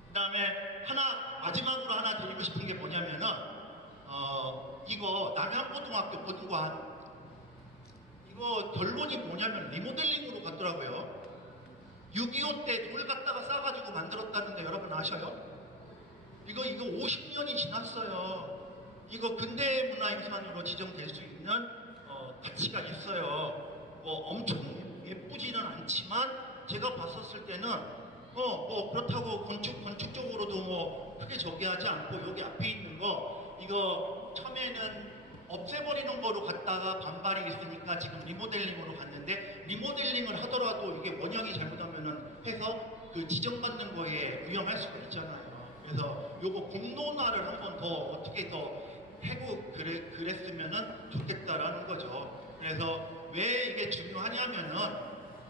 그 다음에 마지막으로 하나 드리고 싶은 게 뭐냐면은 이거 남양고등학교 본관 이거 결론이 뭐냐면 리모델링으로 갔더라고요. 6.25 때 돌 갖다가 싸가지고 만들었다는데 여러분 아셔요? 이거 50년이 지났어요. 이거 근대문화유산으로 지정될 수 있는 가치가 있어요. 엄청 예쁘지는 않지만 제가 봤었을 때는 그렇다고 건축적으로도 크게 저기 하지 않고 여기 앞에 있는 거 이거 처음에는 없애버리는 거로 갔다가 반발이 있으니까 지금 리모델링으로 갔는데 리모델링을 하더라도 이게 원형이 잘못하면은 해서 그 지정받는 거에 위험할 수가 있잖아요. 그래서 요거 공론화를 한번 더 어떻게 더 해고 그랬으면은 좋겠다라는 거죠. 그래서 왜 이게 중요하냐면은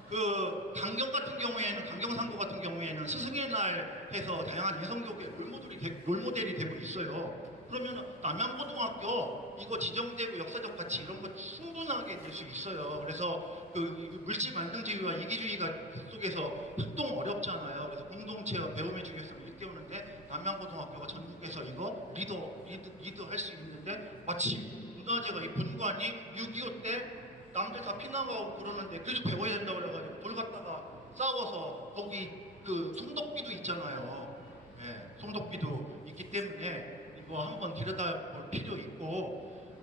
그 강경 같은 경우에는 강경상고 같은 경우에는 스승의 날 해서 다양한 여성교육의 롤모델이 되고 있어요. 그러면 남양고등학교 이거 지정되고 역사적 가치 이런 거 충분하게 될 수 있어요. 그래서 그 물질 만등주의와 이기주의가 속에서 활동 어렵잖아요. 그래서 공동체와 배움의 중에서 일깨우는데 남양고등학교가 전국에서 이거 리드할 수 있는데 마치 문화재가 이 본관이 6.25 때 남들 다 피나가고 그러는데 그래도 배워야 된다고 그래가지고 돌 갖다가 싸워서 거기 그 송덕비도 있잖아요. 네, 송덕비도 있기 때문에 이거 한번 들여다볼 필요 있고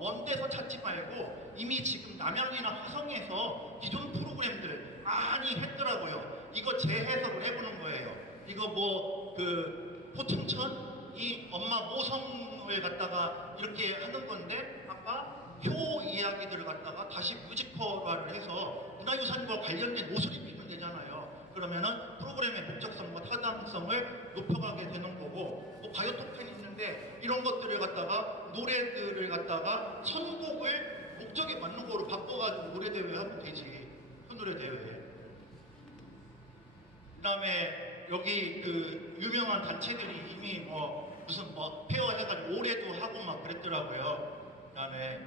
먼 데서 찾지 말고 이미 지금 남양이나 화성에서 기존 프로그램들 많이 했더라고요. 이거 재해석을 해보는 거예요. 이거 그 포청천 이 엄마 모성을 갖다가 이렇게 하는 건데 아까 효 이야기들을 갖다가 다시 뮤지컬화를 해서 문화유산과 관련된 옷을 입히면 되잖아요. 그러면은 프로그램의 목적성과 타당성을 높여가게 되는 거고 가요 토크는 있는데 이런 것들을 갖다가 노래들을 갖다가 선곡을 목적에 맞는 거로 바꿔가지고 노래대회 하면 되지. 노래대회. 그 다음에 여기 그 유명한 단체들이 이미 무슨 페어 해가지고 올해도 하고 막 그랬더라고요. 그 다음에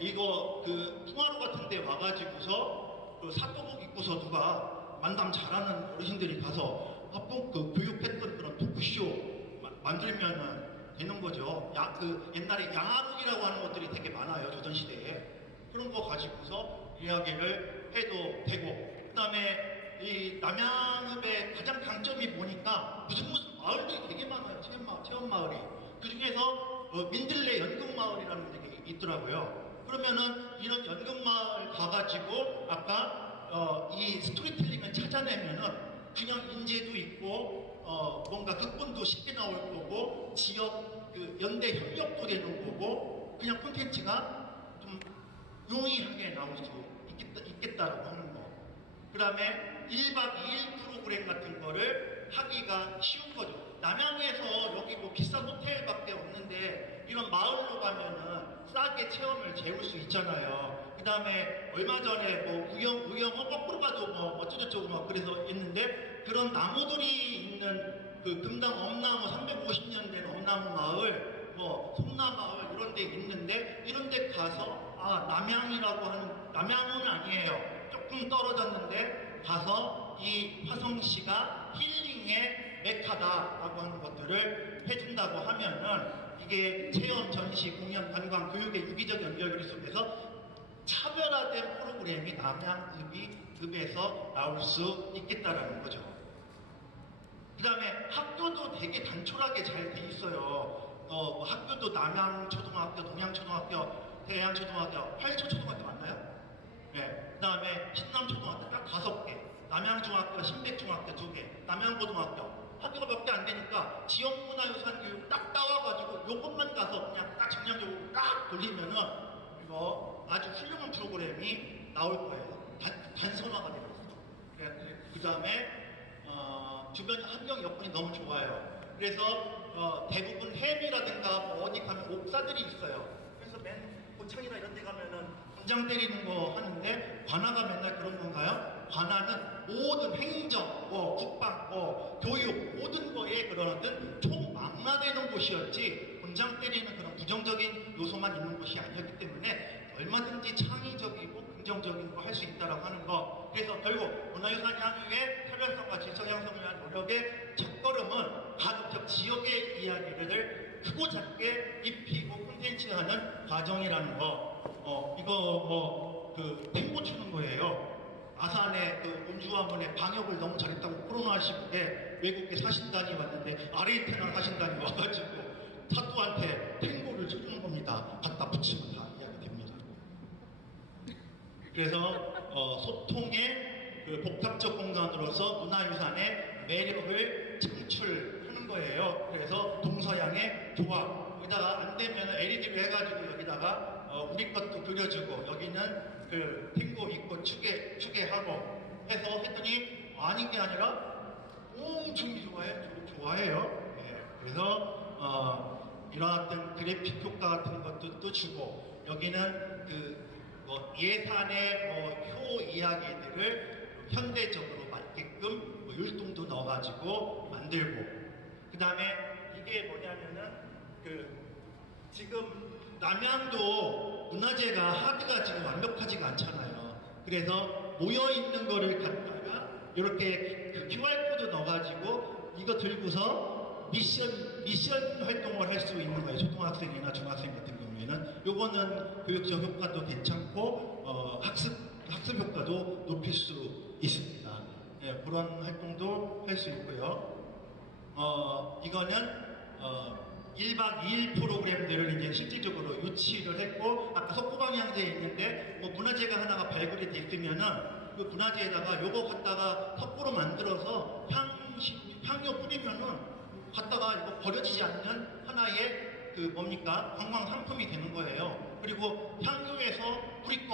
이거 그 풍화로 같은 데 와가지고서 그 사또복 입고서 누가 만담 잘하는 어르신들이 가서 그 교육했던 그런 토크쇼 만들면은 되는 거죠. 그 옛날에 양아북이라고 하는 것들이 되게 많아요. 조선시대에. 그런 거 가지고서 이야기를 해도 되고. 그 다음에 이 남양읍의 가장 강점이 뭐니까 무슨 마을들이 되게 많아요. 체험마을이. 그 중에서 민들레 연극마을이라는 게 있더라고요. 그러면은 이런 연극마을 가가지고 아까 이 스토리텔링을 찾아내면은 그냥 인재도 있고 뭔가 극본도 쉽게 나올 거고 지역 그 연대 협력도 되는 거고 그냥 콘텐츠가 좀 용이하게 나올 수 있겠다라고 하는 거. 그 다음에 1박 2일 프로그램 같은 거를 하기가 쉬운 거죠. 남양에서 여기 뭐 비싼 호텔밖에 없는데 이런 마을로 가면은 싸게 체험을 재울 수 있잖아요. 그 다음에 얼마 전에 뭐 우영 거꾸로 가도 뭐 어쩌고저쩌고 막 그래서 있는데 그런 나무들이 있는 그 금당 엄나무 350년 된 엄나무 마을, 뭐 송나마을 이런 데 있는데 이런 데 가서 남양이라고 하는, 남양은 아니에요. 조금 떨어졌는데 가서 이 화성시가 힐링의 메카다라고 하는 것들을 해준다고 하면은 이게 체험, 전시, 공연, 관광, 교육의 유기적 연결고리 속에서 차별화된 프로그램이 남양읍에서 나올 수 있겠다라는 거죠. 그 다음에 학교도 되게 단촐하게 잘 돼 있어요. 뭐 학교도 남양초등학교, 동양초등학교, 대양초등학교, 활초초등학교 맞나요? 네. 그 다음에 신남초등학교 딱 5개, 남양중학교, 신백중학교 2개, 남양고등학교. 학교가 몇 개 안 되니까 지역문화유산 교육 딱 따와가지고 요것만 가서 그냥 딱 정량적으로 딱 돌리면은 이거 아주 훌륭한 프로그램이 나올 거예요. 단선화가 되어 있어. 그 다음에 주변 환경 여건이 너무 좋아요. 그래서 대부분 햄이라든가 뭐 어디 가면 옥사들이 있어요. 그래서 맨 고창이나 이런 데 가면은 분장 때리는 거 하는데 관아가 맨날 그런 건가요? 관아는 모든 행정, 국방, 교육 모든 거에 그런 어떤 총망라되는 곳이었지 분장 때리는 그런 부정적인 요소만 있는 곳이 아니었기 때문에 얼마든지 창의적이고 긍정적인 거 할 수 있다라고 하는 거. 그래서 결국 문화유산 향유의 차별성과 질서 향상을 위한 노력의 첫걸음은 가급적 지역의 이야기를 크고 작게 입히고 콘텐츠하는 과정이라는 거. 이거 그 탱고 추는 거예요. 아산의 그 온주화문의 방역을 너무 잘했다고 코로나 시국에 외국에 사신단이 왔는데 아르헨티나 사신단이 와가지고 사또한테 탱고를 쳐주는 겁니다. 갖다 붙이면 다 이야기 됩니다. 그래서 소통의 그 복합적 공간으로서 문화유산의 매력을 창출하는 거예요. 그래서 동서양의 조합. 여기다가 안 되면 LED를 해가지고 여기다가 우리 것도 그려주고 여기는 그 탱고 있고 추계하고 해서 했더니 아닌 게 아니라 엄청 좋아해요. 네. 그래서 이런 어떤 그래픽 효과 같은 것도 주고 여기는 그 예산의 효 이야기들을 현대적으로 맞게끔 율동도 넣어가지고 만들고 그 다음에 이게 뭐냐면은 지금 남양도 문화재가 하드가 지금 완벽하지가 않잖아요. 그래서 모여있는 거를 갖다가 이렇게 그 QR코드 넣어가지고 이거 들고서 미션 활동을 할 수 있는 거예요. 초등학생이나 중학생 같은 경우에는. 요거는 교육적 효과도 괜찮고, 학습 효과도 높일 수 있습니다. 네, 그런 활동도 할 수 있고요. 이거는, 1박 2일 프로그램들을 이제 실질적으로 유치를 했고, 아까 석고방향제에 있는데, 뭐 문화재가 하나가 발굴이 됐으면은, 그 문화재에다가 요거 갖다가 석고로 만들어서 향료 뿌리면은, 갖다가 이거 버려지지 않는 하나의 관광 상품이 되는 거예요. 그리고 향교에서 우리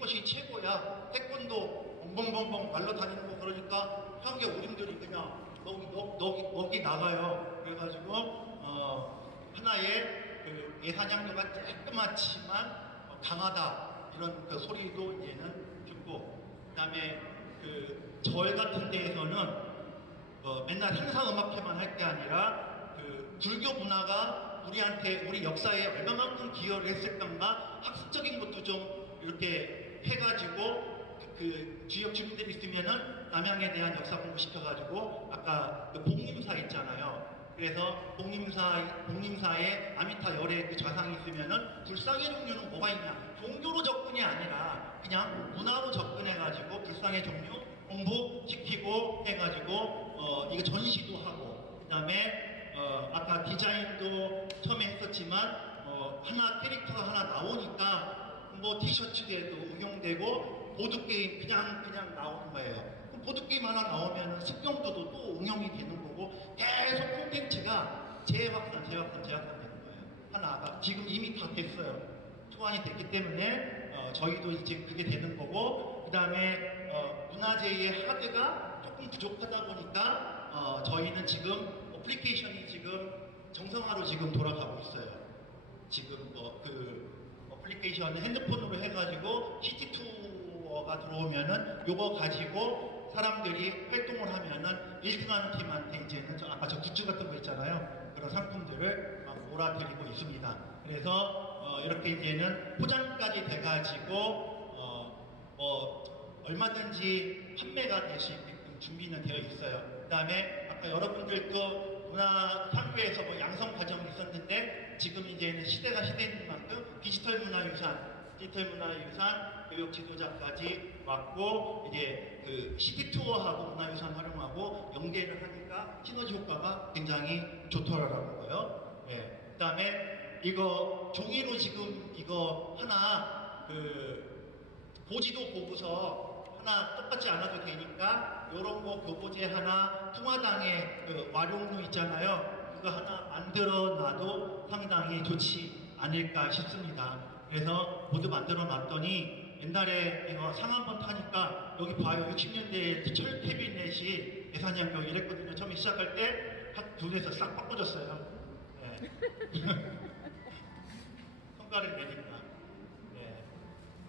것이 최고야. 태권도 벙벙벙벙 날라다니는 거 그러니까 향교 어른들이 그냥 넋이 나가요. 그래가지고 하나의 예산양도가 조그맣지만 강하다 이런 소리도 이제는 듣고 그다음에 절 같은 데에서는 맨날 행사음악회만 할 게 아니라 불교 문화가 우리 역사에 얼마만큼 기여를 했을 건가 학습적인 것도 좀 이렇게 해가지고 지역 주민들이 있으면은 남양에 대한 역사 공부 시켜가지고 아까 복림사 있잖아요. 그래서 복림사에 아미타 열의 좌상이 있으면은 불상의 종류는 뭐가 있냐? 종교로 접근이 아니라 그냥 문화로 접근해가지고 불상의 종류 공부시키고 해가지고 이거 전시도 하고 그다음에 아까 디자인도 처음에 했었지만 캐릭터가 하나 나오니까 뭐 티셔츠에도 응용되고 보드게임 그냥 나오는 거예요. 보드게임 하나 나오면 습경도도 또 응용이 되는 거고 계속 콘텐츠가 재확산 되는 거예요. 하나가 지금 이미 다 됐어요. 초안이 됐기 때문에 저희도 이제 그게 되는 거고 그 다음에 문화재의 하드가 조금 부족하다 보니까 저희는 지금 어플리케이션이 지금 정상화로 지금 돌아가고 있어요. 지금 어플리케이션 핸드폰으로 해가지고 시티 투어가 들어오면은 요거 가지고 사람들이 활동을 하면은 1등하는 팀한테 이제는 아까 저 굿즈 같은 거 있잖아요. 그런 상품들을 막 몰아드리고 있습니다. 그래서 이렇게 이제는 포장까지 돼가지고 얼마든지 판매가 될 수 있게끔 준비는 되어 있어요. 그 다음에 아까 여러분들도 문화산부에서 양성 과정이 있었는데 지금 이제는 시대가 시대인 만큼 디지털 문화유산 교육 지도자까지 왔고 이제 그 시티 투어하고 문화유산 활용하고 연계를 하니까 시너지 효과가 굉장히 좋더라고요. 네. 그 다음에 이거 종이로 지금 이거 하나 고지도 보고서 하나 똑같지 않아도 되니까 요런 거 교보제 하나 통화당의 와룡루 있잖아요. 그거 하나 만들어 놔도 상당히 좋지 않을까 싶습니다. 그래서 모두 만들어 놨더니 옛날에 이거 상 한번 타니까 여기 봐요. 60년대에 철 캐비넷이 예산양교 이랬거든요. 처음에 시작할 때 한 둘에서 싹 바꿔줬어요. 네. 성과를 내니까. 네.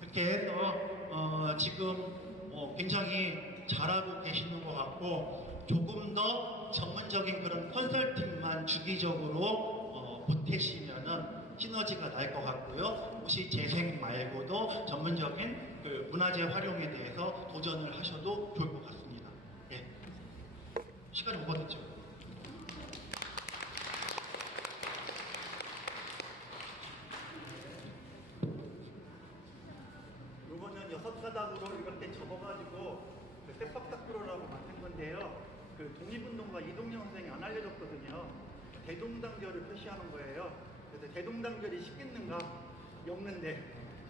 그렇게 해서 지금 굉장히 잘하고 계시는 것 같고 조금 더 전문적인 그런 컨설팅만 주기적으로 보태시면은 시너지가 날 것 같고요. 혹시 재생 말고도 전문적인 그 문화재 활용에 대해서 도전을 하셔도 좋을 것 같습니다. 예. 시간이 오버됐죠? 요거는 6가닥으로 이렇게 접어가지고 그 세팍타크로라고 만든 건데요. 그 독립운동가 이동영 선생이 안 알려줬거든요. 대동단결을 표시하는 거예요. 그래서 대동단결이 식겠는가? 엮는데.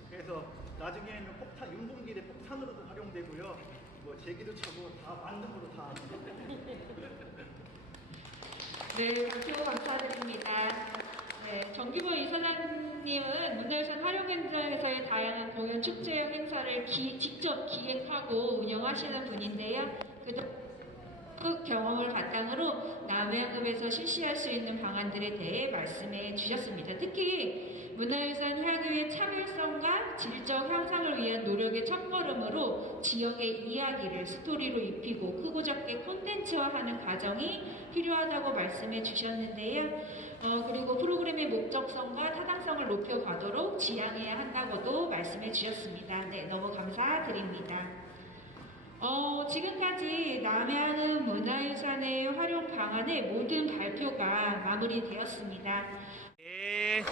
그래서 나중에는 폭탄, 윤봉길의 폭탄으로도 활용되고요. 뭐 제기도 차고 다 만든 거로 다. 네, 박수 감사드립니다. 네, 정기보 이사장님은 문화유산 활용 현장에서의 다양한 공연, 축제 행사를 직접 기획하고 운영하시는 분인데요. 그 경험을 바탕으로 남해안급에서 실시할 수 있는 방안들에 대해 말씀해 주셨습니다. 특히 문화유산 향유의 차별성과 질적 향상을 위한 노력의 첫걸음으로 지역의 이야기를 스토리로 입히고 크고 작게 콘텐츠화하는 과정이 필요하다고 말씀해 주셨는데요. 그리고 프로그램의 목적성과 타당성을 높여가도록 지향해야 한다고도 말씀해 주셨습니다. 네, 너무 감사드립니다. 지금까지 남해안은 문화유산의 활용 방안의 모든 발표가 마무리되었습니다. 네.